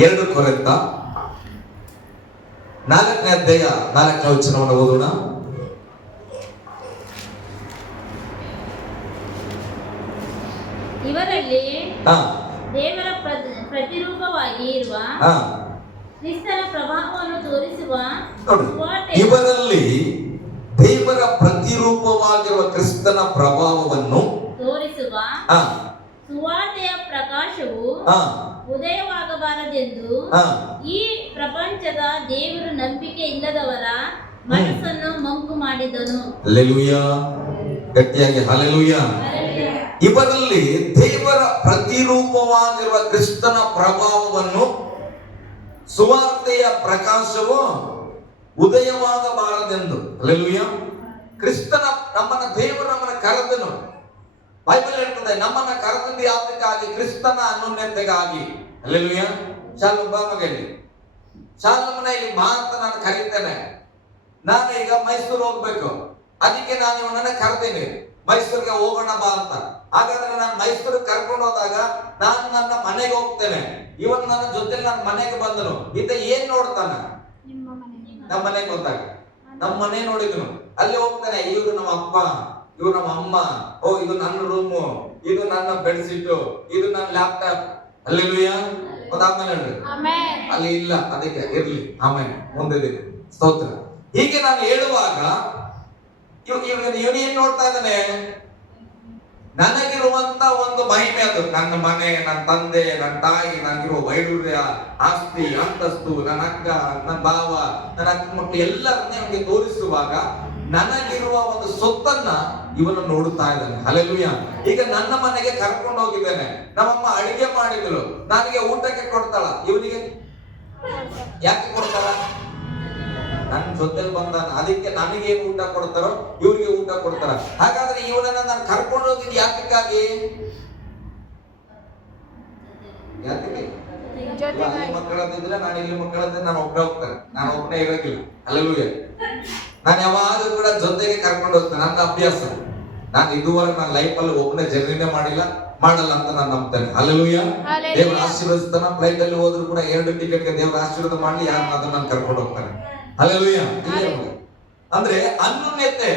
2 ಕೊರಿಂಥ 4ನೇ ಅಧ್ಯಾಯ 4ನೇ ವಚನವನ್ನು ಓದೋಣ. ಇವರಲ್ಲಿ ದೇವರ ಪ್ರತಿರೂಪವಾಗಿ ಇರುವ ಕ್ರಿಸ್ತನ ಪ್ರಭಾವವನ್ನು ತೋರಿಸುವ ಇವರಲ್ಲಿ ದೇವರ ಪ್ರತಿರೂಪವಾಗಿರುವ ಕ್ರಿಸ್ತನ ಪ್ರಭಾವವನ್ನು ತೋರಿಸುವ ಸುವಾರ್ತೆಯ ಪ್ರಕಾಶವು ಉದಯವಾಗಬಾರದೆಂದು ಈ ಪ್ರಪಂಚದ ದೇವರು ನಂಬಿಕೆ ಇಲ್ಲದವರ ಮನಸ್ಸನ್ನು ಮಂಕು ಮಾಡಿದನು. ಹಲ್ಲೆಲೂಯಾ, ಗಟ್ಟಿಯಾಗಿ ಹಲ್ಲೆಲೂಯಾ. ಇವರಲ್ಲಿ ದೇವರ ಪ್ರತಿರೂಪವಾಗಿರುವ ಕ್ರಿಸ್ತನ ಪ್ರಭಾವವನ್ನು ಸುವಾರ್ತೆಯ ಪ್ರಕಾಶವು ಉದಯವಾಗಬಾರದೆಂದು. ಹಲ್ಲೆಲೂಯಾ. ಕ್ರಿಸ್ತನ ದೇವರು ನಮ್ಮನ್ನ ಕರೆದನು. ಬೈಬಲ್ ಹೇಳ್ತದೆ, ನಮ್ಮನ್ನ ಕರೆದಂದು ಯಾತಕ್ಕಾಗಿ? ಕ್ರಿಸ್ತನ ಅನ್ಯೋನ್ಯತೆಗಾಗಿ. ಹಲ್ಲೆಲೂಯಾ. ಶಾಲೋಮ್ ಬಾ ಮಗಲಿ, ಶಾಲೋಮನ ಇಲ್ಲಿ ಬಾ ಅಂತ ನಾನು ಕರೀತೇನೆ. ನಾನು ಈಗ ಮೈಸೂರು ಹೋಗ್ಬೇಕು, ಅದಕ್ಕೆ ನಾನು ಇವನನ್ನ ಕರೆದೇನೆ, ಮೈಸೂರಿಗೆ ಹೋಗೋಣ ಬಾ ಅಂತ. ಹಾಗಾದ್ರೆ ನಾನು ಮೈಸೂರಿಗೆ ಕರ್ಕೊಂಡು ಹೋದಾಗ ನಾನು ನನ್ನ ಮನೆಗೆ ಹೋಗ್ತೇನೆ. ಇವನ್ ನನ್ನ ಜೊತೆ ನನ್ನ ಮನೆಗೆ ಬಂದನು. ಈತ ಏನ್ ನೋಡ್ತಾನ? ನಮ್ಮ ಮನೆಗೆ ಬಂದಾಗ ನಮ್ಮ ಮನೆ ನೋಡಿದ್ನು, ಅಲ್ಲಿ ಹೋಗ್ತಾನೆ. ಇವರು ನಮ್ಮ ಅಪ್ಪ, ಇವ್ರು ನಮ್ಮ ಅಮ್ಮ, ಓ ಇದು ನನ್ನ ರೂಮು, ಇದು ನನ್ನ ಬೆಡ್ಶೀಟ್, ಇದು ನನ್ನ ಲ್ಯಾಪ್ಟಾಪ್. ಹಲ್ಲೆಲೂಯಾ. ಆಮೇಲೆ ಹೇಳ್ರಿ ಅಲ್ಲಿ ಇಲ್ಲ, ಅದಕ್ಕೆ ಇರ್ಲಿ, ಆಮೇಲೆ ಮುಂದೆ ಸ್ತೋತ್ರ. ಹೀಗೆ ನಾನು ಹೇಳುವಾಗ ಇವನು ಏನ್ ನೋಡ್ತಾ ಇದ್ದಾನೆ? ನನಗಿರುವಂತ ಒಂದು ಮಹಿಮೆ, ಅದು ನನ್ನ ಮನೆ, ನನ್ನ ತಂದೆ, ನನ್ನ ತಾಯಿ, ನನಗಿರುವ ವೈಡೂರ್ಯ, ಆಸ್ತಿ, ಅಂತಸ್ತು, ನನ್ನ ಅಕ್ಕ, ನನ್ನ ಭಾವ, ನನ್ನ ಅಕ್ಕ ಮಕ್ಕಳು ಎಲ್ಲರನ್ನ ಇವನಿಗೆ ತೋರಿಸುವಾಗ ನನಗಿರುವ ಒಂದು ಸೊತ್ತನ್ನ ಇವನು ನೋಡುತ್ತಾ ಇದ್ದಾನೆ. ಹಲ್ಲೆಲೂಯಾ. ಈಗ ನನ್ನ ಮನೆಗೆ ಕರ್ಕೊಂಡು ಹೋಗಿದ್ದೇನೆ, ನಮ್ಮಮ್ಮ ಅಡಿಗೆ ಮಾಡಿದ್ರು, ನನಗೆ ಊಟಕ್ಕೆ ಕೊಡ್ತಾಳ. ಇವನಿಗೆ ಯಾಕೆ ಕೊಡ್ತಾರ? ನನ್ನ ಜೊತೆಲಿ ಬಂದಾನ, ಅದಕ್ಕೆ ನನಗೇನು ಊಟ ಕೊಡ್ತಾರೋ ಇವ್ರಿಗೆ ಊಟ ಕೊಡ್ತಾರ. ಹಾಗಾದ್ರೆ ಇವನನ್ನ ನಾನು ಕರ್ಕೊಂಡು ಹೋಗಿದ್ದು ಯಾತಕ್ಕಾಗಿ? ಮಕ್ಕಳದಿದ್ರೆ ನಾನು ಇಲ್ಲಿ ಮಕ್ಕಳದ್ರೆ ನಾನು ಒಬ್ಬನೇ ಹೋಗ್ತೇನೆ, ನಾನು ಒಬ್ಬನೇ ಇರೋಕಿಲ್ಲ. ಹಲ್ಲೆಲೂಯಾ. ನಾನು ಯಾವಾಗಲೂ ಕೂಡ ಜೊತೆಗೆ ಕರ್ಕೊಂಡು ಹೋಗ್ತೇನೆ. ನನ್ನ ಅಭ್ಯಾಸ. ನಾನು ಇದುವರೆಗೆ ನನ್ನ ಲೈಫಲ್ಲಿ ಒಬ್ಬನೇ ಜರ್ನಿನೇ ಮಾಡಲ್ಲ ಅಂತ ನಾನು ನಂಬ್ತೇನೆ. ಹಲ್ಲೆಲೂಯಾ. ದೇವರ ಆಶೀರ್ವದಿಸ್ತಾನ. ಫ್ಲೈಟ್ ಅಲ್ಲಿ ಹೋದ್ರು ಕೂಡ 2 ಟಿಕೆಟ್ಗೆ ದೇವರ ಆಶೀರ್ವಾದ ಮಾಡಿ ಯಾರನ್ನಾದ್ರೂ ನಾನು ಕರ್ಕೊಂಡು ಹೋಗ್ತಾನೆ. ಹಲ್ಲೆಲೂಯಾ. ಅಂದ್ರೆ ಅನ್ಯೋನ್ಯತೆ,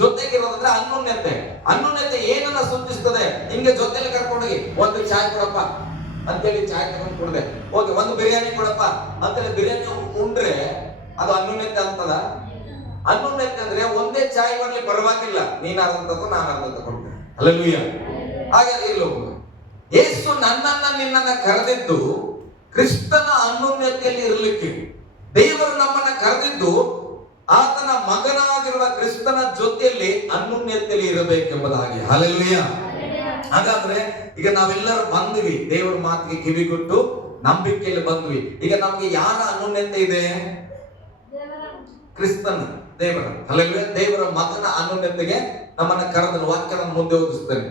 ಜೊತೆಗಿರೋದಂದ್ರೆ ಅನ್ಯೋನ್ಯತೆ. ಅನ್ಯೋನ್ಯತೆ ಏನನ್ನ ಸೂಚಿಸ್ತದೆ? ಹಿಂಗೆ ಜೊತೆಲಿ ಕರ್ಕೊಂಡೋಗಿ ಒಂದು ಚಾಯ್ ಕೊಡಪ್ಪ ಅಂತೇಳಿ ಚಾಯ್ ತಗೊಂಡು ಕುಡ್ದೆ, ಹೋಗಿ ಒಂದು ಬಿರಿಯಾನಿ ಕೊಡಪ್ಪ ಅಂತೇಳಿ ಬಿರಿಯಾನಿ ಉಂಡ್ರೆ ಅದು ಅನ್ಯೋನ್ಯತೆ ಅಂತದ? ಅನ್ಯೋನ್ಯತೆ ಅಂದ್ರೆ ಒಂದೇ ಚಾಯ್ ಬರ್ಲಿ ಪರವಾಗಿಲ್ಲ, ನೀನ್ ಅರ್ಧಂತದ್ದು ನಾನು ಅರ್ಧ ತಗೊಳ್ತೇನೆ. ಹಲ್ಲೆಲೂಯಾ. ಹಾಗಾಗಿ ಇಲ್ಲ, ಯೇಸು ನನ್ನನ್ನ ನಿನ್ನನ್ನ ಕರೆದಿದ್ದು ಕ್ರಿಸ್ತನ ಅನ್ಯೋನ್ಯತೆಯಲ್ಲಿ ಇರಲಿಕ್ಕೆ. ದೇವರು ನಮ್ಮನ್ನ ಕರೆದಿದ್ದು ಆತನ ಮಗನಾಗಿರುವ ಕ್ರಿಸ್ತನ ಜೊತೆಯಲ್ಲಿ ಅನ್ಯೋನ್ಯತೆಯಲ್ಲಿ ಇರಬೇಕೆಂಬುದಾಗಿ. ಹಲ್ಲೆಲೂಯಾ. ಹಾಗಾದ್ರೆ ಈಗ ನಾವೆಲ್ಲರೂ ಬಂದ್ವಿ, ದೇವರ ಮಾತಿಗೆ ಕಿವಿಗೊಟ್ಟು ನಂಬಿಕೆಯಲ್ಲಿ ಬಂದ್ವಿ. ಈಗ ನಮ್ಗೆ ಯಾರ ಅನ್ಯೋನ್ಯತೆ ಇದೆ? ಕ್ರಿಸ್ತನ, ದೇವರ. ಹಲ್ಲೆಲೂಯಾ. ದೇವರ ಮಗನ ಅನ್ಯೋನ್ಯತೆಗೆ ನಮ್ಮನ್ನ ಕರೆದನು. ವಾಕ್ಯನ ಮುಂದೆ ಓದಿಸ್ತೇನೆ.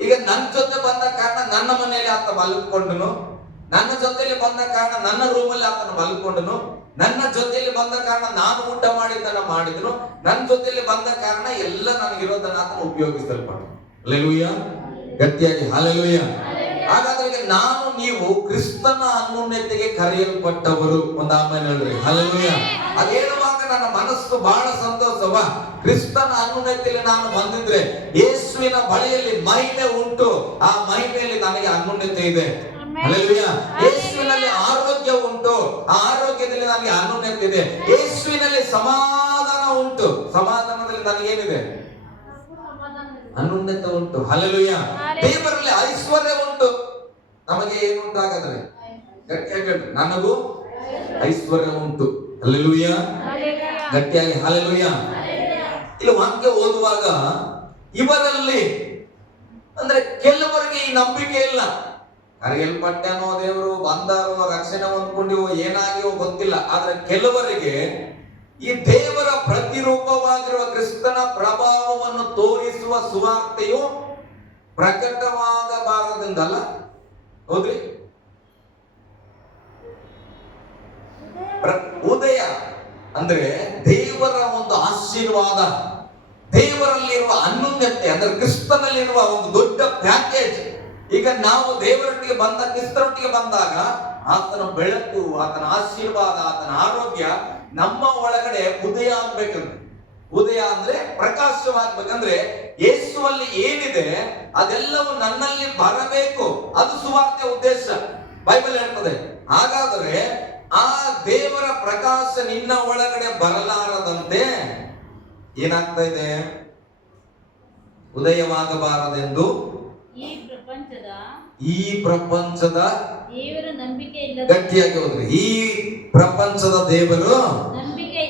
ಈಗ ನನ್ನ ಜೊತೆ ಬಂದ ಕಾರಣ ನನ್ನ ಮನೆಯಲ್ಲಿ ಆತ ಮಲ್ಕೊಂಡನು, ನನ್ನ ಜೊತೆಯಲ್ಲಿ ಬಂದ ಕಾರಣ ನನ್ನ ರೂಮಲ್ಲಿ ಆತನ ಮಲ್ಕೊಂಡನು, ನನ್ನ ಜೊತೆಯಲ್ಲಿ ಬಂದ ಕಾರಣ ನಾನು ಊಟ ಮಾಡಿದ್ದನ್ನ ಮಾಡಿದನು, ನನ್ನ ಜೊತೆಯಲ್ಲಿ ಬಂದ ಕಾರಣ ಎಲ್ಲ ನನಗಿರೋದನ್ನ ಆತನ ಉಪಯೋಗಿಸಲ್ಪಟ್ಟು. ಹಲ್ಲೆಲೂಯಾ. ಗಟ್ಟಿಯಾಗಿ ಹಲ್ಲೆಲೂಯಾ. ಹಾಗಾದ್ರೆ ಈಗ ನಾನು ನೀವು ಕ್ರಿಸ್ತನ ಅನ್ಯೋನ್ಯತೆಗೆ ಕರೆಯಲ್ಪಟ್ಟವರು. ಒಂದು ಆಮೇಲೆ ಹೇಳ್ರಿ ಹಲ್ಲೆಲೂಯಾ. ಅದು ಹೇಳುವಾಗ ನನ್ನ ಮನಸ್ಸು ಬಹಳ ಸಂತೋಷವ. ಕ್ರಿಸ್ತನ ಅನ್ಯೋನ್ಯತೆಯಲ್ಲಿ ನಾನು ಬಂದಿದ್ರೆ ಯೇಸುವಿನ ಬಳಿಯಲ್ಲಿ ಮಹಿಮೆ ಉಂಟು, ಆ ಮಹಿಮೆಯಲ್ಲಿ ನನಗೆ ಅನ್ಯೋನ್ಯತೆ ಇದೆ. ಹಲ್ಲೆಲೂಯಾ. ಯೇಸುವಿನಲ್ಲಿ ಆರೋಗ್ಯ ಉಂಟು, ಆ ಆರೋಗ್ಯದಲ್ಲಿ ನನಗೆ ಅನ್ಯೋನ್ಯತೆ ಇದೆ. ಯೇಸುವಿನಲ್ಲಿ ಸಮಾಧಾನ ಉಂಟು, ಸಮಾಧಾನದಲ್ಲಿ ನನಗೇನಿದೆ? ಅನ್ಯೋನ್ಯತೆ ಉಂಟು. ಹಲ್ಲೆಲೂಯಾ. ದೇವರಲ್ಲಿ ಐಶ್ವರ್ಯ ಉಂಟು. ನಮಗೆ ಏನು ಉಂಟು? ಹಾಗಾದ್ರೆ ಗಟ್ಟಿಯಾಗಿ ನನಗೂ ಐಶ್ವರ್ಯ ಉಂಟು. ಹಲ್ಲೆಲೂಯಾ. ಗಟ್ಟಿಯಾಗಿ ಹಲ್ಲೆಲೂಯಾ. ಇಲ್ಲಿ ವಾಕ್ಯ ಓದುವಾಗ ಇವರಲ್ಲಿ ಅಂದ್ರೆ ಕೆಲವರಿಗೆ ಈ ನಂಬಿಕೆ ಇಲ್ಲ. ಕರೆಯಲ್ಪಟ್ಟನೋ, ದೇವರು ಬಂದಾರೋ, ರಕ್ಷಣೆ ಹೊಂದ್ಕೊಂಡಿವೋ, ಏನಾಗಿವೋ ಗೊತ್ತಿಲ್ಲ. ಆದ್ರೆ ಕೆಲವರಿಗೆ ಈ ದೇವರ ಪ್ರತಿರೂಪವಾಗಿರುವ ಕ್ರಿಸ್ತನ ಪ್ರಭಾವವನ್ನು ತೋರಿಸುವ ಸುವಾರ್ತೆಯು ಪ್ರಕಟವಾಗಬಾರದೆಂದಲ್ಲ. ಹೌದ್ರಿ? ಉದಯ ಅಂದ್ರೆ ದೇವರ ಒಂದು ಆಶೀರ್ವಾದ, ದೇವರಲ್ಲಿರುವ ಅನ್ಯೋನ್ಯತೆ, ಅಂದ್ರೆ ಕ್ರಿಸ್ತನಲ್ಲಿರುವ ಒಂದು ದೊಡ್ಡ ಪ್ಯಾಕೇಜ್ ಈಗ ನಾವು ದೇವರೊಟ್ಟಿಗೆ ಬಂದ, ಕ್ರಿಸ್ತರೊಟ್ಟಿಗೆ ಬಂದಾಗ ಆತನ ಬೆಳಕು, ಆತನ ಆಶೀರ್ವಾದ, ಆತನ ಆರೋಗ್ಯ ನಮ್ಮ ಒಳಗಡೆ ಉದಯ ಆಗ್ಬೇಕಂದ್ರೆ, ಉದಯ ಅಂದ್ರೆ ಪ್ರಕಾಶವಾಗ್ಬೇಕಂದ್ರೆ ಯೇಸುವಲ್ಲಿ ಏನಿದೆ ಅದೆಲ್ಲವೂ ನನ್ನಲ್ಲಿ ಬರಬೇಕು. ಅದು ಸುವಾರ್ತೆಯ ಉದ್ದೇಶ. ಬೈಬಲ್ ಹೇಳ್ತದೆ. ಹಾಗಾದರೆ ಆ ದೇವರ ಪ್ರಕಾಶ ನಿನ್ನ ಒಳಗಡೆ ಬರಲಾರದಂತೆ ಏನಾಗ್ತಾ ಇದೆ? ಉದಯವಾಗಬಾರದೆಂದು ಈ ಪ್ರಪಂಚದ ದೇವರ ನಂಬಿಕೆ ಇಲ್ಲದ, ಗಟ್ಟಿಯಾಗಿ ಹೋದ್ರಿ, ಈ ಪ್ರಪಂಚದ ದೇವರು ನಂಬಿಕೆ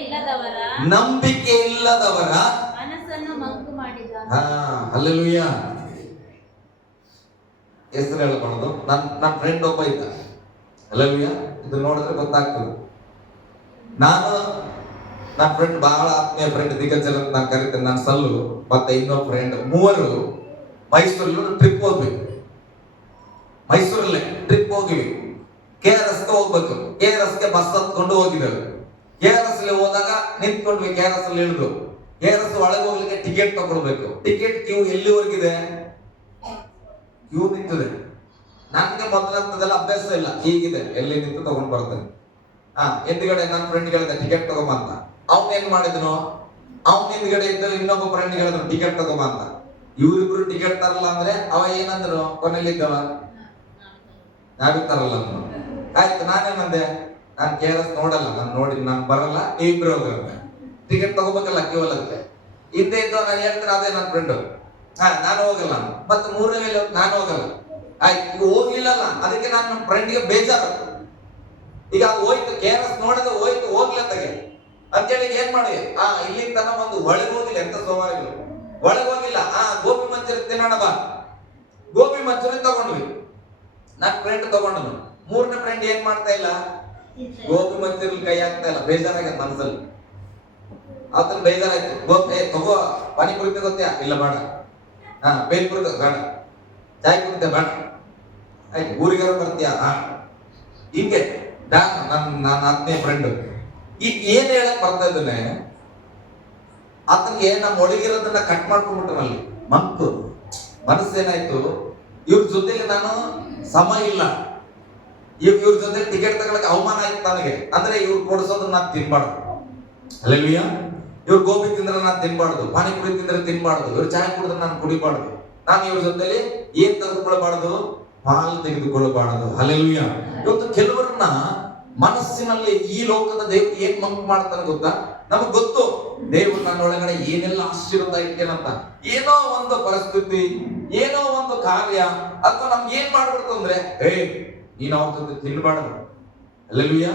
ಇಲ್ಲದವರ ಮನಸ್ಸನ್ನು ಮಂಕು ಮಾಡಿದ. ಹಲ್ಲೆಲೂಯ. ಹೆಸರು ಹೇಳ್ಬಾರ್ದು. ನನ್ನ ಫ್ರೆಂಡ್ ಒಬ್ಬ ಇದ್ದ. ಹಲ್ಲೆಲೂಯ. ಇದು ನೋಡಿದ್ರೆ ಗೊತ್ತಾಗ್ತದೆ. ನನ್ನ ಫ್ರೆಂಡ್, ಬಹಳ ಆತ್ಮೀಯ ಫ್ರೆಂಡ್, ದಿಗಂಜರ್ ಅಂತ ನಾನು ಕರಿತೇನೆ. ನನ್ನ ಸಲ್ಲು ಮತ್ತೆ ಇನ್ನೊಬ್ಬ ಫ್ರೆಂಡ್, ಮೂವರು ಮೈಸೂರಲ್ಲಿ ಟ್ರಿಪ್ ಹೋಗ್ಬೇಕು. ಮೈಸೂರಲ್ಲೇ ಟ್ರಿಪ್ ಹೋಗಿವಿ. KRS ಹೋಗ್ಬೇಕು. KRS ಬಸ್ ಹತ್ಕೊಂಡು ಹೋಗಿದ್ದೇವೆ. KRS ಹೋದಾಗ ನಿಂತ್ಕೊಂಡ್ವಿ. KRS ಇಳಿದು KRS ಒಳಗೆ ಹೋಗ್ಲಿಕ್ಕೆ ಟಿಕೆಟ್ ತಗೊಳ್ಬೇಕು. Ticket Q ಎಲ್ಲಿವರೆಗಿದೆ? ಕ್ಯೂ ನಿಂತಿದೆ. ನನಗೆ ಮೊದಲಂತದೆಲ್ಲ ಅಭ್ಯಾಸ ಇಲ್ಲ. ಹೀಗಿದೆ, ಎಲ್ಲಿ ನಿಂತು ತಗೊಂಡ್ ಬರ್ತೇನೆ. ಹಿಂದ್ಗಡೆ ನನ್ನ ಫ್ರೆಂಡ್ ಹೇಳಿದ ಟಿಕೆಟ್ ತಗೊಂಬ ಅಂತ. ಅವ್ನ ಏನ್ ಮಾಡಿದ್ನು, ಅವ್ನ ಹಿಂದ್ಗಡೆ ಇದ್ದ ಇನ್ನೊಬ್ಬ ಫ್ರೆಂಡ್ ಹೇಳಿದ್ರು ಟಿಕೆಟ್ ತಗೊಂಬ ಅಂತ. ಇವ್ರಿಬ್ರು ಟಿಕೆಟ್ ತರಲ್ಲ ಅಂದ್ರೆ ಅವ ಏನಂದ್ರು, ಕೊನೆಯಲ್ಲಿದ್ದವ ನಾವೇ ತರಲ್ಲ ಅಂದ್ರು. ಆಯ್ತು, ನಾನೇನಂದೆ, ನಾನು KRS ನೋಡಲ್ಲ, ನಾನು ಬರಲ್ಲ, ಇಬ್ರು ಹೋಗ್ರಂತೆ. Ticket ತಗೋಬೇಕಲ್ಲ Q ಅಲ್ಲಂತೆ. ಹಿಂದೆ ಇದ್ದು ನಾನು ಹೇಳ್ತೇನೆ, ಅದೇ ನನ್ನ ಫ್ರೆಂಡು, ನಾನು ಹೋಗಲ್ಲ. ಮತ್ತೆ ಮೂರನೇ ಮೇಲೆ ನಾನು ಹೋಗಲ್ಲ. ಆಯ್ತು, ಹೋಗ್ಲಿಲ್ಲಲ್ಲ. ಅದಕ್ಕೆ ನನ್ನ ಫ್ರೆಂಡ್ಗೆ ಬೇಜಾರು. ಈಗ ಅದು ಹೋಯ್ತು, KRS ನೋಡೋದು ಹೋಯ್ತು, ಹೋಗ್ಲತ್ತಾಗೆ ಅಂತೇಳಿ ಏನ್ ಮಾಡಿ, ಇಲ್ಲಿ ತನ ಒಂದು ಒಳಗೆ ಹೋಗಿಲ್ಲ. ಎಂತ ಸೋಮಾರಿಗಳು ಒಳಗೆ ಹೋಗಿಲ್ಲ. ಗೋಬಿ ಮಂಚೂರಿ ತಿನ್ನೋಣ ಬಾ, ಗೋಬಿ ಮಂಚೂರಿ ತಗೊಂಡ್ವಿ. ನನ್ನ ಫ್ರೆಂಡ್ ತಗೊಂಡನು. ಮೂರನೇ ಫ್ರೆಂಡ್ ಏನ್ ಮಾಡ್ತಾ ಇಲ್ಲ, ಗೋಬಿ ಮಂಚೂರಿ ಕೈ ಹಾಕ್ತಾ ಇಲ್ಲ. ಬೇಜಾರಾಗ್ಯದ ಮನಸ್ಸಲ್ಲಿ. ಆತನ ಬೇಜಾರಾಯ್ತು. ತಗೋ, ಪಾನಿಪುರಿ ತಗೋತ್ಯಾ? ಇಲ್ಲ ಬೇಡ. ಬೇಲ್ಪುರಿ ಬೇಡ. ಚಾಯ್ ಕುಡಿತೆ ಬೇಡ. ಆಯ್ತು, ಊರಿಗಾರ ಬರ್ತೀಯಾ? ಹಿಂಗೆ ನನ್ನ ಆತ್ಮೀಯ ಫ್ರೆಂಡ್ ಈಗ ಏನ್ ಹೇಳಕ್ ಬರ್ತಾ ಇದ್ದಾನೆ, ಆತನಿಗೆ ನಮ್ಮ ಒಳಗಿರೋದನ್ನ ಕಟ್ ಮಾಡ್ಕೊಂಡ್ಬಿಟ್ಟನಲ್ಲಿ ಮಂಕು ಮನಸ್ಸೇನಾಯ್ತು, ಇವ್ರ ಜೊತೆಗೆ ನಾನು ಸಮ ಇಲ್ಲ, ಇವ್ರ ಜೊತೆ ಟಿಕೆಟ್ ತಗೊಳಕ್ಕೆ ಅವಮಾನ ಆಯ್ತು ನನಗೆ. ಅಂದ್ರೆ ಇವ್ರು ಕೊಡಿಸೋದನ್ನ ನಾನು ತಿನ್ಬಾರ್ದು. ಹಲ್ಲೆಲೂಯ. ಇವ್ರು ಗೋಬಿ ತಿಂದ್ರೆ ನಾನು ತಿನ್ಬಾರ್ದು, ಪಾನಿಪುರಿ ತಿಂದ್ರೆ ತಿನ್ಬಾರ್ದು, ಇವ್ರು ಚಾಯ್ ಕುಡಿದ್ರೆ ನಾನು ಕುಡಿಬಾರ್ದು, ನಾನು ಇವ್ರ ಜೊತೆಲಿ ಏನ್ ತೆಗೆದುಕೊಳ್ಬಾರ್ದು, ಹಾಲು ತೆಗೆದುಕೊಳ್ಳಬಾರದು. ಹಲ್ಲೆಲೂಯ. ಇವತ್ತು ಕೆಲವರನ್ನ ಮನಸ್ಸಿನಲ್ಲಿ ಈ ಲೋಕದ ದೇವ್ರು ಏನ್ ಮಂಕು ಮಾಡ್ತಾನೆ ಗೊತ್ತಾ? ನಮಗ್ ಗೊತ್ತು ದೇವ್ರು ನನ್ನ ಒಳಗಡೆ ಏನೆಲ್ಲ ಆಶೀರ್ವಾದ ಇಟ್ಟೇನಂತ. ಏನೋ ಒಂದು ಪರಿಸ್ಥಿತಿ, ಏನೋ ಒಂದು ಕಾರ್ಯ ಅಥವಾ ನಮ್ಗೆ ಏನ್ ಮಾಡ್ಬಿಡ್ತು ಅಂದ್ರೆ, ನೀನ್ ಅವ್ರ ಜೊತೆ ತಿನ್ಬಾರ್ದು. ಹಲ್ಲೆಲೂಯ.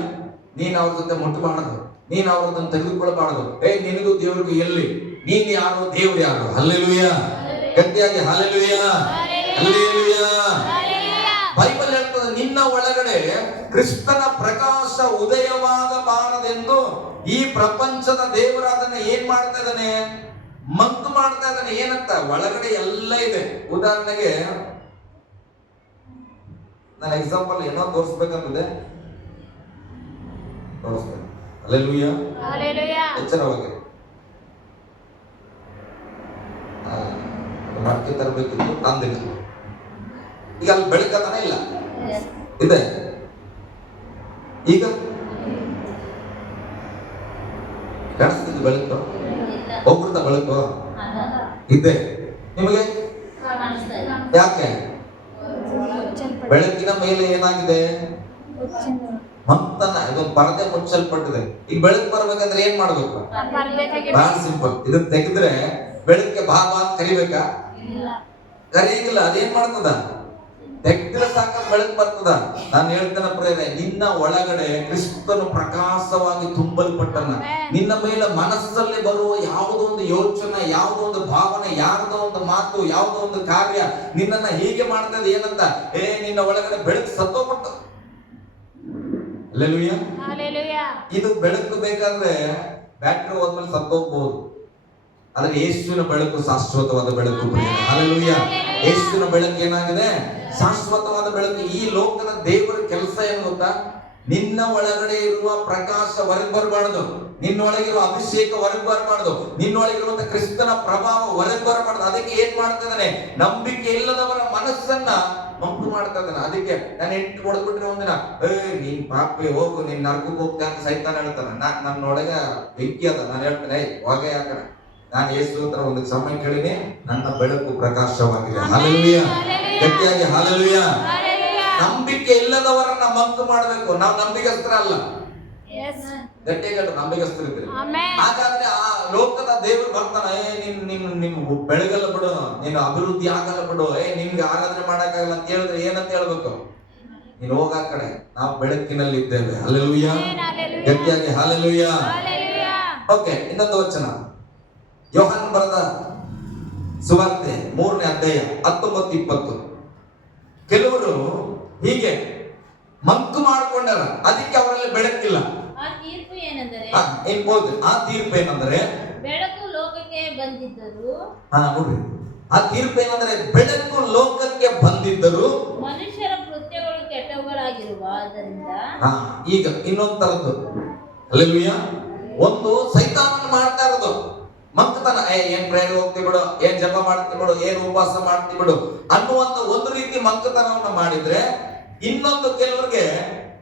ನೀನ್ ಅವ್ರ ಜೊತೆ ಮುಟ್ಟಬಾರದು, ನೀನ್ ಅವ್ರದನ್ನ ತೆಗೆದುಕೊಳ್ಬಾರದು. ನಿನಗೂ ದೇವ್ರಿಗೂ ಎಲ್ಲಿ, ನೀನ್ ಯಾರು, ದೇವ್ರು ಯಾರು? ಹಲ್ಲೆಲೂಯ. ಗಟ್ಟಿಯಾಗಿ ಹಲ್ಲೆಲೂಯ, ಹಲ್ಲೆಲೂಯ. ಬೈಬಲ್ ಹೇಳ್ತದೆ, ನಿನ್ನ ಒಳಗಡೆ ಕ್ರಿಸ್ತನ ಪ್ರಕಾಶ ಉದಯವಾಗಬಾರದೆಂದು ಈ ಪ್ರಪಂಚದ ದೇವರು ಅದನ್ನ ಏನ್ ಮಾಡ್ತಾ ಇದ್ದಾನೆ, ಮಂಕು ಮಾಡ್ತಾ ಇದ್ದಾನೆ. ಏನಂತ? ಒಳಗಡೆ ಎಲ್ಲ ಇದೆ. ಉದಾಹರಣೆಗೆ ನಾನು ಎಕ್ಸಾಂಪಲ್ ಏನೋ ತೋರಿಸ್ಬೇಕಂತಿದೆ, ತೋರಿಸ್ತೇನೆ. ಹಲ್ಲೆಲೂಯ, ಎಚ್ಚರವಾಗಿ ಮಡಕೆ ತರಬೇಕಿತ್ತು, ತಂದಿಲ್ಲ. ಈಗ ಅಲ್ಲಿ ಬೆಳಕತನ ಇಲ್ಲ, ಇದೆ. ಈಗ ಕಾಣಿಸ್ತಿದ್ದು ಬೆಳಕು, ಒಬ್ರದ ಬೆಳಕು ಇದೆ ನಿಮಗೆ. ಯಾಕೆ? ಬೆಳಕಿನ ಮೇಲೆ ಏನಾಗಿದೆ, ಮಂತನ ಇದೊಂದು ಪರದೆ ಮುಚ್ಚಲ್ಪಟ್ಟಿದೆ. ಈಗ ಬೆಳಕು ಬರ್ಬೇಕಂದ್ರೆ ಏನ್ ಮಾಡ್ಬೇಕು? ಬಹಳ ಸಿಂಪಲ್. ಇದನ್ನ ತೆಗೆದ್ರೆ ಬೆಳಗ್ಗೆ ಬಾ ಅಂತ ಕರಿಬೇಕಾ? ಕರಿಯಿಲ್ಲ. ಅದೇನ್ ಮಾಡ್ತದ? ತೆಗೆದ್ರೆ ಸಾಕ ಬೆಳಕು ಬರ್ತದ. ನಾನು ಹೇಳ್ತೇನೆ ಪ್ರೇರೆ, ನಿನ್ನ ಒಳಗಡೆ ಕ್ರಿಸ್ತನು ಪ್ರಕಾಶವಾಗಿ ತುಂಬಲ್ಪಟ್ಟನ. ನಿನ್ನ ಮೇಲೆ ಮನಸ್ಸಲ್ಲಿ ಬರುವ ಯಾವುದೋ ಒಂದು ಯೋಚನೆ, ಯಾವುದೋ ಒಂದು ಭಾವನೆ, ಯಾವುದೋ ಒಂದು ಮಾತು, ಯಾವುದೋ ಒಂದು ಕಾರ್ಯ ನಿನ್ನನ್ನ ಹೀಗೆ ಮಾಡ್ತದೆ. ಏನಂತ? ನಿನ್ನ ಒಳಗಡೆ ಬೆಳಕು ಸತ್ತೋಗ್ಬಿಟ್ಟು. ಹಲ್ಲೆಲೂಯ. ಇದು ಬೆಳಕು ಬೇಕಾದ್ರೆ ಬ್ಯಾಟ್ರಿ ಹೋದ್ಮೇಲೆ ಸತ್ತೋಗ್ಬಹುದು. ಆದ್ರೆ ಯೇಸುವಿನ ಬೆಳಕು ಶಾಶ್ವತವಾದ ಬೆಳಕು. ಹಲ್ಲೆಲೂಯ. ಯೇಸುವಿನ ಬೆಳಕು ಏನಾಗಿದೆ? ಶಾಶ್ವತವಾದ ಬೆಳಕು. ಈ ಲೋಕದ ದೇವರ ಕೆಲಸ ಏನು ಗೊತ್ತಾ? ನಿನ್ನ ಒಳಗಡೆ ಇರುವ ಪ್ರಕಾಶ ಹೊರಗೆ ಬರಬಾರದು, ನಿನ್ನೊಳಗಿರುವ ಅಭಿಷೇಕ ಹೊರಗೆ ಬರಬಾರದು, ನಿನ್ನೊಳಗಿರುವಂತ ಕ್ರಿಸ್ತನ ಪ್ರಭಾವ ಹೊರಗೆ ಬರಬಾರದು. ಅದಕ್ಕೆ ಏನ್ ಮಾಡ್ತಿದ್ದಾನೆ? ನಂಬಿಕೆ ಇಲ್ಲದವರ ಮನಸ್ಸನ್ನ ಮಂಕು ಮಾಡ್ತಾ ಇದ್ದಾನೆ. ಅದಕ್ಕೆ ನಾನು ಎಂಟು ಹೊಡೆದ್ಬಿಟ್ರೆ ಒಂದಿನ ನೀನ್ ಪಾಪಿ ಹೋಗು, ನೀನ್ ನರ್ಕಕ್ಕೆ ಹೋಗ್ತಾ ಅಂತ ಸೈತಾನ ಹೇಳ್ತಾನೆ. ನನ್ನೊಳಗ ಬೆಂಕಿ ಅದ. ನಾನು ಹೇಳ್ತೇನೆ ಹೊಗೆ ಯಾಕಡೆ, ನಾನು ಯೇಸು ಹತ್ರ ಒಂದು ಸಮಯ ಕೇಳಿನಿ, ನನ್ನ ಬೆಳಕು ಪ್ರಕಾಶವಾಗಿದೆ. ಹಲ್ಲೆಲೂಯಾ, ಗಟ್ಟಿಯಾಗಿ ಹಲ್ಲೆಲೂಯಾ. ನಂಬಿಕೆ ಇಲ್ಲದವರನ್ನ ಮಂಕು ಮಾಡಬೇಕು. ನಾವು ನಂಬಿಕಸ್ತರ ಅಲ್ಲ, ಗಟ್ಟಿಯಾಗಿ ನಂಬಿಕಸ್ಥರಿದ್ರೆ. ಹಾಗಾದ್ರೆ ಆ ಲೋಕದ ದೇವರು ಬರ್ತಾನ, ನಿನ್ ಬೆಳಗಲ್ಲ ಬಿಡು, ನಿನ್ನ ಅಭಿವೃದ್ಧಿ ಆಗಲ್ಲ ಬಿಡು, ನಿಮ್ಗೆ ಆರಾಧನೆ ಮಾಡಕ್ಕಾಗಲ್ಲ ಅಂತ ಹೇಳಿದ್ರೆ ಏನಂತ ಹೇಳ್ಬೇಕು? ನೀನ್ ಹೋಗ ಆ ಕಡೆ, ನಾವು ಬೆಳಕಿನಲ್ಲಿ ಇದ್ದೇವೆ. ಹಲ್ಲೆಲೂಯಾ, ಗಟ್ಟಿಯಾಗಿ ಹಲ್ಲೆಲೂಯಾ. ಓಕೆ, ಇನ್ನೊಂದು ವಚನ, ಯೋಹಾನ್ ಬರೆದ ಸುವಾರ್ತೆ 3ನೇ ಅಧ್ಯಾಯ 19-20. ಕೆಲವರು ಹೀಗೆ ಮಂಕು ಮಾಡಿಕೊಂಡಾರ, ಅದಕ್ಕೆ ಅವರಲ್ಲಿ ಬೆಳಕಿಲ್ಲ. ಆ ತೀರ್ಪು ಏನೆಂದರೆ, ಆ ತೀರ್ಪು ಏನಂದ್ರೆ, ಬೆಳಕು ಲೋಕಕ್ಕೆ ಬಂದಿದ್ದರು. ನೋಡ್ರಿ, ಆ ತೀರ್ಪು ಏನಂದ್ರೆ ಬೆಳಕು ಲೋಕಕ್ಕೆ ಬಂದಿದ್ದರು, ಮನುಷ್ಯರ ಕೃತ್ಯಗಳು ಕೆಟ್ಟವುಗಳಾಗಿರುವ ಆದ್ದರಿಂದ. ಈಗ ಇನ್ನೊಂದು ತರದ್ದು, ಹಲ್ಲೆಲೂಯಾ, ಒಂದು ಸೈತಾನ ಮಾಡ್ತಾ ಇರೋದು ಮಂಕತನ. ಏನ್ ಪ್ರೇಯರ್ ಹೋಗ್ತಿ ಬಿಡು, ಏನ್ ಜಪ ಮಾಡ್ತಿ ಬಿಡು, ಏನ್ ಉಪವಾಸ ಮಾಡ್ತಿ ಬಿಡು ಅನ್ನುವಂತ ಒಂದು ರೀತಿ ಮಂಕತನವನ್ನ ಮಾಡಿದ್ರೆ, ಇನ್ನೊಂದು ಕೆಲವರಿಗೆ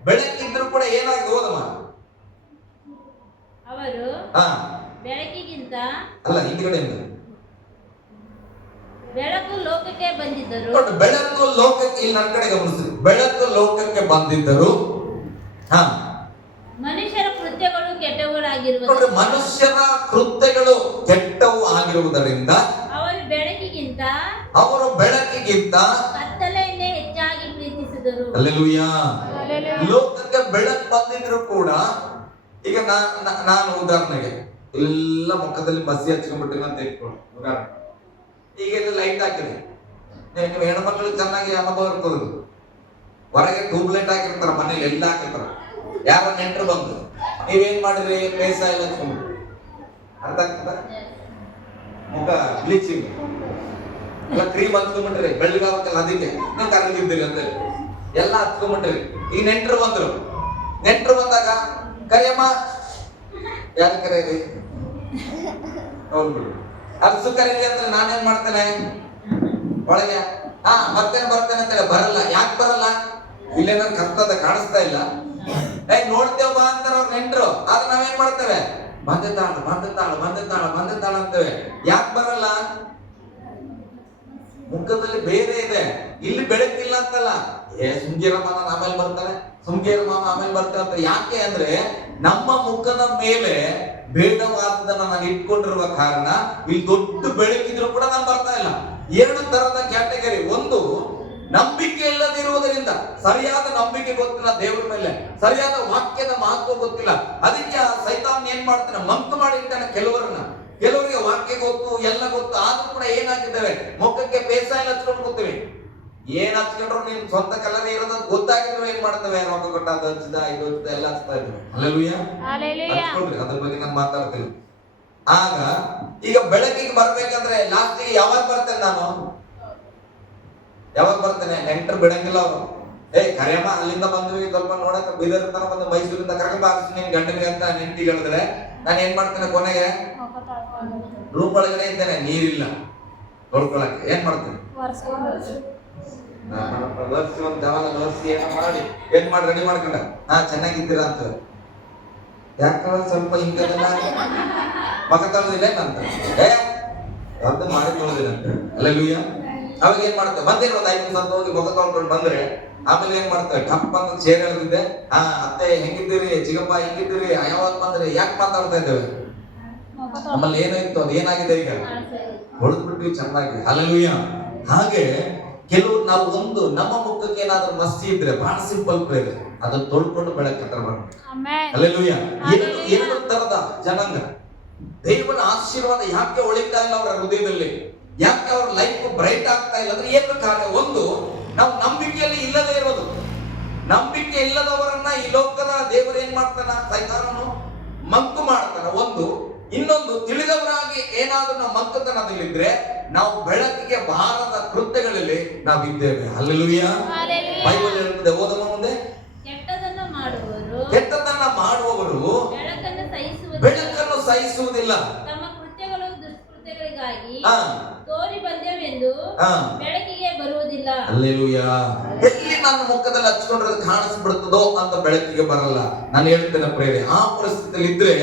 ಬೆಳಕಿದ್ರು ಕೂಡ ಏನಾಗಿದೆ ಹೋದಮ್ಮ, ಅವರು ಬೆಳಕಿಗಿಂತ ಅಲ್ಲ ಹಿಂದ್ಗಡೆ ಬೆಳಕು ಲೋಕಕ್ಕೆ ಬಂದಿದ್ದರು. ಬೆಳಕು ಲೋಕಕ್ಕೆ, ಇಲ್ಲಿ ನನ್ನ ಕಡೆ ಗಮನಿಸಿ, ಬೆಳಕು ಲೋಕಕ್ಕೆ ಬಂದಿದ್ದರು. ಮನುಷ್ಯರ ಕೃತ್ಯಗಳು ಕೆಟ್ಟವುಗಳಾಗಿರುವ, ಮನುಷ್ಯರ ಕೃತ್ಯಗಳು ಕೆಟ್ಟವು ಆಗಿರುವುದರಿಂದ ಅವರು ಬೆಳಕಿಗಿಂತ ಕತ್ತಲೆಯನ್ನೇ ಹೆಚ್ಚಾಗಿ ಪ್ರೀತಿಸಿದರು. ಹಲ್ಲೆಲೂಯಾ. ಲೋಕಕ್ಕೆ ಬೆಳಕು ಬಂದಿದ್ರು ಕೂಡ, ಈಗ ನಾನು ಉದಾಹರಣೆಗೆ ಎಲ್ಲ ಮುಖದಲ್ಲಿ ಮಸಿ ಹಚ್ಕೊಂಡ್ಬಿಟ್ಟಿನ ಅಂತ ಇಟ್ಕೊಂಡು ಉದಾಹರಣೆ, ಈಗ ಇದು ಲೈಟ್ ಹಾಕಿದೆ, ನೀವು ಹೆಣ್ಮಕ್ಳಿಗೆ ಚೆನ್ನಾಗಿ ಅನುಭವ ಇರ್ತದೆ. ಹೊರಗೆ ಟ್ಯೂಬ್ಲೈಟ್ ಹಾಕಿರ್ತಾರ, ಮನೇಲಿ ಎಲ್ಲ ಹಾಕಿರ್ತಾರ. ಯಾರ ನೆಂಟರು ಬಂದು ನೀವೇನ್ ಮಾಡಿದ್ರಿ, ಬೇಸ ಎಲ್ಲ ಹಚ್ಕೊಂಡ್ಬಿಟ್ಟು, ಅರ್ಥ ಆಗ್ತದ? ಮುಖ ಬ್ಲೀಚಿಂಗ್ ಎಲ್ಲ ಕ್ರೀಮ್ ಹಚ್ಕೊಂಡ್ಬಿಟ್ರಿ, ಬೆಳ್ಳಗಾಗಲ್ಲ, ಅದಕ್ಕೆ ನೀವು ಕರಗಿದ್ದೀರಿ ಅಂತ ಎಲ್ಲ ಹಚ್ಕೊಂಡ್ಬಿಟ್ರಿ. ಈಗ ನೆಂಟರು ಬಂದ್ರು, ನೆಂಟರು ಬಂದಾಗ ಕರಿಯಮ್ಮ, ಯಾರು ಕರೀರಿ, ಹೋಗ್ಬಿಡು. ಅದು ಕರೀರಿ ಅಂದ್ರೆ ನಾನೇನ್ ಮಾಡ್ತೇನೆ ಒಳಗೆ, ಬರ್ತೇನೆ ಅಂತೇಳಿ ಬರಲ್ಲ. ಯಾಕೆ ಬರಲ್ಲ? ಇಲ್ಲೇನಾದ್ರು ಕರ್ತದ ಕಾಣಿಸ್ತಾ ಇಲ್ಲ, ನೋಡ್ತೇವ ಬಾ ಅಂತಾರ ಅವ್ರ ನೆಂಟರು. ಆದ್ರೆ ನಾವೇನ್ ಮಾಡ್ತೇವೆ, ಬಂದಿದ್ದಾಳ ಅಂತೇವೆ. ಯಾಕೆ ಬರಲ್ಲ? ಮುಖದಲ್ಲಿ ಬೇರೆ ಇದೆ, ಇಲ್ಲಿ ಬೆಳಕಿಲ್ಲ ಅಂತಲ್ಲ. ಸುಮ್ಗೀರ ಮಾಮ ಆಮೇಲೆ ಬರ್ತಾನೆ, ಸುಮ್ಗೀರ ಮಾಮ ಆಮೇಲೆ ಬರ್ತಾನೆ ಅಂತ. ಯಾಕೆ ಅಂದ್ರೆ ನಮ್ಮ ಮುಖದ ಮೇಲೆ ಬೇಡವಾದದನ್ನ ನಾನು ಇಟ್ಕೊಂಡಿರುವ ಕಾರಣ ಇಲ್ಲಿ ದೊಡ್ಡ ಬೆಳಕಿದ್ರು ಕೂಡ ನಾನು ಬರ್ತಾ ಇಲ್ಲ. 2 ತರದ ಕ್ಯಾಟಗರಿ. ಒಂದು, ನಂಬಿಕೆ ಇಲ್ಲದಿರುವುದರಿಂದ, ಸರಿಯಾದ ನಂಬಿಕೆ ಗೊತ್ತಿಲ್ಲ ದೇವರ ಮೇಲೆ, ಸರಿಯಾದ ವಾಕ್ಯದ ಮಹತ್ವ ಗೊತ್ತಿಲ್ಲ. ಅದಕ್ಕೆ ಆ ಸೈತಾನ್ ಏನ್ ಮಾಡ್ತಾನೆ, ಮಂಕು ಮಾಡಿರ್ತಾನೆ ಕೆಲವರನ್ನ. ಕೆಲವರಿಗೆ ವಾಕ್ಯ ಗೊತ್ತು, ಎಲ್ಲ ಗೊತ್ತು, ಆದ್ರೂ ಕೂಡ ಏನಾಗಿದ್ದೇವೆ, ಮುಖಕ್ಕೆ ಬೇಸ ಎಲ್ಲ ಹಚ್ಕೊಂಡು ಕೂತೀವಿ. ಏನ್ ಹಚ್ಕೊಂಡ್ರು ನಿಮ್ ಸ್ವಂತ ಕಲರ್ ಇರೋದು ಗೊತ್ತಾಗಿದ್ರು ಏನ್ ಮಾಡ್ತೇವೆ, ರೊಕ್ಕ ಕೊಟ್ಟ ಅದು ಹಚ್ಚಿದ ಇದು ಹಚ್ಚಿದ ಎಲ್ಲ ಹಚ್ತಾ ಇದ್ವಿ. ಹಲ್ಲೆಲೂಯಾ, ಹಚ್ಕೊಳ್ರಿ, ಅದ್ರ ಬಗ್ಗೆ ನಾನು ಮಾತಾಡ್ತೀನಿ. ಆಗ ಈಗ ಬೆಳಕಿಗೆ ಬರ್ಬೇಕಂದ್ರೆ ಲಾಸ್ಟಿಗೆ ಯಾವಾಗ ಬರ್ತೇನೆ ನಾನು, ಯಾವಾಗ ಬರ್ತೇನೆ? ನೆಂಟರು ಬಿಡಂಗಿಲ್ಲ ಅವರು. ಕರಿಯಮ್ಮ ಅಲ್ಲಿಂದ ಬಂದ್ವಿ, ಸ್ವಲ್ಪ ನೋಡಕ ಬೀದರ್ ತನ ಬಂದು ಮೈಸೂರಿಂದ ಕರ್ಕೊಂಡ್ ನಿನ್ ಗಂಡನಿಗೆ ಅಂತ ನೆಂಟಿ ಹೇಳಿದ್ರೆ ನಾನು ಏನ್ ಮಾಡ್ತೇನೆ, ಕೊನೆಗೆ ರೂಮ್ ಒಳಗಡೆ ಇದ್ದೇನೆ, ನೀರಿಲ್ಲ ತೊಳ್ಕೊಳಕ್ಕೆ. ಏನ್ ಮಾಡ್ತೇನೆ, ಏನ್ ಮಾಡಿ ರೆಡಿ ಮಾಡ್ಕೊಂಡ, ಚೆನ್ನಾಗಿದ್ದೀರಾ ಅಂತ. ಯಾಕಂದ್ರೆ ಸ್ವಲ್ಪ ಹಿಂಗದೆಲ್ಲ ಮಗ ತಗೊಳ್ದಿಲ್ಲ ಅಂತ ಅರ್ಧ ಮಾಡಿ ತೊಳ್ದಿರಂತೆ. ಹಲ್ಲೆಲೂಯಾ. ಅವಾಗ ಏನ್ ಮಾಡ್ತೇವೆ, ಬಂದೇನು ಒಂದು 5 ನಿಮಿಷ ಹೋಗಿ ಮುಖ ತೊಳ್ಕೊಂಡು ಬಂದ್ರೆ ಆಮೇಲೆ ಏನ್ ಮಾಡ್ತೇವೆ, ಟಪ್ ಅಂತ ಚೇರ್ ಎಳೆದಿದ್ದೆ, ಅತ್ತೆ ಹೆಂಗಿದ್ದೀರಿ, ಚಿಗಪ್ಪ ಹೆಂಗಿದ್ದೀರಿ, ಯಾವಾಗ ಬಂದ್ರಿ, ಯಾಕೆ ಮಾತಾಡ್ತಾ ಇದ್ದೇವೆ? ನಮ್ಮಲ್ಲಿ ಏನಾಯ್ತು, ಅದು ಏನಾಗಿದೆ, ಈಗ ಹೊಡೆದ್ಬಿಟ್ವಿ ಚೆನ್ನಾಗಿ. ಹಲ್ಲೆಲೂಯಾ. ಹಾಗೆ ಕೆಲವು ನಾವು ಒಂದು ನಮ್ಮ ಮುಖಕ್ಕೆ ಏನಾದ್ರೂ ಮಸ್ತಿ ಇದ್ರೆ ಬಹಳ ಸಿಂಪಲ್ ಪ್ರೇಯರ್, ಅದನ್ನ ತೊಳ್ಕೊಂಡು ಬೆಳಕು ಹತ್ರ ಬರ್ಬೇಕು. ಹಲ್ಲೆಲೂಯಾ. 2 ತರದ ಜನಾಂಗ. ದೇವರ ಆಶೀರ್ವಾದ ಯಾಕೆ ಒಳಿತಾ ಇಲ್ಲ ಅವರ ಹೃದಯದಲ್ಲಿ, ಯಾಕೆ ಅವ್ರ ಲೈಫ್ ಬ್ರೈಟ್ ಆಗ್ತಾ ಇಲ್ಲ ಅಂದ್ರೆ ಏನು ಕಾರಣ? ಒಂದು, ನಾವು ನಂಬಿಕೆಯಲ್ಲಿ ಇಲ್ಲದೆ ಇರೋದು. ನಂಬಿಕೆ ಇಲ್ಲದವರನ್ನ ಈ ಲೋಕದ ದೇವರು ಏನ್ ಮಾಡ್ತಾನ, ಸೈತಾನನು ಮಂಕು ಮಾಡ್ತಾನ. ಒಂದು. ಇನ್ನೊಂದು, ತಿಳಿದವರಾಗಿ ಏನಾದ್ರೂ ನಾವು ಮಂಕತನದಲ್ಲಿದ್ರೆ ನಾವು ಬೆಳಕಿಗೆ ಬಾರದ ಕೃತ್ಯಗಳಲ್ಲಿ ನಾವಿದ್ದೇವೆ. ಹಲ್ಲೆಲೂಯಾ. ಬೈಬಲ್ ಹೇಳುತ್ತದೆ, ಓದಮ್ಮ ಮುಂದೆ. ಕೆಟ್ಟದನ್ನ ಮಾಡುವವರು ಬೆಳಕನ್ನು ಸಹಿಸುವುದಿಲ್ಲ, ತಮ್ಮ ಕೃತ್ಯಗಳು ದುಷ್ಕೃತ್ಯಗಳಿಗಾಗಿ ತೋರಿ ಬಂದೆವೆಂದು ಬೆಳಕಿಗೆ ಬರುವುದಿಲ್ಲ. ಹಲ್ಲೆಲೂಯಾ. ಎಲ್ಲಿ ನನ್ನ ಮುಖದಲ್ಲಿ ಹಚ್ಕೊಂಡ್ರೆ ಅದು ಕಾಣಿಸ್ಬಿಡ್ತದೋ ಅಂತ ಬೆಳಕಿಗೆ ಬರಲ್ಲ. ನಾನು ಹೇಳ್ತೇನೆ ಪ್ರೇರೆ, ಆ ಪರಿಸ್ಥಿತಿಯಲ್ಲಿ ಇದ್ರೆ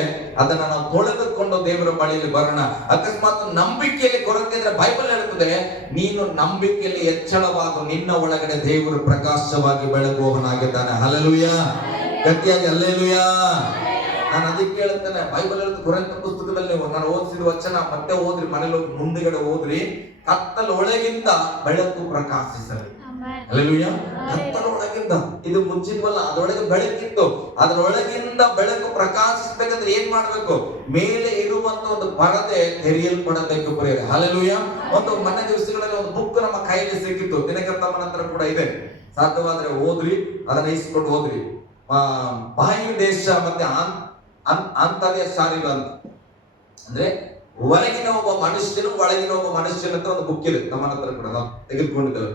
ಅದನ್ನ ನಾವು ತೊಳೆದುಕೊಂಡು ದೇವರ ಬಳಿಯಲ್ಲಿ ಬರೋಣ. ಅಕಸ್ಮಾತ್ ನಂಬಿಕೆಯಲ್ಲಿ ಕೊರತೆ ಇದ್ರೆ ಬೈಬಲ್ ಹೇಳ್ತದೆ, ನೀನು ನಂಬಿಕೆಯಲ್ಲಿ ಹೆಚ್ಚಳವಾಗು, ನಿನ್ನ ಒಳಗಡೆ ದೇವರು ಪ್ರಕಾಶವಾಗಿ ಬೆಳಗುವವನಾಗಿದ್ದಾನೆ. ಹಲ್ಲೆಲೂಯಾ. ಗಟ್ಟಿಯಾಗಿ ಹಲ್ಲೆಲೂಯಾ. ನಾನು ಅದಕ್ಕೆ ಹೇಳ್ತೇನೆ, ಬೈಬಲ್ ಹೇಳ್ತ ಕೊರಿಂಥ ಪುಸ್ತಕದಲ್ಲಿ ನಾನು ಓದಿಸಿದ ವಚನ ಮತ್ತೆ ಓದ್ರಿ, ಮನೇಲಿ ಹೋಗಿ ಮುಂದುಗಡೆ ಓದ್ರಿ. ಕತ್ತಲೊಳಗಿಂದ ಬೆಳಕು ಪ್ರಕಾಶಿಸಲಿ. ಹಲ್ಲೆಲೂಯಾ. ಕತ್ತಲೊಳಗಿಂದ, ಇದು ಮುಂಚಿನವಲ್ಲ, ಅದರೊಳಗೆ ಬೆಳಕಿತ್ತು. ಅದರೊಳಗಿಂದ ಬೆಳಕು ಪ್ರಕಾಶಿಸಬೇಕಂದ್ರೆ ಏನ್ ಮಾಡ್ಬೇಕು? ಮೇಲೆ ಇರುವಂತ ಒಂದು ಪರದೆ ತೆರೆಯಲ್ಪಡಬೇಕು ಪ್ರಿಯರೇ. ಹಲ್ಲೆಲೂಯಾ. ಒಂದು ಮೊನ್ನೆ ದಿವಸಗಳಲ್ಲಿ ಒಂದು ಬುಕ್ ನಮ್ಮ ಕೈಯಲ್ಲಿ ಸಿಕ್ಕಿತ್ತು, ದಿನಕರ್ತಮ್ಮನ ಹತ್ರ ಕೂಡ ಇದೆ. ಸಾಧ್ಯವಾದ್ರೆ ಓದ್ರಿ, ಅದನ್ನ ಇಸ್ಕೊಂಡು ಓದ್ರಿ. ಬಾಹ್ಯ ದೇಶ ಮತ್ತೆ ಆಂತರ್ಯ ಶಾರೀರ ಅಂತ, ಅಂದ್ರೆ ಹೊರಗಿನ ಒಬ್ಬ ಮನುಷ್ಯನು ಒಳಗಿನ ಒಬ್ಬ ಮನುಷ್ಯನ ಅಂತ ಒಂದು ಬುಕ್ ಇದೆ ನಮ್ಮ ಹತ್ರ ಕೂಡ, ನಾವು ತೆಗೆದುಕೊಂಡಿದ್ದೇವೆ.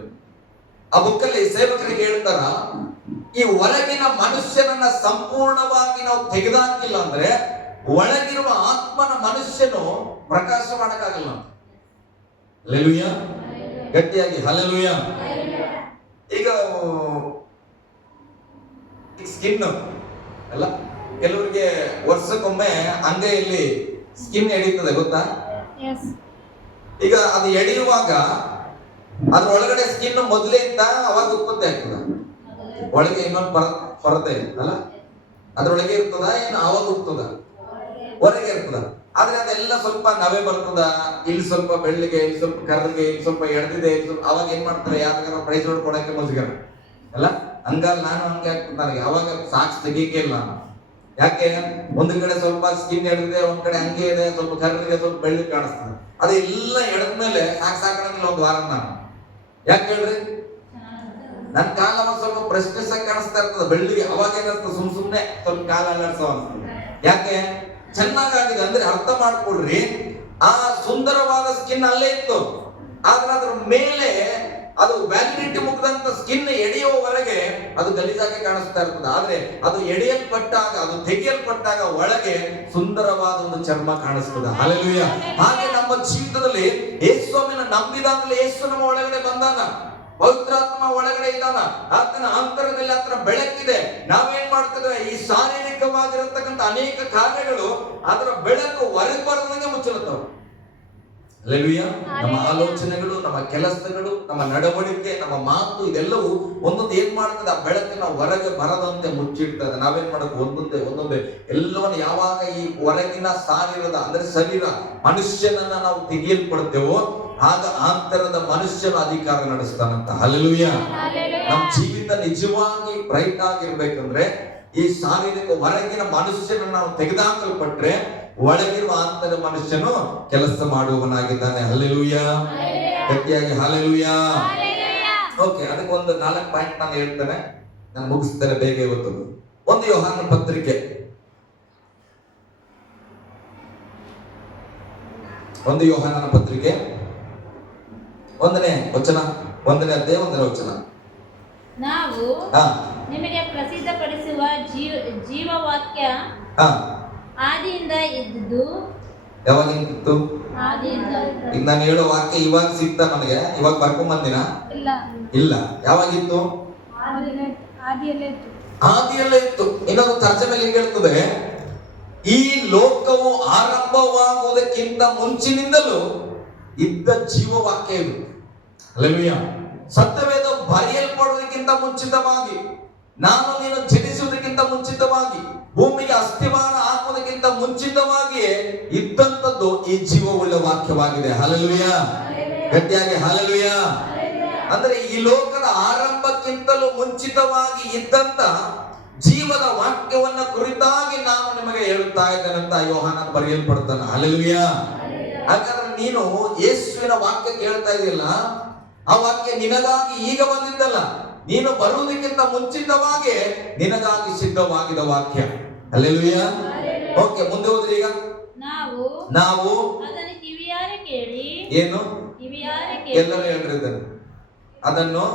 ಆ ಬುಕ್ ಅಲ್ಲಿ ಸೇವಕರಿಗೆ ಹೇಳ್ತಾರ, ಈ ಹೊರಗಿನ ಮನುಷ್ಯನನ್ನ ಸಂಪೂರ್ಣವಾಗಿ ನಾವು ತೆಗೆದಾಕಿಲ್ಲ ಅಂದ್ರೆ ಒಳಗಿರುವ ಆತ್ಮನ ಮನುಷ್ಯನು ಪ್ರಕಾಶ ಮಾಡಕ್ಕಾಗಲ್ಲ. ಹಲ್ಲೆಲೂಯಾ. ಗಟ್ಟಿಯಾಗಿ ಹಲ್ಲೆಲೂಯಾ. ಈಗ ಸ್ಕಿನ್ ಅಲ್ಲ, ಕೆಲವರಿಗೆ ವರ್ಷಕ್ಕೊಮ್ಮೆ ಅಂಗೈಯಲ್ಲಿ ಸ್ಕಿನ್ ಎಡೀತದೆ, ಗೊತ್ತಾ? ಈಗ ಅದು ಎಡೆಯುವಾಗ ಅದ್ರ ಒಳಗಡೆ ಸ್ಕಿನ್ ಮೊದಲೇ ಇತ್ತ, ಅವಾಗ ಉತ್ಪತ್ತಿ ಆಗ್ತದ. ಒಳಗೆ ಇನ್ನೊಂದು ಪರದೆ ಅಲ್ಲ, ಅದ್ರೊಳಗೆ ಇರ್ತದ, ಏನು ಅವಾಗ ಹುಟ್ಟುತ್ತದ? ಹೊರಗೆ ಇರ್ತದ. ಆದ್ರೆ ಅದೆಲ್ಲ ಸ್ವಲ್ಪ ನವೆ ಬರ್ತದ, ಇಲ್ಲಿ ಸ್ವಲ್ಪ ಬೆಳ್ಳಿಗೆ, ಇಲ್ಲಿ ಸ್ವಲ್ಪ ಕರ್ರಿಗೆ, ಇಲ್ಲಿ ಸ್ವಲ್ಪ ಎಡ್ದಿದೆ, ಅವಾಗ ಏನ್ ಮಾಡ್ತಾರೆ, ಯಾವ್ದಾರ ಪ್ರೈಸ್ ರೋಡ್ ಕೊಡಕ್ಕೆ ಮುಜುಗರ ಅಲ್ಲ. ಹಂಗಲ್ಲ, ನಾನು ಹಂಗೆ ಆಗ್ತದೆ ನನಗೆ, ಅವಾಗ ಸಾಕ್ಸ್ ತೆಗೀಕೆ ಇಲ್ಲ ನಾನು. ಯಾಕೆ? ಒಂದು ಕಡೆ ಸ್ವಲ್ಪ ಸ್ಕಿನ್ ಎಡದಿದೆ, ಒಂದ್ ಕಡೆ ಹಂಗೆ ಇದೆ, ಸ್ವಲ್ಪ ಕರ್ರಿಗೆ, ಸ್ವಲ್ಪ ಬೆಳ್ಳಿ ಕಾಣಿಸ್ತದೆ. ಅದೆಲ್ಲ ಎಡದ್ಮೇಲೆ ಸಾಕಾಗಿಲ್ಲ ಒಂದು ವಾರ ನಾನು. ಯಾಕೆ ಹೇಳ್ರಿ? ನನ್ನ ಕಾಲ ಅವಾಗ ಸ್ವಲ್ಪ ಪ್ರೆಸ್ಟೆಸ್ ಆಗಿ ಕಾಣಿಸ್ತಾ ಇರ್ತದೆ ಬೆಳ್ಳಿಗೆ. ಅವಾಗ ಏನಿರ್ತದೆ, ಸುಮ್ನೆ ಸ್ವಲ್ಪ ಕಾಲ ಅಲ್ಲಾಡ್ಸೋ ಅನ್ಸ್ತದೆ. ಯಾಕೆ? ಚೆನ್ನಾಗಿದೆ ಅಂದ್ರೆ ಅರ್ಥ ಮಾಡ್ಕೊಳ್ರಿ, ಆ ಸುಂದರವಾದ ಸ್ಕಿನ್ ಅಲ್ಲೇ ಇತ್ತು, ಆದ್ರೆ ಅದ್ರ ಮೇಲೆ ಅದು ವ್ಯಾಲಿಡಿಟಿ ಮುಗಿದಂತ ಸ್ಕಿನ್ ಎಡೆಯುವವರೆಗೆ ಅದು ಗಲೀಜಾಗಿ ಕಾಣಿಸ್ತಾ ಇರ್ತದೆ. ಆದ್ರೆ ಅದು ಎಡೆಯಲ್ಪಟ್ಟಾಗ, ಅದು ತೆಗೆಯಲ್ಪಟ್ಟಾಗ ಒಳಗೆ ಸುಂದರವಾದ ಒಂದು ಚರ್ಮ ಕಾಣಿಸ್ತದೆ. ಹಲ್ಲೆಲೂಯಾ. ಹಾಗೆ ನಮ್ಮ ಜೀವಿತದಲ್ಲಿ ಯೇಸುವಿನ ನಂಬಿದಾಗಲೇ ಯೇಸು ನಮ್ಮ ಒಳಗಡೆ ಬಂದಾನ, ಪವಿತ್ರಾತ್ಮ ಒಳಗಡೆ ಇದ್ದಾನ, ಆತನ ಅಂತರದಲ್ಲಿ ಆತನ ಬೆಳಕಿದೆ. ನಾವೇನ್ ಮಾಡ್ತೇವೆ? ಈ ಶಾರೀರಿಕವಾಗಿರತಕ್ಕಂಥ ಅನೇಕ ಕಾರ್ಯಗಳು ಅದರ ಬೆಳಕು ಹೊರಗೆ ಬರದಂಗೆ ಮುಚ್ಚಲತ್ತವ. ಹಲ್ಲೆಲೂಯಾ. ನಮ್ಮ ಆಲೋಚನೆಗಳು, ನಮ್ಮ ಕೆಲಸಗಳು, ನಮ್ಮ ನಡವಳಿಕೆ, ನಮ್ಮ ಮಾತು, ಇದೆಲ್ಲವೂ ಒಂದೊಂದು ಏನ್ ಮಾಡ್ತದೆ? ಆ ಬೆಳಕನ್ನ ಹೊರಗೆ ಬರದಂತೆ ಮುಚ್ಚಿಡ್ತದೆ. ನಾವೇನ್ ಮಾಡಬೇಕು? ಒಂದೊಂದೇ ಎಲ್ಲವನ್ನು ಯಾವಾಗ ಈ ಹೊರಗಿನ ಶಾರೀರದ ಅಂದ್ರೆ ಶರೀರ ಮನುಷ್ಯನನ್ನ ನಾವು ತೆಗೆಯಲ್ಪಡ್ತೇವೋ ಆಗ ಆಂತರದ ಮನುಷ್ಯನ ಅಧಿಕಾರ ನಡೆಸ್ತಾನಂತ. ಹಲ್ಲೆಲೂಯಾ. ನಮ್ಮ ಜೀವಿತ ನಿಜವಾಗಿ ಬ್ರೈಟ್ ಆಗಿರ್ಬೇಕಂದ್ರೆ ಈ ಶಾರೀರಿಕ ಹೊರಗಿನ ಮನುಷ್ಯನನ್ನ ನಾವು ತೆಗೆದಾಕಲ್ಪಟ್ರೆ ಒಳಗಿರುವ ಆಂತರದ ಮನುಷ್ಯನು ಕೆಲಸ ಮಾಡುವವನಾಗಿದ್ದಾನೆ. ಹಲ್ಲೆಲೂಯಾ. ಗಟ್ಟಿಯಾಗಿ ಹಲ್ಲೆಲೂಯಾ. ಓಕೆ, ಅದಕ್ಕೆ ಒಂದು 4 ಪಾಯಿಂಟ್ ನಾನು ಹೇಳ್ತೇನೆ, ನಾನು ಮುಗಿಸ್ತೇನೆ ಬೇಗ ಇವತ್ತು. ಒಂದು ಯೋಹಾನ ಪತ್ರಿಕೆ, 1 ಯೋಹಾನನ ಪತ್ರಿಕೆ 1ನೇ ವಚನ, 1ನೇ ಅಧ್ಯಾಯ 1ನೇ ವಚನ. ನಾವು ನಿಮಗೆ ಪ್ರಸಿದ್ಧಪಡಿಸುವ ಜೀವವಾಕ್ಯ ಆದಿಯಿಂದ ಇದ್ದುದು. ಯಾವಾಗಿತ್ತು? ಈಗ ನಾನು ಹೇಳೋ ವಾಕ್ಯ ಇವಾಗ ಸಿಗ್ತಾ ನನಗೆ? ಇವಾಗ ಬರ್ಕೊಂಡ್ ಬಂದಿನ? ಇಲ್ಲ. ಯಾವಾಗಿತ್ತು? ಆದಿಯಲ್ಲೇ ಇತ್ತು. ಇನ್ನೊಂದು ತರ್ಜಮೆಯಲ್ಲಿ ಹಿಂಗೆ ಹೇಳ್ತದೆ, ಈ ಲೋಕವು ಆರಂಭವಾಗುವುದಕ್ಕಿಂತ ಮುಂಚಿನಿಂದಲೂ ಇದ್ದ ಜೀವವಾಕ್ಯ ಇದು. ಹಲ್ಲೆಲೂಯಾ. ಸತ್ಯವೇದ ಬರೆಯಲ್ಪಡುವುದಕ್ಕಿಂತ ಮುಂಚಿತವಾಗಿ, ನಾನು ನೀನು ಜನಿಸುವುದಕ್ಕಿಂತ ಮುಂಚಿತವಾಗಿ, ಭೂಮಿಗೆ ಅಸ್ಥಿವಾರ ಹಾಕುವುದಕ್ಕಿಂತ ಮುಂಚಿತವಾಗಿಯೇ ಇದ್ದಂಥದ್ದು ಈ ಜೀವವುಳ್ಳ ವಾಕ್ಯವಾಗಿದೆ. ಹಲ್ಲೆಲೂಯಾ. ಗಟ್ಟಿಯಾಗಿ ಹಲ್ಲೆಲೂಯಾ. ಅಂದ್ರೆ ಈ ಲೋಕದ ಆರಂಭಕ್ಕಿಂತಲೂ ಮುಂಚಿತವಾಗಿ ಇದ್ದಂತ ಜೀವದ ವಾಕ್ಯವನ್ನ ಕುರಿತಾಗಿ ನಾನು ನಿಮಗೆ ಹೇಳುತ್ತಾ ಇದ್ದೇನಂತ ಯೋಹಾನ ಬರೆಯಲ್ಪಡ್ತಾನೆ. ಹಲ್ಲೆಲೂಯಾ. ಹಾಗಾದ್ರೆ ನೀನು ಯೇಸುವಿನ ವಾಕ್ಯ ಕೇಳ್ತಾ ಇದೆಯಲ್ಲ, ಆ ವಾಕ್ಯ ನಿನಗಾಗಿ ಈಗ ಬಂದಿದ್ದಲ್ಲ, ನೀನು ಬರುವುದಕ್ಕಿಂತ ಮುಂಚಿತವಾಗಿ ನಿನಗಾಗಿ ಸಿದ್ಧವಾಗಿದ ವಾಕ್ಯ. ಹಲ್ಲೆಲೂಯಾ. ಓಕೆ, ಮುಂದೆ ಹೋದ್ರಿ. ಈಗ ನಾವು ಅದನ್ನು ಕಿವಿಯಾರೆ ಕೇಳಿ. ಏನು? ಎಲ್ಲರೂ ಹೇಳ್ರಿದ್ದನ್ನು. ಅದನ್ನು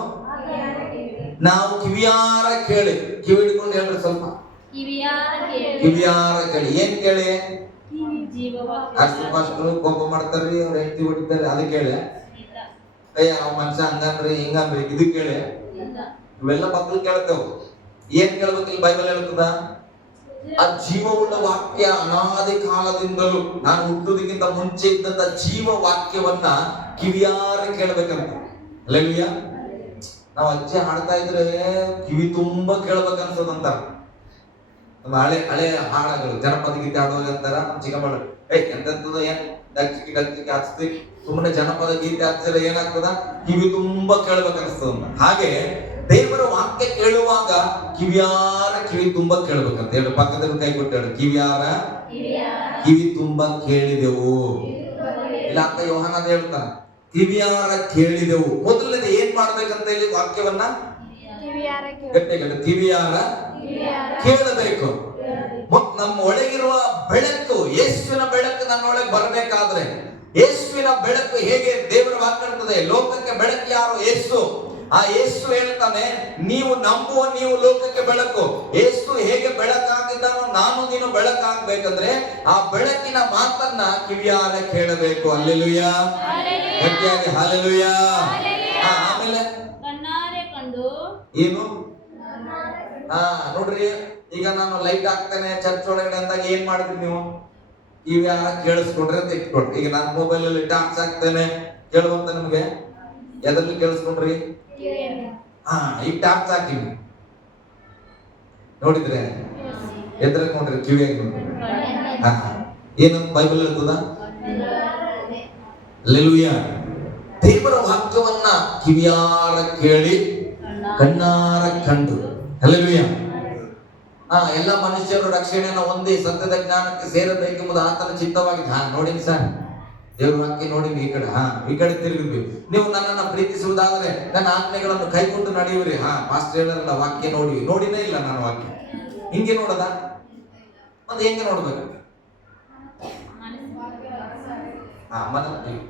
ನಾವು ಕಿವಿಯಾರ ಕೇಳಿ. ಕಿವಿ ಹಿಡ್ಕೊಂಡು ಹೇಳ್ರಿ ಸ್ವಲ್ಪ. ಕಿವಿಯಾರ ಕೇಳಿ. ಏನ್ ಕೇಳಿ? ಅಷ್ಟು ಕೋಪ ಮಾಡ್ತಾರ್ರಿ, ಅವ್ರ ಹೆಂಡತಿ ಹೊಡಿತಾರೆ, ಅದು ಕೇಳಿ. ಅಯ್ಯ ಅವ್ ಮನುಷ್ಯ ಹಂಗನ್ರಿ ಹಿಂಗನ್ರಿ ಇದು ಕೇಳಿ ಇವೆಲ್ಲ ಮಕ್ಕಳು ಕೇಳ್ತೇವೆ. ಏನ್ ಕೇಳ್ಬೇಕಿಲ್ಲ ಬೈಬಲ್ ಹೇಳ್ತದ? ಆ ಜೀವವುಳ್ಳ ವಾಕ್ಯ ಅನಾದಿ ಕಾಲದಿಂದಲೂ ನಾನು ಹುಟ್ಟುವುದಕ್ಕಿಂತ ಮುಂಚೆ ಇದ್ದಂತ ಜೀವ ವಾಕ್ಯವನ್ನ ಕಿವಿಯಾರ ಕೇಳ್ಬೇಕಂತ. ಹಲ್ಲೆಲೂಯಾ. ನಾವ್ ಅಜ್ಜಿ ಹಾಡ್ತಾ ಇದ್ರೆ ಕಿವಿ ತುಂಬಾ ಕೇಳ್ಬೇಕನ್ಸದಂತ. ನಮ್ಮ ಹಳೆ ಹಳೆ ಹಾಡಗಳು ಜನಪದ ಗೀತೆ ಹಾಡುವಾಗ ಅಂತಾರ. ನಮ್ಮ ಚಿಕ್ಕಮ್ಮಳು ಎಂತೆಂತದ ಏನ್ ಡಚ್ಚಿಗೆ ಡಚ್ಚಿಗೆ ಹಚ್ತಿ ಸುಮ್ಮನೆ ಜನಪದ ಗೀತೆ ಹಚ್ಚಿದ್ರೆ ಏನಾಗ್ತದ? ಕಿವಿ ತುಂಬಾ ಕೇಳ್ಬೇಕನ್ಸ್ತದ. ಹಾಗೆ ದೇವರ ವಾಕ್ಯ ಕೇಳುವಾಗ ಕಿವಿಯಾರ ಕಿವಿ ತುಂಬಾ ಕೇಳ್ಬೇಕಂತ ಹೇಳಿ ಪಕ್ಕದಲ್ಲಿ ಕೈ ಕೊಟ್ಟು ಹೇಳಿ, ಕಿವಿಯಾರ ಕಿವಿ ತುಂಬಾ ಕೇಳಿದೆವು. ಇಲ್ಲ ಅಂತ ಯೋಹಾನದ ಹೇಳ್ತಾನೆ, ಕಿವಿಯಾರ ಕೇಳಿದೆವು. ಮೊದಲನೇದು ಏನ್ ಮಾಡ್ಬೇಕಂತ ಹೇಳಿ ವಾಕ್ಯವನ್ನ ಗಟ್ಟಿ ಕಿವಿಯಾರ ಕೇಳಬೇಕು. ಮತ್ ನಮ್ಮ ಒಳಗಿರುವ ಬೆಳಕು, ಯೇಸುವಿನ ಬೆಳಕು ನನ್ನೊಳಗೆ ಬರಬೇಕಾದ್ರೆ, ಯೇಸುವಿನ ಬೆಳಕು ಹೇಗೆ ದೇವರ ವಾಕ್ಯ ಇರ್ತದೆ, ಲೋಕಕ್ಕೆ ಬೆಳಕು ಯಾರು? ಯೇಸು. ಆ ಯೇಸು ಹೇಳ್ತಾನೆ, ನೀವು ನಂಬುವ ನೀವು ಲೋಕಕ್ಕೆ ಬೆಳಕು. ಯೇಸು ಹೇಗೆ ಬೆಳಕಾಗಿದ್ದಾನೋ ನಾನು ನೀನು ಬೆಳಕಾಗ್ಬೇಕಂದ್ರೆ ಆ ಬೆಳಕಿನ ಮಾತನ್ನ ಕಿವಿಯಾರ ಕೇಳಬೇಕು. ಹಲ್ಲೆಲೂಯಾ. ಗಟ್ಟಿಯಾಗಿ ಹಲ್ಲೆಲೂಯಾ. ಆಮೇಲೆ ಕಣ್ಣಾರೆ ಕಂಡು ಏನು? ನೋಡ್ರಿ, ಈಗ ನಾನು ಲೈಟ್ ಹಾಕ್ತೇನೆ ಚರ್ಚ್ ಒಳಗಡೆ ಅಂದಾಗ ಏನ್ ಮಾಡಿದ್ರಿ ನೀವು? ಕಿವಿಯಾರ ಕೇಳಿಸ್ಕೊಂಡ್ರೆ ಅಂತ ಇಟ್ಕೊಡ್ರಿ. ಈಗ ನಾನು ಮೊಬೈಲ್ ಅಲ್ಲಿ ಟಾರ್ಚ್ ಹಾಕ್ತೇನೆ ಕೇಳುವಂತ ನಿಮ್ಗೆ ಎದ್ರಲ್ಲಿ ಕೇಳಿಸ್ಕೊಂಡ್ರಿ? ಈಗ ಟಾರ್ಚ್ ಹಾಕಿವಿ ನೋಡಿದ್ರೆ ಎದ್ರಲ್ಲಿ ನೋಡ್ರಿ ಕಿವಿಯಾಗಿ ನೋಡ್ರಿ. ಏನಂತ ಬೈಬಲ್ ಇರ್ತದ? ಹಲ್ಲೆಲೂಯಾ. ದೇವರ ವಾಕ್ಯವನ್ನ ಕಿವಿಯಾರ ಕೇಳಿ ಕಣ್ಣಾರ ಕಂಡು. ಹಲ್ಲೆಲೂಯಾ. ಎಲ್ಲ ಮನುಷ್ಯರು ರಕ್ಷಣೆಯನ್ನು ಹೊಂದಿ ಸತ್ಯದ ಜ್ಞಾನಕ್ಕೆ ಸೇರಬೇಕೆಂಬುದು ಆತನ ಚಿತ್ತವಾಗಿದೆ. ನೋಡಿನಿ ಸರ್, ದೇವ್ರ ವಾಕ್ಯ ನೋಡಿನಿ. ಈ ಕಡೆ ತಿರುಗಿ ನೀವು ನನ್ನನ್ನ ಪ್ರೀತಿಸುವುದಾದರೆ ನನ್ನ ಆಜ್ಞೆಗಳನ್ನು ಕೈಗೊಂಡು ನಡೆಯುವಿರಿ. ಪಾಸ್ಟರ್ ಹೇಳಲ್ಲ ವಾಕ್ಯ ನೋಡಿನೇ ಇಲ್ಲ ನಾನು ವಾಕ್ಯ. ಹಿಂಗೆ ನೋಡದ? ಮತ್ತೆ ಹೆಂಗೆ ನೋಡ್ಬೇಕು?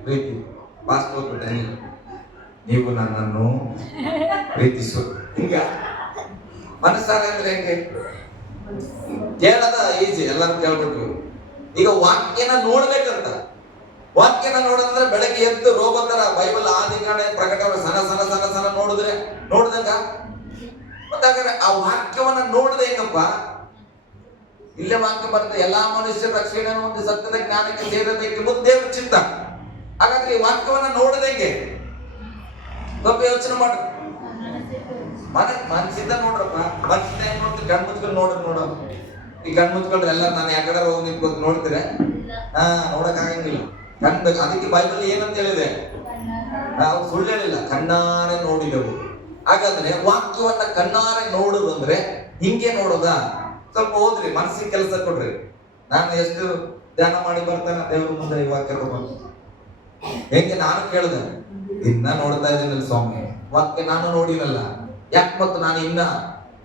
ಪ್ರೀತಿ ಪಾಸ್ಟರ್ ಹೋಗ್ಬಿಟ್ಟೆ, ನೀವು ನನ್ನನ್ನು ಪ್ರೀತಿಸು. ಹಿಂಗ ಮನಸ್ಸಾರೆ ಅಂದ್ರೆ ಹೆಂಗೆ? ಕೇಳದ ಈಜಿ, ಎಲ್ಲರೂ ಕೇಳ್ಬಿಟ್ವಿ. ಈಗ ವಾಕ್ಯನ ನೋಡ್ಬೇಕಂತ. ವಾಕ್ಯನ ನೋಡಂದ್ರೆ ಬೆಳಗ್ಗೆ ಎದ್ದು ರೋಗ ತರ ಬೈಬಲ್ ಆದಿಕಾಂಡ ಪ್ರಕಟ ಸನ ಸನ ಸನ ಸನ ನೋಡ್ದಂಗ ಮತ್ತಾಗ ಆ ವಾಕ್ಯವನ್ನ ನೋಡದೆ ಹೆಂಗಪ್ಪ? ಇಲ್ಲೇ ವಾಕ್ಯ ಬರುತ್ತೆ, ಎಲ್ಲಾ ಮನುಷ್ಯರ ರಕ್ಷಣೆ ಒಂದು ಸತ್ಯದ ಜ್ಞಾನಕ್ಕೆ ಸೇರಬೇಕೆಂಬುದು ದೇವರ ಚಿತ್ತ. ಹಾಗಾದ್ರೆ ಈ ವಾಕ್ಯವನ್ನ ನೋಡದೆ ಹೆಂಗೆ? ಸ್ವಲ್ಪ ಯೋಚನೆ ಮಾಡ್ರಿ. ಮನಸ್ಸಿಂದ ನೋಡ್ರಪ್ಪ. ಮನಸ್ಸಿಂದ ಏನ್ ನೋಡ್ತೀರಿ? ಕಣ್ ಮುಚ್ಕೊಂಡು ನೋಡೋ. ಈ ಕಣ್ ಮುಚ್ಕೊಂಡ್ರೆ ಎಲ್ಲ ನಾನು ಯಾಕಡೆ ಹೋಗಿ ನಿಂತ್ಕೊಂಡು ನೋಡ್ತೀರ? ನೋಡಕ್ ಆಗಂಗಿಲ್ಲ. ಕಣ್ಬೇಕು. ಅದಕ್ಕೆ ಬೈಬಲ್ ಏನಂತ ಹೇಳಿದೆ? ನಾವು ಸುಳ್ಳು ಹೇಳಿಲ್ಲ, ಕಣ್ಣಾರೆ ನೋಡಿದೆವು. ಹಾಗಾದ್ರೆ ವಾಕ್ಯವನ್ನ ಕಣ್ಣಾರೆ ನೋಡುದು ಅಂದ್ರೆ ಹಿಂಗೆ ನೋಡೋದ? ಸ್ವಲ್ಪ ಓದ್ರಿ, ಮನಸ್ಸಿಗೆ ಕೆಲಸ ಕೊಡ್ರಿ. ನಾನು ಎಷ್ಟು ಧ್ಯಾನ ಮಾಡಿ ಬರ್ತಾನೆ ದೇವ್ರ ಮುಂದೆ ಈ ವಾಕ್ಯ ಹೆಂಗೆ ನಾನು ಕೇಳ್ದೆ, ಇನ್ನ ನೋಡ್ತಾ ಇದ್ದೀನಲ್ಲ ಸ್ವಾಮಿ, ವಾಕ್ಯ ನಾನು ನೋಡಿನಲ್ಲ, ಯಾಕೆ ಮತ್ತು ನಾನು ಇನ್ನ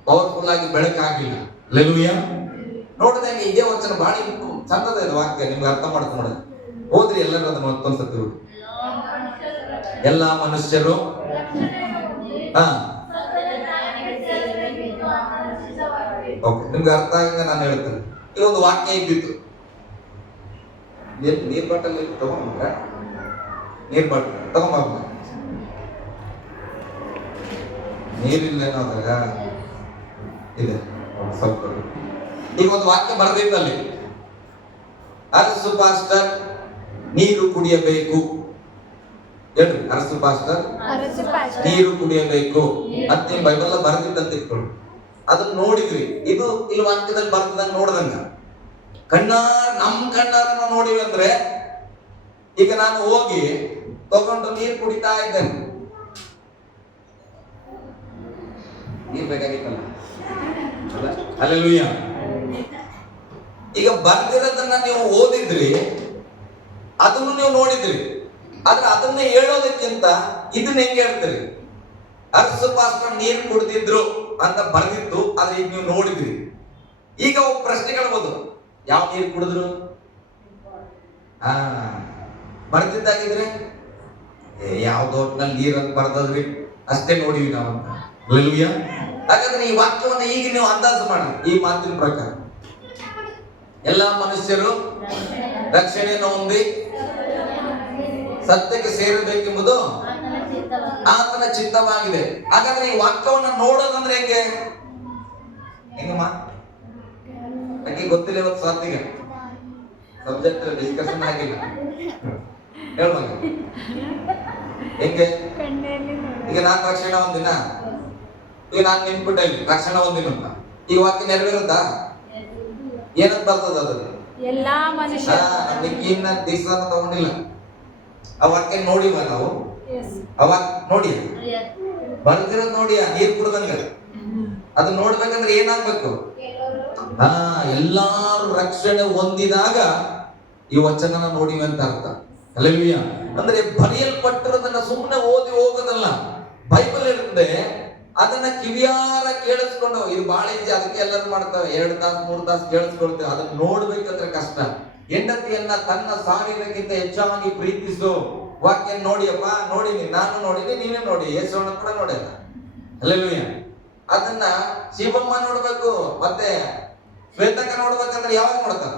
ಪವರ್ಫುಲ್ ಆಗಿ ಬೆಳಕಾಗಿಲ್ಲ. ಹಲ್ಲೆಲೂಯಾ. ನೋಡಿದಂಗೆ ಇದೇ ವಚನ ಬಹಳ ಚಂದದ ಇದೆ ವಾಕ್ಯ, ನಿಮ್ಗೆ ಅರ್ಥ ಮಾಡ್ಕೊಂಡು ಹೋದ್ರಿ. ಎಲ್ಲರೂ ಅದನ್ನ ಮತ್ತೊಂದ್ಸತಿ ಹೋಗಿ. ಎಲ್ಲಾ ಮನುಷ್ಯರು ನಿಮ್ಗೆ ಅರ್ಥ ಆಗಂಗ ನಾನು ಹೇಳ್ತೇನೆ. ಈ ಒಂದು ವಾಕ್ಯ ಇದ್ದಿತ್ತು. ನೀರ್ ಬಾಟಲ್ ತಗೊಂಡ್ರ, ನೀರ್ ಬಾಟಲ್ ತಗೊಂಬ. ನೀರಿಲ್ಲೇನೋ ಅದ್ರಾಗ ಇದೆ ಸ್ವಲ್ಪ. ಈಗ ಒಂದು ವಾಕ್ಯ ಬರೆದಿದ್ದಲ್ಲಿ, ಅರಸು ಪಾಸ್ಟರ್ ನೀರು ಕುಡಿಯಬೇಕು. ಹೇಳ್ರಿ, ಅರಸು ಪಾಸ್ಟರ್ ನೀರು ಕುಡಿಯಬೇಕು ಅಂತ ನಿಮ್ ಬೈಬಲ್ ಬರೆದಿದ್ದಂತ ಇಟ್ಕೊಳ್ಳಿ. ಅದನ್ನ ನೋಡಿದ್ರಿ. ಇದು ಇಲ್ಲಿ ವಾಕ್ಯದಲ್ಲಿ ಬರ್ತದಂಗ ನೋಡ್ದಂಗ ನಮ್ ಕಣ್ಣಾರನ್ನ ನೋಡಿವಿ ಅಂದ್ರೆ, ಈಗ ನಾನು ಹೋಗಿ ತಗೊಂಡು ನೀರು ಕುಡಿತಾ ಇದ್ದೇನೆ, ನೀರ್ ಬೇಕಾಗಿತ್ತಲ್ಲ. ಹಲ್ಲೆಲೂಯಾ. ಈಗ ಬರ್ದಿರೋದನ್ನ ನೀವು ಓದಿದ್ರಿ, ಅದನ್ನು ನೀವು ನೋಡಿದ್ರಿ. ಆದ್ರೆ ಅದನ್ನ ಹೇಳೋದಕ್ಕಿಂತ ಇದನ್ನ ಹೆಂಗೆ ಹೇಳ್ತೀರಿ? ಅರಸು ಪಾಸ್ಟರ್ ನೀರು ಕುಡಿದಿದ್ರು ಅಂತ ಬರ್ದಿತ್ತು, ಆದ್ರೆ ಈಗ ನೀವು ನೋಡಿದ್ರಿ. ಈಗ ಒಬ್ಬ ಪ್ರಶ್ನೆ ಕೇಳ್ಬೋದು, ಯಾವ ನೀರು ಕುಡಿದ್ರು? ಬರ್ದಿದ್ದಾಗಿದ್ರೆ ಯಾವ್ದೋ ಒಟ್ಟಿನಲ್ಲಿ ನೀರನ್ನು ಬರ್ತದ್ರಿ, ಅಷ್ಟೇ ನೋಡಿವಿ ನಾವು. ಹಲ್ಲೆಲೂಯಾ. ಹಾಗಾದ್ರೆ ಈ ವಾಕ್ಯವನ್ನ ಈಗ ನೀವು ಅಂದಾಜು ಮಾಡಿ. ಈ ಮಾತಿನ ಪ್ರಕಾರ ಎಲ್ಲಾ ಮನುಷ್ಯರು ರಕ್ಷಣೆಯನ್ನು ಹೊಂದಿ ಸತ್ಯಕ್ಕೆ ಸೇರಬೇಕೆಂಬುದು ಆತನ ಚಿತ್ತವಾಗಿದೆ. ಹಾಗಾದ್ರೆ ಈ ವಾಕ್ಯವನ್ನ ನೋಡೋದಂದ್ರೆ ಹೆಂಗಮ್ಮ ನನಗೆ ಗೊತ್ತಿಲ್ಲ. ಇವತ್ತು ಸಾಧ್ಯ ಸಬ್ಜೆಕ್ಟ್ ಡಿಸ್ಕಷನ್ ಆಗಿಲ್ಲ. ಹೇಳುವಾಗ ಹೆಂಗೆ ಈಗ ನಾನು ರಕ್ಷಣೆ ಒಂದಿನ, ಈಗ ನಾನು ನಿಂತ್ಬಿಟ್ಟೆ ರಕ್ಷಣೆ ಒಂದಿನ ಅಂತ, ಈ ವಾಕ್ಯ ನೆರವೇರುತ್ತಾ? ಏನಂತ ಬರ್ತದ ಅದ್ರಲ್ಲಿ? ಎಲ್ಲಾ ಮನುಷ್ಯ ನಿಕ್ಕಿನ ದಿವಸ ತಗೊಂಡಿಲ್ಲ. ಆ ವಾಕ್ಯ ನೋಡಿವ ನಾವು, ಅವಾಗ ನೋಡಿ ಬರ್ದಿರೋದ್ ನೋಡಿ, ನೀರ್ ಕುಡ್ದಂಗ. ಅದು ನೋಡ್ಬೇಕಂದ್ರೆ ಏನಾಗ್ಬೇಕು? ಎಲ್ಲಾರು ರಕ್ಷಣೆ ಹೊಂದಿದಾಗ ಈ ವಚನನ ನೋಡಿವೆ ಅಂತ ಅರ್ಥ. ಹಲ್ಲೆಲೂಯ. ಅಂದ್ರೆ ಬರೆಯಲ್ಪಟ್ಟಿರೋದನ್ನ ಸುಮ್ಮನೆ ಓದಿ ಹೋಗೋದಲ್ಲ. ಬೈಬಲ್ ಇರುತ್ತೆ, ಅದನ್ನ ಕಿವಿಯಾರ ಕೇಳಿಸ್ಕೊಂಡು, ಇದು ಬಹಳ ಈಜಿ, ಅದಕ್ಕೆ ಎಲ್ಲರೂ ಮಾಡ್ತವೆ. 2 ತಾಸು 3 ತಾಸು ಕೇಳಿಸ್ಕೊಳ್ತೇವೆ. ಅದನ್ನ ನೋಡ್ಬೇಕಂದ್ರೆ ಕಷ್ಟ. ಹೆಂಡತಿಯನ್ನ ತನ್ನ ಸಾವಿರಕ್ಕಿಂತ ಹೆಚ್ಚಾಗಿ ಪ್ರೀತಿಸು. ವಾಕ್ಯ ನೋಡಿಯಪ್ಪ, ನೋಡಿನಿ, ನಾನು ನೋಡಿನಿ, ನೀವೇ ನೋಡಿ, ಯೇಸುವನ್ನ ಕೂಡ ನೋಡ್ಯಾರ. ಹಲ್ಲೆಲೂಯ. ಅದನ್ನ ಶಿವಮ್ಮ ನೋಡ್ಬೇಕು, ಮತ್ತೆ ಶ್ವೇತಕ ನೋಡ್ಬೇಕಂದ್ರೆ ಯಾವಾಗ ನೋಡ್ತಾರ?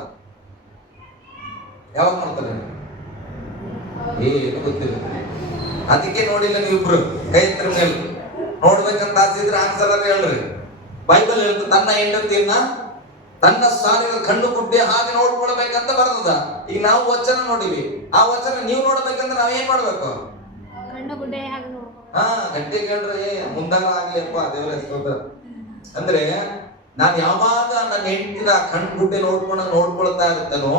ಯಾವಾಗ ನೋಡ್ತಾರೆ? ಏನು ಗೊತ್ತಿಲ್ಲ. ಅದಕ್ಕೆ ನೋಡಿಲ್ಲ ನೀವಿಬ್ರು ಕೈ ಎತ್ತರ ಮೇಲೆ. ನೋಡ್ಬೇಕಂತ ಆಸಿದ್ರೆ ಆನ್ಸರ್ ಹೇಳ್ರಿ. ಬೈಬಲ್ ಹೇಳ್ತು, ತನ್ನ ಹೆಂಡತಿಯನ್ನ ತನ್ನ ಸಾರಿನ ಕಣ್ಣು ಗುಡ್ಡೆ ಹಾಗೆ ನೋಡ್ಕೊಳ್ಬೇಕಂತ ಬರ್ತದ. ಈಗ ನಾವು ವಚನ ನೋಡಿವಿ, ಆ ವಚನ ನೀವು ನೋಡ್ಬೇಕಂದ್ರೆ ನಾವ್ ಏನ್ ಮಾಡ್ಬೇಕು? ಗಟ್ಟಿ ಕೇಳ್ರಿ, ಮುಂದಾರ ಆಗ್ಲಿಪ್ಪ ದೇವರ ಸ್ತೋತ್ರ. ಅಂದ್ರೆ ನಾನು ಯಾವಾಗ ನನ್ನ ಹೆಂಡತಿನ ಕಣ್ಣು ಗುಡ್ಡೆ ನೋಡ್ಕೊಳ್ತಾ ಇರ್ತೇನೋ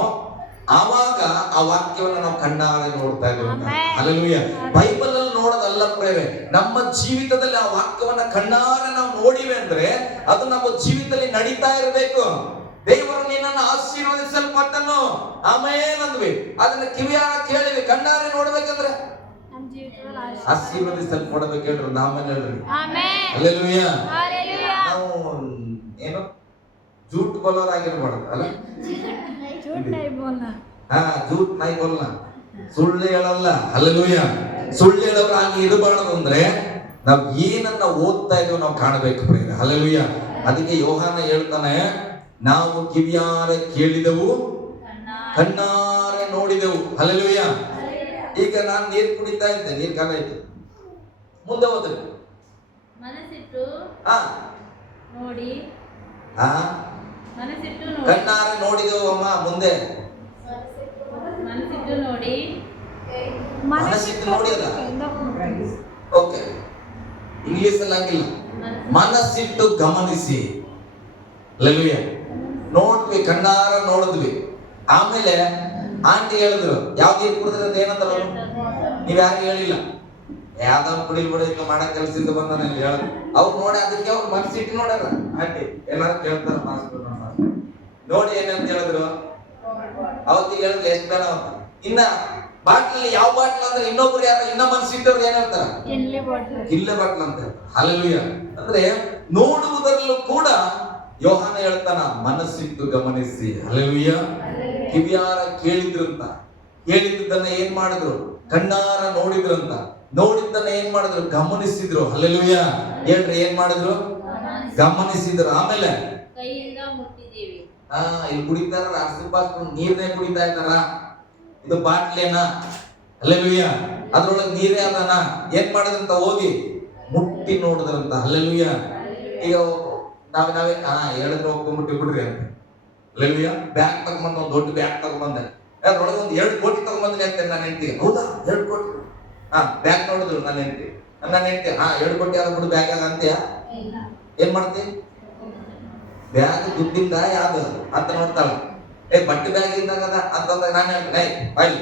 ಆವಾಗ ಆ ವಾಕ್ಯವನ್ನ ನಾವು ಕಣ್ಣಾರೆ ನೋಡ್ತಾ ಇದ್ದೀವಿ. ಹಲ್ಲೆಲೂಯ. ಬೈಬಲ್ ಅಲ್ಲಿ ನೋಡೋದಲ್ಲ ಪ್ರೇರೆ, ನಮ್ಮ ಜೀವಿತದಲ್ಲಿ ಆ ವಾಕ್ಯವನ್ನ ಕಣ್ಣಾರೆ ನಾವು ನೋಡಿವೆ ಅಂದ್ರೆ ಅದು ನಮ್ಮ ಜೀವಿತದಲ್ಲಿ ನಡೀತಾ ಇರಬೇಕು. ದೇವರು ನಿನ್ನನ್ನು ಆಶೀರ್ವದಿಸಲ್ಪಟ್ಟನು ಆಮೇಲೆ ಅಂದ್ವಿ, ಅದನ್ನ ಕಿವಿಯಾರ ಕೇಳಿವಿ, ಕಣ್ಣಾರೆ ನೋಡ್ಬೇಕಂದ್ರೆ ಆಶೀರ್ವದಿಸಲ್ಪಡಬೇಕು ಹೇಳ್ರಿ. ನಾವೇನ್ ಹೇಳ್ರಿ? ಹಲ್ಲೆಲೂಯ. ನಾವು ಏನು ಜೂಟ್ ಬೋಲರ್ ಆಗಿರ್ಬಾರ್ದು ಅಲ್ಲ, ಜೂಟ್ ನೈ ಬೋಲ್ನ, ಸುಳ್ಳು ಹೇಳಲ್ಲ. ಹಲ್ಲೆಲೂಯ. ಸುಳ್ಳು ಹೇಳೋರಾಗಿ ಇರಬಾರ್ದು ಅಂದ್ರೆ ನಾವ್ ಏನನ್ನ ಓದ್ತಾ ಇದೀವಿ ನಾವು ಕಾಣಬೇಕು ಪ್ರಿಯರೇ. ಹಲ್ಲೆಲೂಯ. ಅದಕ್ಕೆ ಯೋಹಾನ ಹೇಳ್ತಾನೆ, ನಾವು ಕಿವಿಯಾರೆ ಕೇಳಿದೆವು, ಕಣ್ಣಾರೆ ನೋಡಿದೆವು. ಹಲ್ಲೆಲೂಯ. ಈಗ ನಾನು ನೀರು ಕುಡಿತಾ ಇದ್ದೆ, ನೀರು ಖಾಲಿ ಆಯ್ತು, ಮುಂದೆ ಹೋದ್ರೆ ಮನಸ್ಸಿಟ್ಟು ನೋಡಿ, ಕಣ್ಣಾರೆ ನೋಡಿದೆವು ಅಮ್ಮ, ಮುಂದೆ ಮನಸ್ಸಿಟ್ಟು ನೋಡಿ, ಮನಸ್ಸಿಟ್ಟು ನೋಡಿ ಅಲ್ಲ, ಓಕೆ, ಇಂಗ್ಲಿಷ್ ಅಲ್ಲಿ ಆಗಿಲ್ಲ, ಮನಸ್ಸಿಟ್ಟು ಗಮನಿಸಿ. ಹಲ್ಲೆಲೂಯ. ನೋಡ್ವಿ, ಕಣ್ಣಾರ ನೋಡಿದ್ವಿ. ಆಮೇಲೆ ಆಂಟಿ ಹೇಳಿದ್ರು, ಯಾವ್ದು ನೀರು ಕುಡಿದ್ರೆ ಏನಂತ ನೀವ್ ಯಾರು ಹೇಳಿಲ್ಲ, ಯಾವ್ದಾವ್ ಕುಡಿಲ್ಬಿಡ ಈಗ ಮಾಡಕ್ ಕೆಲ್ಸದಿಂದ ಬಂದ ಹೇಳ. ಅವ್ರು ನೋಡಿ ಅದಕ್ಕೆ ಅವ್ರು ಮನಸ್ಸಿಟ್ಟು ನೋಡ್ಯಾರ. ಆಂಟಿ ಎಲ್ಲಾರು ಕೇಳ್ತಾರ, ನೋಡಿ ಏನಂತ ಹೇಳಿದ್ರು, ಅವತ್ತಿಗೆ ಹೇಳಿದ್ರು ಎಷ್ಟು ಬೇಡ ಅಂತ. ಇನ್ನ ಬಾಟ್ಲಲ್ಲಿ ಯಾವ ಬಾಟ್ಲ್ ಅಂದ್ರೆ ಇನ್ನೊಬ್ರು ಯಾರು ಇನ್ನ ಮನಸ್ಸಿಟ್ಟವ್ರು ಏನ್ ಹೇಳ್ತಾರ? ಇಲ್ಲೇ ಬಾಟ್ಲ್ ಅಂತ. ಹಲ್ಲೆಲೂಯ. ಅಂದ್ರೆ ನೋಡುವುದರಲ್ಲೂ ಕೂಡ ಯೋಹಾನ ಹೇಳ್ತಾನ, ಮನಸ್ಸಿಟ್ಟು ಗಮನಿಸಿ. ಹಲ್ಲೆಲೂಯ. ಕಿವಿಯಾರ ಕೇಳಿದ್ರಂತ, ಕೇಳಿದ್ದನ್ನ ಏನ್ ಮಾಡಿದ್ರು? ಕಣ್ಣಾರ ನೋಡಿದ್ರಂತ, ನೋಡಿದ್ದನ್ನ ಏನ್ ಮಾಡಿದ್ರು? ಗಮನಿಸಿದ್ರು. ಹಲ್ಲೆಲೂಯ. ಹೇಳ್ರಿ, ಏನ್ ಮಾಡಿದ್ರು? ಗಮನಿಸಿದ್ರು. ಆಮೇಲೆ ಕೈಯಿಂದ ಮುಟ್ಟಿದ್ದೀವಿ. ಇಲ್ಲಿ ಕುಡಿತಾರ, ನೀರ್ನೇ ಕುಡಿತಾ ಇದ್ದಾರ, ಇದು ಬಾಟ್ಲೇನ? ಹಲ್ಲೆಲೂಯ. ಅದ್ರೊಳಗೆ ನೀರೇ ಅದಾನ? ಏನ್ ಮಾಡಿದ್ರಂತ? ಹೋಗಿ ಮುಟ್ಟಿ ನೋಡಿದ್ರಂತ. ಹಲ್ಲೆಲೂಯ. ಈಗ ನಾವೇ ಹೇಳಿದ್ರೆ ಒಪ್ಕೊಂಡ್ಬಿಟ್ಟು ಬಿಡ್ರಿ ಅಂತ. ಹಲ್ಲೆಲೂಯ. ಬ್ಯಾಗ್ ತಗೊಂಬಂದ, ಒಂದು ದೊಡ್ಡ ಬ್ಯಾಗ್ ತಗೊಂಬಂದೆ, ಅದ್ರೊಳಗೆ ಒಂದು 2 ಕೋಟಿ ತಗೊಂಬಂದ್ರೆ ಅಂತ ನನ್ನ ಹೆಂಡತಿಗೆ. ಹೌದಾ, 2 ಕೋಟಿ? ಬ್ಯಾಗ್ ನೋಡಿದ್ರು ನನ್ನ ಹೆಂಡತಿ. 2 ಕೋಟಿ ಆದ ಬಿಡು ಬ್ಯಾಗ್ ಅಂತೀಯ? ಏನ್ ಮಾಡ್ತಿ? ಬ್ಯಾಗ್ ದುಡ್ಡಿಂದ ಯಾವ್ದು ಅಂತ ನೋಡ್ತಾಳ. ಬಟ್ಟೆ ಬ್ಯಾಗ್ ಇದ್ದಾಗ ಅಂತಂದ್ರೆ ನಾನು ಹೇಳ್ತೀನಿ, ಬಾಯಿ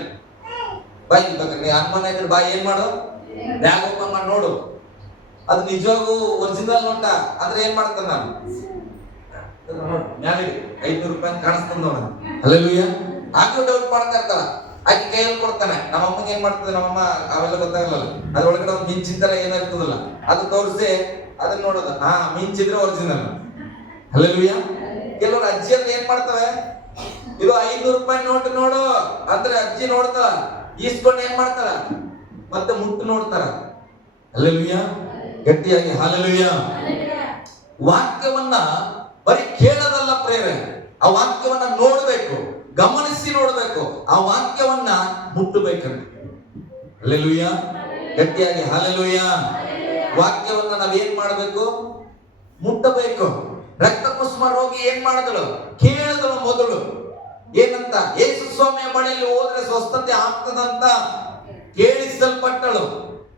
ನೀ ಅನುಮಾನ ಇದ್ರೆ ಬಾಯಿ ಏನ್ ಮಾಡು, ಬ್ಯಾಗ್ ಓಪನ್ ಮಾಡಿ ನೋಡು, ಅದು ನಿಜವಾಗೂ ಒರಿಜಿನಲ್ ನೋಟ ಅಂದ್ರೆ ಏನ್ ಮಾಡ್ತಾನೆ ನಾನು? ಮ್ಯಾಲೆ 500 ರೂಪಾಯಿ ಕಾಣಿಸ್ತದ ನೋಡ. ಹಲ್ಲೆಲೂಯ. ಆಕೆ ಡೌಟ್ ಮಾಡ್ತಾ ಇರ್ತಾಳ, ಆಕೆ ಕೈಯಲ್ಲಿ ಕೊಡ್ತಾನೆ. ನಮ್ಮ ಅಮ್ಮಗೆ ಏನ್ ಮಾಡ್ತದೆ, ನಮ್ಮಮ್ಮ ಅವೆಲ್ಲ ಗೊತ್ತಾಗಲ್ಲ, ಅದ್ರೊಳಗಡೆ ಒಂದು ಮಿಂಚಿನ ಏನಾಗ್ತದಲ್ಲ ಅದು ತೋರಿಸಿ ಅದನ್ನ ನೋಡೋದು. ಮಿಂಚಿದ್ರೆ ಒರಿಜಿನಲ್. ಹಲ್ಲೆಲೂಯ. ಕೆಲವರು ಅಜ್ಜಿಯರು ಏನ್ ಮಾಡ್ತವೆ, ಇದು 500 ರೂಪಾಯಿ ನೋಟ್ ನೋಡು ಅಂದ್ರೆ ಅಜ್ಜಿ ನೋಡ್ತಾಳ, ಈಸ್ಕೊಂಡು ಏನ್ ಮಾಡ್ತಾಳ, ಮತ್ತೆ ಮುಟ್ಟು ನೋಡ್ತಾರ. ಹಲ್ಲೆಲೂಯ. ಗಟ್ಟಿಯಾಗಿ ಹಲ್ಲೆಲೂಯ. ವಾಕ್ಯವನ್ನ ಬರೀ ಕೇಳೋದಲ್ಲ ಪ್ರೇರೆ, ಆ ವಾಕ್ಯವನ್ನ ನೋಡ್ಬೇಕು, ಗಮನಿಸಿ ನೋಡ್ಬೇಕು, ಆ ವಾಕ್ಯವನ್ನ ಮುಟ್ಟಬೇಕಂತ. ಹಲ್ಲೆಲೂಯ. ಗಟ್ಟಿಯಾಗಿ ಹಲ್ಲೆಲೂಯಾ. ವಾಕ್ಯವನ್ನ ನಾವೇನ್ ಮಾಡಬೇಕು? ಮುಟ್ಟಬೇಕು. ರಕ್ತ ಕುಸುಮ ರೋಗಿ ಏನ್ ಮಾಡಿದಳು? ಕೇಳಿದಳು ಮೊದಲು. ಏನಂತ? ಯೇಸು ಸ್ವಾಮಿಯ ಬಳಿಯಲ್ಲಿ ಹೋದ್ರೆ ಸ್ವಸ್ಥತೆ ಆಗ್ತದಂತ ಕೇಳಿಸಲ್ಪಟ್ಟಳು.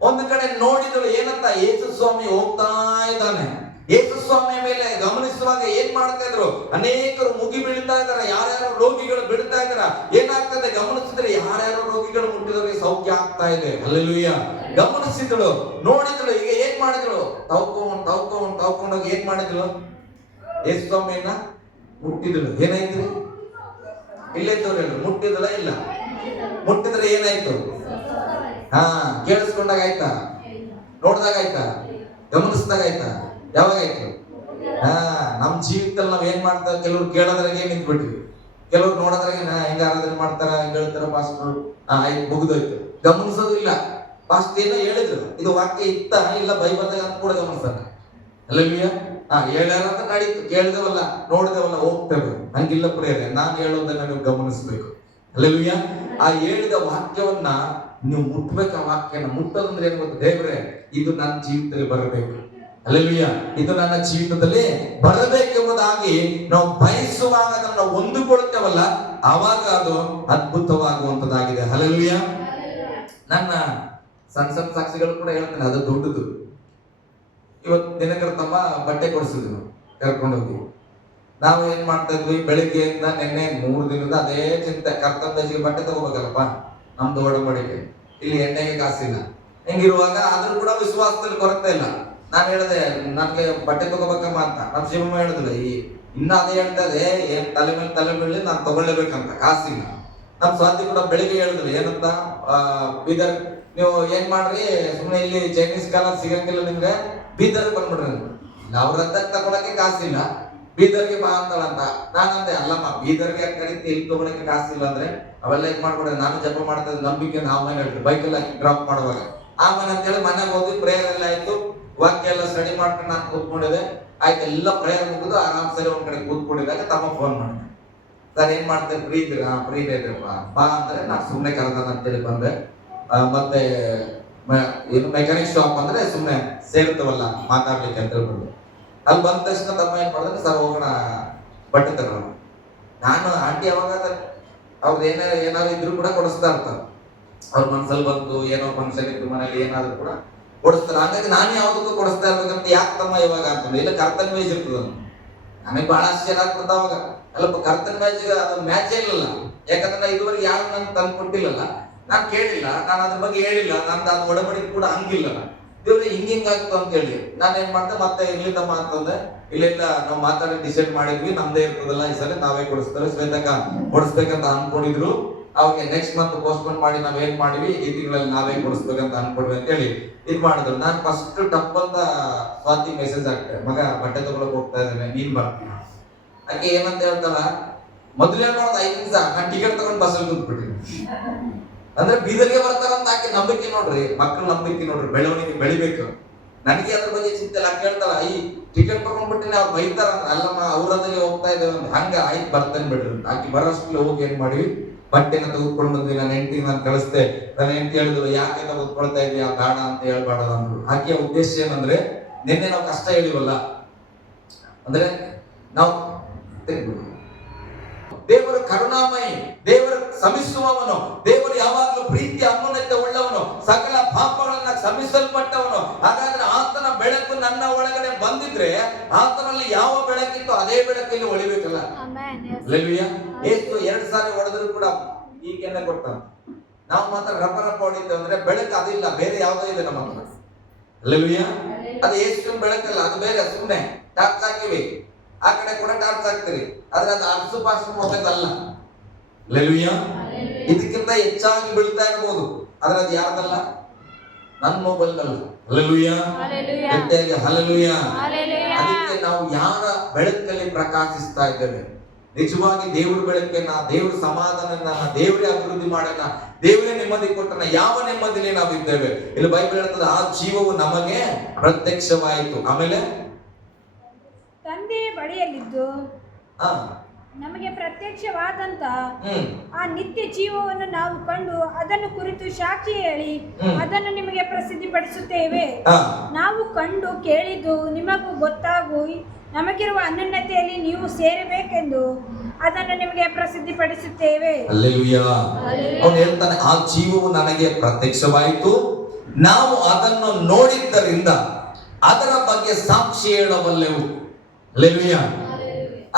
ಒಂದು ಕಡೆ ನೋಡಿದಳು. ಏನಂತ? ಯೇಸು ಸ್ವಾಮಿ ಹೋಗ್ತಾ ಇದ್ದಾನೆ. ಯೇಸು ಸ್ವಾಮಿಯ ಮೇಲೆ ಗಮನಿಸುವಾಗ ಏನ್ ಮಾಡ್ತಾ ಇದ್ರು? ಅನೇಕರು ಮುಗಿ ಬೀಳ್ತಾ ಇದಾರೆ. ಯಾರ್ಯಾರು ರೋಗಿಗಳು ಬಿಡ್ತಾ ಇದಾರ. ಏನಾಗ್ತದೆ ಗಮನಿಸಿದ್ರೆ ಯಾರ್ಯಾರು ರೋಗಿಗಳು ಮುಟ್ಟಿದವರಿಗೆ ಸೌಖ್ಯ ಆಗ್ತಾ ಇದೆ. ಹಲ್ಲೆಲೂಯಾ. ಗಮನಿಸಿದಳು, ನೋಡಿದಳು. ಈಗ ಏನ್ ಮಾಡಿದಳು? ತವ್ಕೊಂಡೋಗಿ ಏನ್ ಮಾಡಿದಳು? ಯೇಸು ಸ್ವಾಮಿಯನ್ನ ಮುಟ್ಟಿದಳು. ಏನಾಯ್ತು? ಇಲ್ಲೆದ್ದವ್ರು ಹೇಳು, ಮುಟ್ಟಿದಳ ಇಲ್ಲ? ಮುಟ್ಟಿದ್ರೆ ಏನಾಯ್ತು? ಕೇಳಿಸ್ಕೊಂಡಾಗ ಆಯ್ತಾ? ನೋಡ್ದಾಗ ಆಯ್ತಾ? ಗಮನಿಸಿದಾಗ ಆಯ್ತಾ? ಯಾವಾಗ ಆಯ್ತು? ನಮ್ ಜೀವಿತದಲ್ಲಿ ನಾವ್ ಏನ್ ಮಾಡ್ತಾರೆ? ಕೆಲವ್ರು ಕೇಳೋದ್ರಾಗೆ ನಿಂತ್ಬಿಟ್ವಿ, ಕೆಲವ್ರು ನೋಡೋದ್ರಾಗೆ ಹೆಂಗ ಆರಾಧನೆ ಮಾಡ್ತಾರ, ಹೆಂಗ ಹೇಳ್ತಾರ ಪಾಸ್ಟರ್, ಆಯ್ತು ಮುಗಿದೋಯ್ತು. ಗಮನಿಸೋದು ಇಲ್ಲ. ಪಾಸ್ಟ್ ಏನೋ ಹೇಳಿದ್ರು, ಇದು ವಾಕ್ಯ ಇತ್ತ ಇಲ್ಲ ಬೈಬಲ್ದಾಗ ಅಂತ ಕೂಡ ಗಮನಿಸ್ತಾರ. ಅಲ್ಲವಿಯ ಹೇಳ್ಯಾರ ಅಂತ ನಡೀತು, ಕೇಳಿದವಲ್ಲ ನೋಡಿದವಲ್ಲ ಹೋಗ್ತೇವೆ. ಹಂಗಿಲ್ಲ ಪ್ರೇರೆ, ನಾನು ಹೇಳೋದನ್ನ ನೀವು ಗಮನಿಸ್ಬೇಕು. ಅಲ್ಲವಿಯ ಆ ಹೇಳಿದ ವಾಕ್ಯವನ್ನ ನೀವು ಮುಟ್ಬೇಕು. ಆ ವಾಕ್ಯನ ಮುಟ್ಟೋದಂದ್ರೆ ಏನ್ ಗೊತ್ತು? ದೇವ್ರೆ, ಇದು ನನ್ನ ಜೀವಿತದಲ್ಲಿ ಬರಬೇಕು. ಹಲ್ಲೆಲೂಯಾ. ಇದು ನನ್ನ ಜೀವಿತದಲ್ಲಿ ಬರಬೇಕೆಂಬುದಾಗಿ ನಾವು ಬಯಸುವಾಗ ಅದನ್ನು ನಾವು ಹೊಂದಿಕೊಳ್ಳುತ್ತೇವಲ್ಲ, ಆವಾಗ ಅದು ಅದ್ಭುತವಾಗುವಂತದ್ದಾಗಿದೆ. ಹಲ್ಲೆಲೂಯಾ. ನನ್ನ ಸಣ್ಣ ಸಾಕ್ಷಿಗಳು ಕೂಡ ಹೇಳ್ತೇನೆ, ಅದು ದೊಡ್ಡದು. ಇವತ್ತು ದಿನಕರ ತಮ್ಮ ಬಟ್ಟೆ ಕೊಡಿಸಿದ್ವಿ, ಕರ್ಕೊಂಡೋಗಿ. ನಾವು ಏನ್ ಮಾಡ್ತಾ ಇದ್ವಿ? ಬೆಳಿಗ್ಗೆಯಿಂದ ನಿನ್ನೆ 3 ದಿನದ ಅದೇ ಚಿಂತೆ. ಕರ್ತವ್ಯ ಬಟ್ಟೆ ತಗೋಬೇಕಲ್ಲಪ್ಪ, ನಮ್ದು ಒಡಂಬಡಿಕೆ. ಇಲ್ಲಿ ಎಣ್ಣೆಗೆ ಕಾಸಿಲ್ಲ. ಹೆಂಗಿರುವಾಗ ಆದ್ರೂ ಕೂಡ ವಿಶ್ವಾಸದಲ್ಲಿ ಕೊರತೆ ಇಲ್ಲ. ನಾನು ಹೇಳಿದೆ, ನನ್ಗೆ ಬಟ್ಟೆ ತಗೋಬೇಕಮ್ಮ ಅಂತ. ನಮ್ಮ ಶಿವಮ್ಮ ಹೇಳಿದ್ಲ, ಇನ್ನ ಅದೇ ಹೇಳ್ತಾ ಇದೆ, ಏನ್ ತಲೆ ಮೇಲೆ ನಾನು ತಗೊಳ್ಳೇಬೇಕಂತ, ಕಾಸಿಲ್ಲ. ನಮ್ ಸ್ವಾತಿ ಕೂಡ ಬೆಳಿಗ್ಗೆ ಹೇಳಿದ್ರು, ಏನಂತ? ಬೀದರ್ ನೀವು ಏನ್ ಮಾಡ್ರಿ, ಸುಮ್ಮನೆ ಇಲ್ಲಿ ಚೈನೀಸ್ ಕಾಲರ್ ಸಿಗಂಗಿಲ್ಲ ನಿಮ್ಗೆ, ಬೀದರ್ ಬಂದ್ಬಿಡ್ರಿ. ಅವ್ರ ರದ್ದಕ್ಕೆ ತಗೊಳಕ್ಕೆ ಕಾಸಿಲ್ಲ, ಬೀದರ್ಗೆ ಬಾ ಅಂತಳಂತ. ನಾನಂದೆ, ಅಲ್ಲಮ್ಮ ಬೀದರ್ಗೆ ಕರೀತಿ, ಇಲ್ಲಿ ತಗೊಳಕ್ಕೆ ಕಾಸಿಲ್ಲ ಅಂದ್ರೆ ಅವೆಲ್ಲ ಇದು ಮಾಡ್ಬಿಡ್ರಿ. ನಾನು ಜಪ ಮಾಡ್ತಾ ಇದ್ದೆ, ನಂಬಿಕೆ ನಾವು ಮನೆ ಹೇಳ್ರಿ, ಬೈಕೆಲ್ಲ ಡ್ರಾಪ್ ಮಾಡುವಾಗ. ಆಮೇಲೆ ಅಂತೇಳಿ ಮನೆಗೆ ಹೋಗಿ ಪ್ರೇಯರ್ ಎಲ್ಲ ಆಯ್ತು, ವಾಕ್ಯ ಎಲ್ಲ ಸ್ಟಡಿ ಮಾಡ್ಕೊಂಡು ನಾನು ಕೂತ್ಕೊಂಡಿದ್ದೆ. ಆಯ್ತು, ಎಲ್ಲ ಪ್ರೇಯರ್ ಮುಗಿದು ಆರಾಮ್ ಸರಿ ಒಂದ್ ಕಡೆ ಕೂತ್ಕೊಂಡಿದ್ದಾಗ ತಮ್ಮ ಫೋನ್ ಮಾಡಿದೆ. ಸರ್ ಏನ್ ಮಾಡ್ತೇವೆ? ಫ್ರೀ ಇದ್ದೀರಾ? ಫ್ರೀ ಇದ್ರಪ್ಪ ಬಾ ಅಂದ್ರೆ ನಾನು ಸುಮ್ಮನೆ ಕರೆದಾನ ಅಂತೇಳಿ ಬಂದೆ. ಮತ್ತೆ ಏನು ಮೆಕ್ಯಾನಿಕ್ ಶಾಪ್ ಅಂದ್ರೆ ಸುಮ್ಮನೆ ಸೇರ್ತವಲ್ಲ ಮಾತಾಡ್ಲಿಕ್ಕೆ ಅಂತ ಹೇಳ್ಬೋದು. ಅಲ್ಲಿ ಬಂದ ತಕ್ಷಣ ತಮ್ಮ ಏನ್ ಮಾಡಿದ್ರೆ, ಸರ್ ಹೋಗೋಣ ಬಟ್ಟೆ ತಗೊಳ್ಳೋಣ. ನಾನು ಆಂಟಿ ಯಾವಾಗ ಅವ್ರದ್ದು ಏನಾದ್ರು ಇದ್ರು ಕೂಡ ಕೊಡಿಸ್ತಾ ಇರ್ತಾರೆ. ಅವ್ರ ಮನ್ಸಲ್ಲಿ ಬಂತು, ಏನೋ ಫಂಕ್ಷನ್ ಇತ್ತು ಮನೇಲಿ, ಏನಾದ್ರು ಕೂಡ ಕೊಡಿಸ್ತಾರೆ. ಹಾಗಾಗಿ ನಾನು ಯಾವ್ದಕ್ಕೂ ಕೊಡಿಸ್ತಾ ಇರ್ಬೇಕಂತ ಯಾಕೆ ತಮ್ಮ ಇವಾಗ ಅಂತಂದ್ರೆ, ಇಲ್ಲ ಕರ್ತನ್ ಮ್ಯಾಚ್ ಇರ್ತದ. ನನಗೆ ಬಹಳ ಆಶ್ಚರ್ಯ ಆಗ್ತದ ಅವಾಗ. ಅಲ್ಲಪ್ಪ ಕರ್ತನ್ ಮ್ಯಾಚ್ ಅದು ಮ್ಯಾಚೇ ಇಲ್ಲಲ್ಲ. ಯಾಕಂದ್ರೆ ಇದುವರೆಗೆ ಯಾರು ನನ್ ತಂದು ಕೊಟ್ಟಿಲ್ಲಲ್ಲ, ನಾನು ಕೇಳಿಲ್ಲ, ನಾನು ಅದ್ರ ಬಗ್ಗೆ ಹೇಳಿಲ್ಲ, ನಂದು ಅದು ಒಡಂಬಡಿಕೆ ಕೂಡ ಹಂಗಿಲ್ಲಲ್ಲ. ದೇವ್ರೆ ಹಿಂಗಾಗ್ತು ಅಂತ ಹೇಳಿ ನಾನು ಏನ್ ಮಾಡ್ದೆ, ಮತ್ತೆ ಇರ್ಲಿದ್ದಮ್ಮ ಅಂತಂದೆ. ಇಲ್ಲಿಂದ ನಾವು ಮಾತಾಡಿ ಡಿಸೈಡ್ ಮಾಡಿದ್ವಿ, ನಮ್ದೇ ಇರ್ತದಲ್ಲ ಈ ಸಲ ನಾವೇ ಕೊಡಿಸ್ತಾರೆ, ಶ್ವೇತಕ್ಕ ಕೊಡಿಸ್ಬೇಕಂತ ಅನ್ಕೊಂಡಿದ್ರು. ಅವಾಗ ನೆಕ್ಸ್ಟ್ ಮಂತ್ ಪೋಸ್ಟ್ಪೋನ್ ಮಾಡಿ ನಾವ್ ಏನ್ ಮಾಡಿವಿ, ಈ ತಿಂಗಳಲ್ಲಿ ನಾವೇ ಕೊಡಿಸ್ಬೇಕಂತ ಅನ್ಕೊಡ್ವಿ ಅಂತ ಹೇಳಿ ಇದ್ ಮಾಡಿದ್ರು. ನಾನು ಫಸ್ಟ್ ಟಪ್ ಅಂತ ಸ್ವಾತಿ ಮೆಸೇಜ್ ಆಗ್ತದೆ, ಮಗ ಬಟ್ಟೆ ತಗೊಳಕ್ ಹೋಗ್ತಾ ಇದ್ದೇನೆ, ನೀನ್ ಬರ್ತೀನಿ. ಆಕೆ ಏನಂತ ಹೇಳ್ತಾರ, ಮೊದ್ಲೇ ನೋಡ್ದ 5 ನಿಮಿಷ ನಾನು ಟಿಕೆಟ್ ತಗೊಂಡು ಬಸ್ಸಲ್ಲಿ ಕೂತ್ಬಿಟ್ಟಿನಿ. ಅಂದ್ರೆ ಬೀದರ್ಗೆ ಬರ್ತಾರಂತ ಆಕೆ ನಂಬಿಕೆ ನೋಡ್ರಿ, ಮಕ್ಕಳ ನಂಬಿಕೆ ನೋಡ್ರಿ, ಬೆಳವಣಿಗೆ ಬೆಳಿಬೇಕು. ನನಗೆ ಅದ್ರ ಬಗ್ಗೆ ಚಿಂತೆ ಇಲ್ಲ. ಕೇಳ್ತಾಳ, ಈ ಟಿಕೆಟ್ ತಗೊಂಡ್ಬಿಟ್ಟಿನಿ, ಅವ್ರು ಬೈತಾರ ಅಂದ್ರೆ, ಅಲ್ಲಮ್ಮ ಅವ್ರದಲ್ಲಿ ಹೋಗ್ತಾ ಇದ್ದೇವೆ ಅಂತ. ಹಂಗ ಆಯ್ತು ಬರ್ತೇನೆ ಬಿಡ್ರಿ. ಆಕೆ ಬರೋಷ್ಟ್ರಲ್ಲಿ ಹೋಗಿ ಏನ್ ಮಾಡಿವಿ, ಬಟ್ಟೆನ ತೆಗೆದುಕೊಂಡು ಬಂದ್ವಿ. ನನ್ನ ಹೆಂಡತಿಗೆ ನಾನು ಕಳಿಸ್ದೆ. ನನ್ನ ಹೆಂಡತಿ ಹೇಳಿದ್ರು, ಯಾಕೆ ತೆಗೆದುಕೊಳ್ತಾ ಇದೀಯ, ಬೇಡ ಅಂತ ಹೇಳ್ಬೇಡ ಅಂದ್ರು. ಆಕೆಯ ಉದ್ದೇಶ ಏನಂದ್ರೆ, ನಿನ್ನೆ ನಾವು ಕಷ್ಟ ಹೇಳಿವಲ್ಲ, ಅಂದ್ರೆ ನಾವು ದೇವರು ಕರುಣಾಮಯಿ, ದೇವರು ಕ್ಷಮಿಸುವವನು, ದೇವರು ಯಾವಾಗಲೂ ಪ್ರೀತಿ ಅನ್ಯೋನ್ಯತೆ ಉಳ್ಳವನು, ಸಕಲ ಪಾಪಗಳನ್ನ ಕ್ಷಮಿಸಲ್ಪಟ್ಟವನು. ಹಾಗಾದ್ರೆ ಆತನ ಬೆಳಕು ನನ್ನ ಒಳಗಡೆ ಬಂದಿದ್ರೆ, ಆತನಲ್ಲಿ ಯಾವ ಬೆಳಕಿತ್ತು ಅದೇ ಬೆಳಕಲ್ಲಿ ಹೊಳಿಬೇಕಲ್ಲ. ಹಲ್ಲೆಲೂಯಾ. ಎಷ್ಟು 2 ಸಾರಿ ಹೊಡೆದ್ರು ಕೂಡ ಈಗೆಲ್ಲ ಕೊಟ್ಟ. ನಾವು ಮಾತ್ರ ರಪ್ಪ ಹೊಡಿತೇವೆ ಅಂದ್ರೆ ಬೆಳಕು ಅದಿಲ್ಲ, ಬೇರೆ ಯಾವ್ದೋ ಇದೆ ನಮ್ಮ ಹತ್ರ. ಹಲ್ಲೆಲೂಯಾ. ಅದು ಎಷ್ಟು ಬೆಳಕಲ್ಲ, ಅದು ಬೇರೆ. ಸುಮ್ಮನೆ ಟಾರ್ಚ್ ಹಾಕಿವಿ, ಆ ಕಡೆ ಕೂಡ ಟಾರ್ಚ್ ಹಾಕ್ತೀರಿ, ಆದ್ರೆ ಅದು ಅರ್ಸು ಪಾರ್ಸು ಮೊಬೈಲ್. ಹಲ್ಲೆಲೂಯಾ. ಇದಕ್ಕಿಂತ ಹೆಚ್ಚಾಗಿ ಬೀಳ್ತಾ ಇರಬಹುದು, ಆದ್ರೆ ಅದು ಯಾರ್ದಲ್ಲ, ನನ್ನ ಮೊಬೈಲ್ ಅಲ್ಲ. ಹಲ್ಲೆಲೂಯಾ. ಗಟ್ಟಿಯಾಗಿ ಹಲ್ಲೆಲೂಯಾ. ಅದಕ್ಕೆ ನಾವು ಯಾರ ಬೆಳಕಲ್ಲಿ ಪ್ರಕಾಶಿಸ್ತಾ ಇದ್ದೇವೆ? ನಿಜವಾಗಿ ದೇವ್ರ ಬೆಳಕನ್ನ, ದೇವ್ರ ಸಮಾಧಾನ, ದೇವರೇ ಅಭಿವೃದ್ಧಿ ಮಾಡೋಣ, ದೇವರೇ ನೆಮ್ಮದಿ ಕೊಟ್ಟನ. ಯಾವ ನೆಮ್ಮದಿಲಿ ನಾವಿದ್ದೇವೆ? ಇಲ್ಲಿ ಬೈಬಲ್ ಹೇಳ್ತದೆ, ಆ ಜೀವವು ನಮಗೆ ಪ್ರತ್ಯಕ್ಷವಾಯಿತು. ಆಮೇಲೆ ತಂದೆಯ ಬಳಿಯಲ್ಲಿದ್ದು ನಮಗೆ ಪ್ರತ್ಯಕ್ಷವಾದಂತ ಆ ನಿತ್ಯ ಜೀವವನ್ನು ನಾವು ಕಂಡು ಅದನ್ನು ಕುರಿತು ಸಾಕ್ಷಿ ಹೇಳಿ ಅದನ್ನು ನಿಮಗೆ ಪ್ರಸಿದ್ಧಿಪಡಿಸುತ್ತೇವೆ. ನಾವು ಕಂಡು ಕೇಳಿದ್ದು ನಿಮಗೂ ಗೊತ್ತಾಗು ನಮಗಿರುವ ಅನನ್ಯತೆಯಲ್ಲಿ ನೀವು ಸೇರಬೇಕೆಂದು ಅದನ್ನು ನಿಮಗೆ ಪ್ರಸಿದ್ಧಿಪಡಿಸುತ್ತೇವೆ. ಅವನು ಹೇಳ್ತಾನೆ, ಆ ಜೀವವು ನನಗೆ ಪ್ರತ್ಯಕ್ಷವಾಯಿತು, ನಾವು ಅದನ್ನು ನೋಡಿದ್ದರಿಂದ ಅದರ ಬಗ್ಗೆ ಸಾಕ್ಷಿ ಹೇಳಬಲ್ಲೆವು. ಹಲ್ಲೆಲೂಯಾ.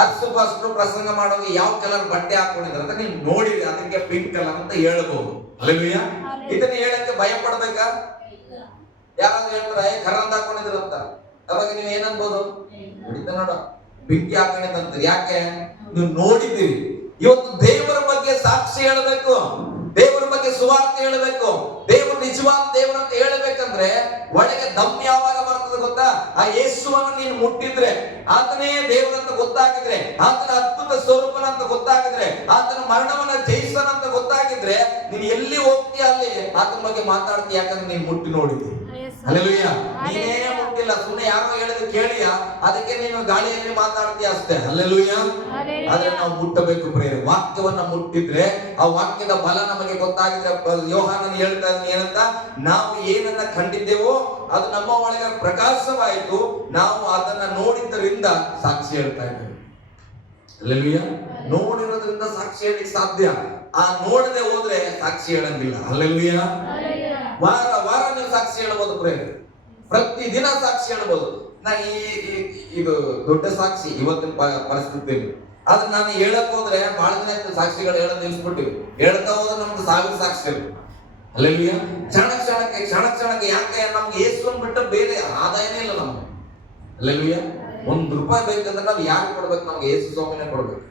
ಅರ್ಸುಪಾಸ್ಟ್ರು ಪ್ರಸಂಗ ಮಾಡುವಾಗ ಯಾವ ಕಲರ್ ಬಟ್ಟೆ ಹಾಕೊಂಡಿದ್ರು ಅಂತ ನೀವು ನೋಡಿರಿ, ಅದಕ್ಕೆ ಪಿಂಕ್ ಕಲರ್ ಅಂತ ಹೇಳ್ಬಹುದು. ಹಲ್ಲೆಲೂಯಾ. ಇದನ್ನ ಹೇಳಕ್ಕೆ ಭಯ ಪಡ್ಬೇಕಾ? ಯಾರಾದ್ರೂ ಹೇಳ್ತಾರೆ ಕರಂದ್ ಹಾಕೊಂಡಿದ್ರು ಅಂತ, ಅವಾಗ ನೀವು ಏನನ್ಬೋದು? ನೋಡ ಪಿಂಕಿ ಹಾಕೊಂಡಿದ್ದಂತೀರಿ. ಯಾಕೆ? ನೀವು ನೋಡಿದ್ದೀರಿ. ಇವತ್ತು ದೇವರ ಬಗ್ಗೆ ಸಾಕ್ಷಿ ಹೇಳಬೇಕು, ದೇವರ ಬಗ್ಗೆ ಸುವಾರ್ತೆ ಹೇಳಬೇಕು. ದೇವರು ನಿಜವಾದ ದೇವರು ಅಂತ ಹೇಳಬೇಕಂದ್ರೆ ಒಳಗೆ ದಮ್ ಯಾವಾಗ ಬರ್ತದೆ ಗೊತ್ತಾ? ಆ ಯೇಸುವನ್ನು ನೀನು ಮುಟ್ಟಿದ್ರೆ, ಆತನೇ ದೇವರಂತ ಗೊತ್ತಾಗಿದ್ರೆ, ಆತನ ಅದ್ಭುತ ಸ್ವರೂಪನಂತ ಗೊತ್ತಾಗಿದ್ರೆ, ಆತನ ಮರಣವನ್ನ ಜಯಿಸನಂತ ಗೊತ್ತಾಗಿದ್ರೆ, ನೀನು ಎಲ್ಲಿ ಹೋಗ್ತೀಯ ಅಲ್ಲಿ ಆತನ ಬಗ್ಗೆ ಮಾತಾಡ್ತೀಯ. ಯಾಕಂದ್ರೆ ನೀನು ಮುಟ್ಟಿ ನೋಡಿದ್ದಿ. ಹಲ್ಲೆಲೂಯಾ. ನೀನೇ ಮುಟ್ಟಿಲ್ಲ, ಸುಮ್ಮನೆ ಯಾರೋ ಹೇಳಿದ್ರೆ ಕೇಳಿಯಾ, ಅದಕ್ಕೆ ನೀನು ಗಾಳಿಯಲ್ಲಿ ಮಾತಾಡ್ತೀಯ ಅಷ್ಟೇ. ಹಲ್ಲೆಲೂಯಾ. ಆದ್ರೆ ನಾವು ಮುಟ್ಟಬೇಕು ಪ್ರೇರೆ. ವಾಕ್ಯವನ್ನ ಮುಟ್ಟಿದ್ರೆ, ಆ ವಾಕ್ಯದ ಬಲ ನಮಗೆ ಗೊತ್ತಾಗಿದ್ರೆ, ಯೋಹಾನನು ಹೇಳ್ತಾ ಇದ್ದಾನೆ ಏನಂತ? ನಾವು ಏನನ್ನ ಕಂಡಿದ್ದೇವೋ ಅದು ನಮ್ಮ ಒಳಗೆ ಪ್ರಕಾಶವಾಯಿತು, ನಾವು ಅದನ್ನ ನೋಡಿದ್ದರಿಂದ ಸಾಕ್ಷಿ ಹೇಳ್ತಾ ಇದ್ದೇವೆ. ಹಲ್ಲೆಲೂಯಾ. ನೋಡಿರೋದ್ರಿಂದ ಸಾಕ್ಷಿ ಹೇಳಲಿಕ್ಕೆ ಸಾಧ್ಯ, ಆ ನೋಡದೆ ಹೋದ್ರೆ ಸಾಕ್ಷಿ ಹೇಳಂಗಿಲ್ಲ. ಹಲ್ಲೆಲೂಯಾ. ವಾರ ವಾರ ನೀವು ಸಾಕ್ಷಿ ಹೇಳಬಹುದು ಪ್ರೇರೆ, ಪ್ರತಿದಿನ ಸಾಕ್ಷಿ ಹೇಳಬಹುದು. ನಾ ಇದು ದೊಡ್ಡ ಸಾಕ್ಷಿ ಇವತ್ತಿನ ಪರಿಸ್ಥಿತಿ. ಆದ್ರೆ ನಾನು ಹೇಳಕ್ ಹೋದ್ರೆ ಬಹಳ ದಿನ ಸಾಕ್ಷಿಗಳು ಹೇಳೋದು ನಿಲ್ಸ್ಬಿಟ್ಟಿವಿ. ಹೇಳ್ತಾ ಹೋದ್ರೆ ನಮ್ದು 1000 ಸಾಕ್ಷಿಗಳು. ಹಲ್ಲೆಲೂಯಾ. ಕ್ಷಣ ಕ್ಷಣಕ್ಕೆ ಯಾಕೆ ನಮ್ಗೆ ಯೇಸುವನ್ನು ಬಿಟ್ಟು ಬೇರೆ ಆದಾಯನೇ ಇಲ್ಲ ನಮ್ಗೆ. ಹಲ್ಲೆಲೂಯಾ. ₹1 ಬೇಕಂದ್ರೆ ನಾವು ಯಾರು ಕೊಡ್ಬೇಕು? ನಮ್ಗೆ ಯೇಸು ಸ್ವಾಮಿನೇ ಕೊಡ್ಬೇಕು.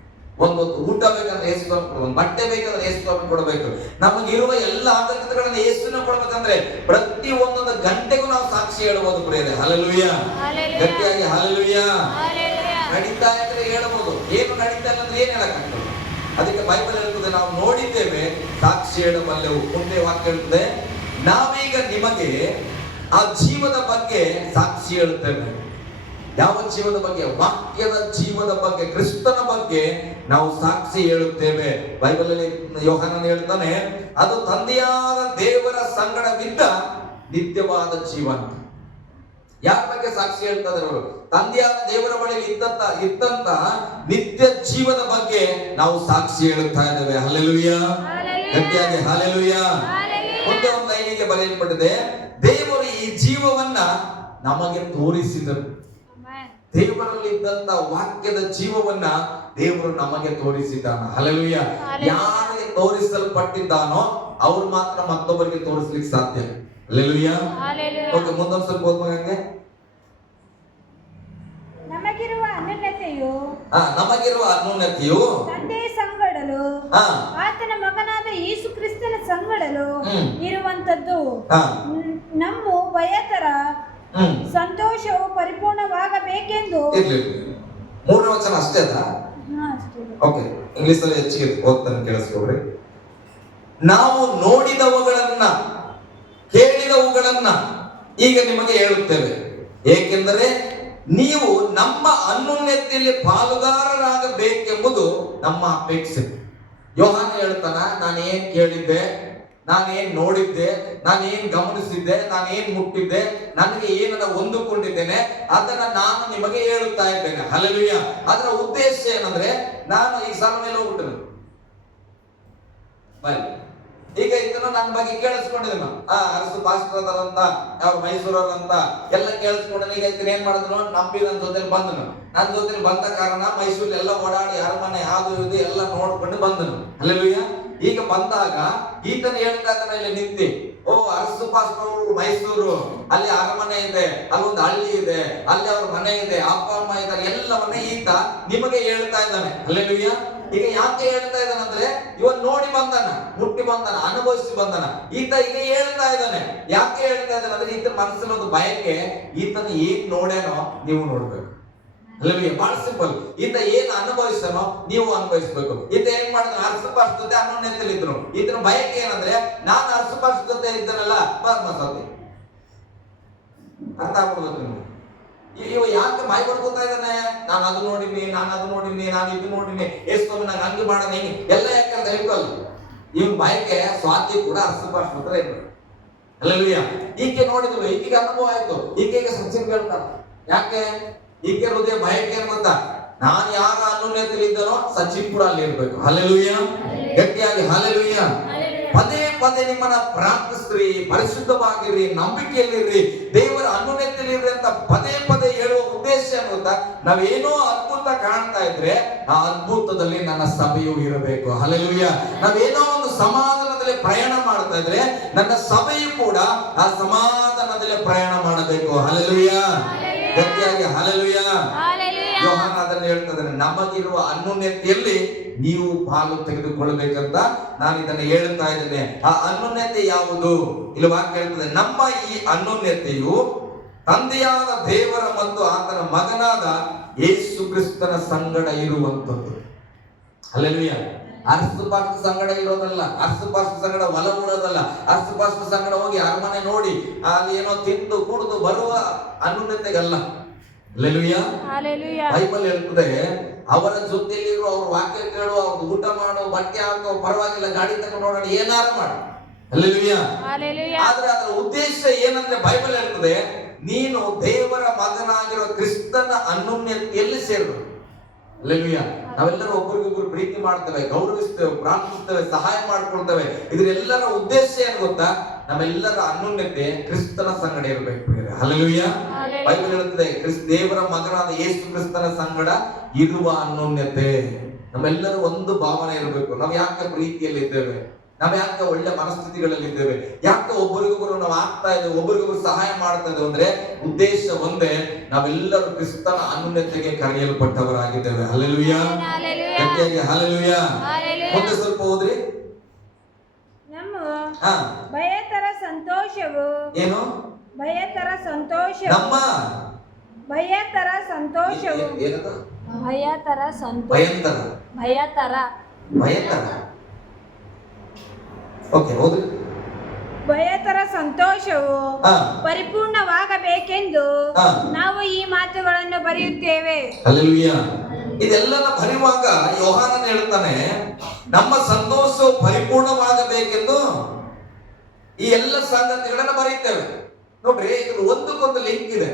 ಒಂದು ಊಟ ಬೇಕಂದ್ರೆ ಯೇಸು ಸ್ವಾಮಿ ಕೊಡ್ಬೇಕು, ಬಟ್ಟೆ ಬೇಕಂದ್ರೆ ಯೇಸು ಸ್ವಾಮಿ ಕೊಡಬೇಕು. ನಮಗಿರುವ ಎಲ್ಲ ಆತಂಕಗಳನ್ನ ಯೇಸುವಿನ ಕೊಡ್ಬೇಕಂದ್ರೆ ಪ್ರತಿ ಒಂದೊಂದು ಗಂಟೆಗೂ ನಾವು ಸಾಕ್ಷಿ ಹೇಳ್ಬೋದು ಪ್ರೇರೆ. ಹಲ್ಲೆಲೂಯಾ. ಗಟ್ಟಿಯಾಗಿ ಹಲ್ಲೆಲೂಯಾ. ನಡೀತಾ ಇದ್ರೆ ಹೇಳ್ಬೋದು, ಏನು ನಡೀತಾ ಇಲ್ಲ ಅಂದ್ರೆ ಏನ್ ಹೇಳಕ್ಕಾಗ್ತದೆ? ಅದಕ್ಕೆ ಬೈಬಲ್ ಹೇಳ್ತದೆ, ನಾವು ನೋಡಿದ್ದೇವೆ ಸಾಕ್ಷಿ ಹೇಳಬಲ್ಲೆವು. ಮುಂದೆ ವಾಕ್ಯ ಹೇಳ್ತದೆ, ನಾವೀಗ ನಿಮಗೆ ಆ ಜೀವದ ಬಗ್ಗೆ ಸಾಕ್ಷಿ ಹೇಳುತ್ತೇವೆ. ಯಾವ ಜೀವದ ಬಗ್ಗೆ? ವಾಕ್ಯದ ಜೀವದ ಬಗ್ಗೆ, ಕ್ರಿಸ್ತನ ಬಗ್ಗೆ ನಾವು ಸಾಕ್ಷಿ ಹೇಳುತ್ತೇವೆ. ಬೈಬಲ್ ಅಲ್ಲಿ ಯೋಹಾನನು ಹೇಳ್ತಾನೆ, ಅದು ತಂದೆಯಾದ ದೇವರ ಸಂಗಡವಿದ್ದ ನಿತ್ಯವಾದ ಜೀವನ. ಯಾರ ಬಗ್ಗೆ ಸಾಕ್ಷಿ ಹೇಳ್ತಾ ಇದ್ದಾರೆ ಅವರು? ತಂದೆಯಾದ ದೇವರ ಬಳಿ ಇದ್ದಂತ ನಿತ್ಯ ಜೀವದ ಬಗ್ಗೆ ನಾವು ಸಾಕ್ಷಿ ಹೇಳುತ್ತಾ ಇದ್ದೇವೆ. ಹಲ್ಲೆಲೂಯಾ. ಗಟ್ಟಿಯಾಗಿ ಹಲ್ಲೆಲೂಯಾ. ಮುಂದೆ ಒಂದು ಲೈನಿಗೆ ಬರೆಯಲ್ಪಟ್ಟಿದೆ, ದೇವರು ಈ ಜೀವವನ್ನ ನಮಗೆ ತೋರಿಸಿದರು. ದೇವರಲ್ಲಿ ಇದ್ದಂತ ವಾಕ್ಯದ ಜೀವವನ್ನ ದೇವರು ನಮಗೆ ತೋರಿಸಿದ್ದಾನ. ಹಲ್ಲೆಲೂಯಾ. ಯಾರಿಗೆ ತೋರಿಸಲ್ಪಟ್ಟಿದ್ದಾನೋ ಅವ್ರು ಮಾತ್ರ ಮತ್ತೊಬ್ಬರಿಗೆ ತೋರಿಸ್ಲಿಕ್ಕೆ ಸಾಧ್ಯ. ಹಲ್ಲೆಲೂಯಾ. ಓಕೆ, ಮುಂದೊಂದು ಸ್ವಲ್ಪ ಓದ್ಬೇಕಂಗೆ. ನಮಗಿರುವ ಅನ್ಯೋನ್ಯತೆಯು ತಂದೆಯ ಸಂಗಡಲು ಆತನ ಮಗನಾದ ಯೇಸು ಕ್ರಿಸ್ತನ ಸಂಗಡಲು ಇರುವಂತದ್ದು. ನಮ್ಮ ವಯತರ ಸಂತೋಷವು ಪರಿಪೂರ್ಣವಾಗಬೇಕೆಂದು. 3ನೇ ವಚನ ಅಷ್ಟೇ ಅದ? ಓಕೆ, ಇಂಗ್ಲಿಷ್ ಅಲ್ಲಿ ಹೆಚ್ಚಿಗೆ ಓದ್ತಾನೆ, ಕೇಳಿಸ್ಕೊಬ್ರಿ. ನಾವು ನೋಡಿದವುಗಳನ್ನ ಕೇಳಿದವುಗಳನ್ನ ಈಗ ನಿಮಗೆ ಹೇಳುತ್ತೇವೆ, ಏಕೆಂದರೆ ನೀವು ನಮ್ಮ ಅನ್ಯೋನ್ಯತೆಯಲ್ಲಿ ಪಾಲುಗಾರರಾಗಬೇಕೆಂಬುದು ನಮ್ಮ ಅಪೇಕ್ಷೆ. ಯೋಹಾನ ಹೇಳ್ತಾನ, ನಾನೇನ್ ಕೇಳಿದ್ದೆ, ನಾನೇನ್ ನೋಡಿದ್ದೆ, ನಾನೇನ್ ಗಮನಿಸಿದ್ದೆ, ನಾನೇನ್ ಮುಟ್ಟಿದ್ದೆ, ನನಗೆ ಏನನ್ನ ಹೊಂದಿಕೊಂಡಿದ್ದೇನೆ ಅದನ್ನ ನಾನು ನಿಮಗೆ ಹೇಳುತ್ತಾ ಇದ್ದೇನೆ. ಹಲ್ಲೆಲೂಯಾ. ಅದರ ಉದ್ದೇಶ ಏನಂದ್ರೆ, ನಾನು ಈ ಸಲ ಮೇಲೆ ಹೋಗ್ಬಿಟ್ಟನು ಈಗ ಇದನ್ನ ನನ್ನ ಬಗ್ಗೆ ಕೇಳಿಸ್ಕೊಂಡಿದ್ದೇನೆ. ಅರಸು ಪಾಸ್ಟರ್ ಅದಾರಂತ, ಅವ್ರು ಮೈಸೂರವ್ರಂತ ಎಲ್ಲ ಕೇಳಿಸ್ಕೊಂಡ. ಈಗ ಇದನ್ನ ಏನ್ ಮಾಡಿದ್ರು, ನಂಬಿ ನನ್ನ ಜೊತೆಲಿ ಬಂದನು. ನನ್ನ ಜೊತೆಲಿ ಬಂದ ಕಾರಣ ಮೈಸೂರಲ್ಲಿ ಎಲ್ಲ ಓಡಾಡಿ ಅರಮನೆ ಅದು ಇದು ಎಲ್ಲ ನೋಡ್ಕೊಂಡು ಬಂದನು. ಹಲ್ಲೆಲೂಯಾ. ಈಗ ಬಂದಾಗ ಈತನ ಹೇಳ್ತಾ ಇದ್ದಾನೆ ಇಲ್ಲಿ ನಿಂತಿ, ಅರಸು ಪಾಸ್ಟರ್ ಮೈಸೂರು, ಅಲ್ಲಿ ಅರಮನೆ ಇದೆ, ಅಲ್ಲೊಂದು ಹಳ್ಳಿ ಇದೆ, ಅಲ್ಲಿ ಅವ್ರ ಮನೆ ಇದೆ, ಅಪ್ಪ ಅಮ್ಮ ಇದ್ದಾರೆ, ಎಲ್ಲವನ್ನ ಈತ ನಿಮಗೆ ಹೇಳ್ತಾ ಇದ್ದಾನೆ. ಹಲ್ಲೆಲೂಯಾ. ಈಗ ಯಾಕೆ ಹೇಳ್ತಾ ಇದ್ದಾನಂದ್ರೆ, ಇವನ್ ನೋಡಿ ಬಂದನ, ಮುಟ್ಟಿ ಬಂದನ, ಅನುಭವಿಸಿ ಬಂದನ. ಈತ ಈಗ ಹೇಳ್ತಾ ಇದ್ದಾನೆ. ಯಾಕೆ ಹೇಳ್ತಾ ಇದ್ದಾನೆ ಅಂದ್ರೆ, ಈತನ ಮನಸ್ಸಲ್ಲಿ ಒಂದು ಬಯಕೆ, ಈತನ ಏನ್ ನೋಡ್ಯಾನೋ ನೀವು ನೋಡ್ಬೇಕು. ಅಲ್ಲವೇ? ಬಹಳ ಸಿಂಪಲ್. ಈತ ಏನ್ ಅನುಭವಿಸನೋ ನೀವು ಅನುಭವಿಸ್ಬೇಕು. ಈತ ಏನ್ ಮಾಡಿದ್ರು, ಅರಸುಪಾಸ್ ಜೊತೆ ಅನ್ಯೋನ್ಯತೆಯಲ್ಲಿ ಇದ್ರು. ಈತನ ಬಯಕೆ ಏನಂದ್ರೆ, ನಾನು ಅರಸುಪಾಸ್ ಜೊತೆ ಇದ್ದನಲ್ಲ ಪರಮಸತಿ. ಅರ್ಥ ಆಗ್ಬಿಡ್ಬೇಕು ನಿಮ್ಗೆ. ಇವ ಯಾಕೆ ಬಾಯಿ ಪಡ್ಕೊತಾ ಇದ್ದಾನೆ? ನಾನು ಅದು ನೋಡಿನಿ, ನಾನು ಇದು ನೋಡಿನಿ, ಎಷ್ಟು ನಂಗೆ ಹಂಗೆ ಮಾಡೋಣ ಎಲ್ಲ ಯಾಕೆ ಅಂತ ಹೇಳ್ಕೊಳ್ಳಿ. ಇವನ್ ಬಾಯಿಗೆ ಸ್ವಾತಿ ಕೂಡ ಅರ್ಸಪಾಸ್ತ್ರ ಇದ್ರು. ಅಲ್ಲಲ್ವಿಯ ಈಕೆ ನೋಡಿದ್ರು, ಈಕೆಗೆ ಅನುಭವ ಆಯ್ತು, ಈಕೆಗೆ ಸಚಿನ್ ಕೇಳ್ತಾನೆ. ಯಾಕೆ? ಈಕೆ ಹೃದಯ ಭಯಕ್ಕೆ ಏನ್ ಗೊತ್ತಾ? ನಾನು ಯಾರ ಅನ್ಯೋನ್ಯತೆಯಲ್ಲಿದ್ದನೋ ಸಚಿನ್ ಕೂಡ ಅಲ್ಲಿ ಇರ್ಬೇಕು. ಹಲ್ಲೆಲೂಯಾ, ಗಟ್ಟಿಯಾಗಿ ಹಲ್ಲೆಲೂಯಾ. ಪದೇ ಪದೇ ನಿಮ್ಮನ್ನ ಪ್ರಾರ್ಥಿಸ್ರಿ, ಪರಿಶುದ್ಧವಾಗಿರ್ರಿ, ನಂಬಿಕೆಯಲ್ಲಿರ್ರಿ, ದೇವರ ಅನ್ಯೋನ್ಯತೆಯಲ್ಲಿರ್ರಿ ಅಂತ ಪದೇ ಪದೇ ಹೇಳುವ ಉದ್ದೇಶ ಏನು ಗೊತ್ತಾ? ನಾವೇನೋ ಅದ್ಭುತ ಕಾಣ್ತಾ ಇದ್ರೆ ಆ ಅದ್ಭುತದಲ್ಲಿ ನನ್ನ ಸಭೆಯು ಇರಬೇಕು. ಹಲ್ಲೆಲೂಯಾ. ನಾವೇನೋ ಒಂದು ಸಮಾಧಾನದಲ್ಲಿ ಪ್ರಯಾಣ ಮಾಡ್ತಾ ಇದ್ರೆ ನನ್ನ ಸಭೆಯು ಕೂಡ ಆ ಸಮಾಧಾನದಲ್ಲಿ ಪ್ರಯಾಣ ಮಾಡಬೇಕು. ಹಲ್ಲೆಲೂಯಾ, ಗಟ್ಟಿಯಾಗಿ ಹಲ್ಲೆಲೂಯಾ. ಯೋಹಾನ ಅದನ್ನು ಹೇಳ್ತಿದ್ದಾನೆ, ನಮಗಿರುವ ಅನ್ಯೋನ್ಯತೆಯಲ್ಲಿ ನೀವು ಪಾಲು ತೆಗೆದುಕೊಳ್ಳಬೇಕಂತ ನಾನು ಇದನ್ನು ಹೇಳ್ತಾ ಇದ್ದೇನೆ. ಆ ಅನ್ಯೋನ್ಯತೆ ಯಾವುದು? ಇಲ್ಲಿ ವಾಕ್ಯ ಹೇಳ್ತದೆ, ನಮ್ಮ ಈ ಅನ್ಯೋನ್ಯತೆಯು ತಂದೆಯಾದ ದೇವರ ಮತ್ತು ಆತನ ಮಗನಾದ ಯೇಸು ಕ್ರಿಸ್ತನ ಸಂಗಡ ಇರುವಂತದ್ದು. ಹಲ್ಲೆಲೂಯಾ. ಅರ್ಸಪಾಸ್ತ ಸಂಗಡ ಇರೋದಲ್ಲ, ಅರ್ಸಪಾಸ್ತ ಸಂಗಡ ಹೊಲ ಉಳೋದಲ್ಲ, ಅರ್ಸಪಾಸ್ತ ಸಂಗಡ ಹೋಗಿ ಅರಮನೆ ನೋಡಿ ಅಲ್ಲಿ ಏನೋ ತಿಂದು ಕುಡಿದು ಬರುವ ಅನ್ಯೋನ್ಯತೆಗಲ್ಲ. ಹಲ್ಲೆಲೂಯಾ. ಬೈಬಲ್ ಹೇಳ್ತದೆ, ಅವರ ಜೊತೆಲಿರುವ, ಅವ್ರ ವಾಕ್ಯ ಕೇಳು, ಅವ್ರ ಊಟ ಮಾಡು, ಬಟ್ಟೆ ಹಾಕೋ, ಪರವಾಗಿಲ್ಲ, ಗಾಡಿ ತಗೊಂಡು ನೋಡೋಣ, ಏನಾರು ಮಾಡು. ಹಲ್ಲೆಲೂಯಾ. ಆದ್ರೆ ಅದರ ಉದ್ದೇಶ ಏನಂದ್ರೆ ಬೈಬಲ್ ಹೇಳ್ತದೆ, ನೀನು ದೇವರ ಮಗನಾಗಿರೋ ಕ್ರಿಸ್ತನ ಅನ್ಯೋನ್ಯತೆಯಲ್ಲಿ ಸೇರಬೇಕು. ಹಲ್ಲೆಲೂಯಾ. ನಾವೆಲ್ಲರೂ ಒಬ್ಬರಿಗೊಬ್ಬರು ಪ್ರೀತಿ ಮಾಡ್ತೇವೆ, ಗೌರವಿಸ್ತೇವೆ, ಪ್ರಾರ್ಥಿಸ್ತೇವೆ, ಸಹಾಯ ಮಾಡ್ಕೊಳ್ತೇವೆ. ಇದರೆಲ್ಲರ ಉದ್ದೇಶ ಏನು ಗೊತ್ತಾ? ನಮ್ಮೆಲ್ಲರ ಅನ್ಯೋನ್ಯತೆ ಕ್ರಿಸ್ತನ ಸಂಗಡ ಇರಬೇಕು. ಹಲ್ಲೆಲೂಯಾ. ಬೈಬಲ್ ಹೇಳುತ್ತದೆ, ದೇವರ ಮಗನಾದ ಯೇಸು ಕ್ರಿಸ್ತನ ಸಂಗಡ ಇರುವ ಅನ್ಯೋನ್ಯತೆ. ನಮ್ಮೆಲ್ಲರೂ ಒಂದು ಭಾವನೆ ಇರಬೇಕು. ನಾವು ಯಾಕೆ ಪ್ರೀತಿಯಲ್ಲಿ ಇದ್ದೇವೆ? ನಾವು ಯಾಕೆ ಒಳ್ಳೆ ಮನಸ್ಥಿತಿಗಳಲ್ಲಿ ಇದ್ದೇವೆ? ಯಾಕೆ ಒಬ್ಬರಿಗೊಬ್ಬರು ನಾವು ಆಗ್ತಾ ಇದ್ದೇವೆ, ಒಬ್ಬರಿಗೊಬ್ಬರು ಸಹಾಯ ಮಾಡ್ತಾ ಇದ್ದೇವೆ ಅಂದ್ರೆ ಉದ್ದೇಶ ಒಂದೇ, ನಾವೆಲ್ಲರೂ ಕ್ರಿಸ್ತನ ಅನ್ಯೋನ್ಯತೆಗೆ ಕರೆಯಲ್ಪಟ್ಟವರಾಗಿದ್ದೇವೆ. ಹಲ್ಲೆಲೂಯಾ, ಗಟ್ಟಿಯಾಗಿ ಹಲ್ಲೆಲೂಯಾ. ಮುಂದೆ ಸ್ವಲ್ಪ ಹೋದ್ರಿ. ನಮ್ಮ ಭಯತರ ಸಂತೋಷವು ಏನು? ಭಯತರ ಸಂತೋಷವು, ನಮ್ಮ ಭಯತರ ಸಂತೋಷವು, ಏನದು? ಭಯತರ ಸಂತೋಷ, ಭಯಂತರ, ಭಯತರ, ಭಯಂತರ. ಓಕೆ, ಹೋದ್ರಿ. ಭಯತರ ಸಂತೋಷವು ಪರಿಪೂರ್ಣವಾಗಬೇಕೆಂದು ನಾವು ಈ ಮಾತುಗಳನ್ನು ಬರೆಯುತ್ತೇವೆ. ಹಲ್ಲೆಲೂಯಾ. ಇದೆಲ್ಲ ಬರೆಯುವಾಗ ಯೋಹಾನನ ಹೇಳ್ತಾನೆ, ನಮ್ಮ ಸಂತೋಷವು ಪರಿಪೂರ್ಣವಾಗಬೇಕೆಂದು ಈ ಎಲ್ಲ ಸಂಗತಿಗಳನ್ನ ಬರೆಯುತ್ತೇವೆ. ನೋಡ್ರಿ, ಇದು ಒಂದಕ್ಕೊಂದು ಲಿಂಕ್ ಇದೆ.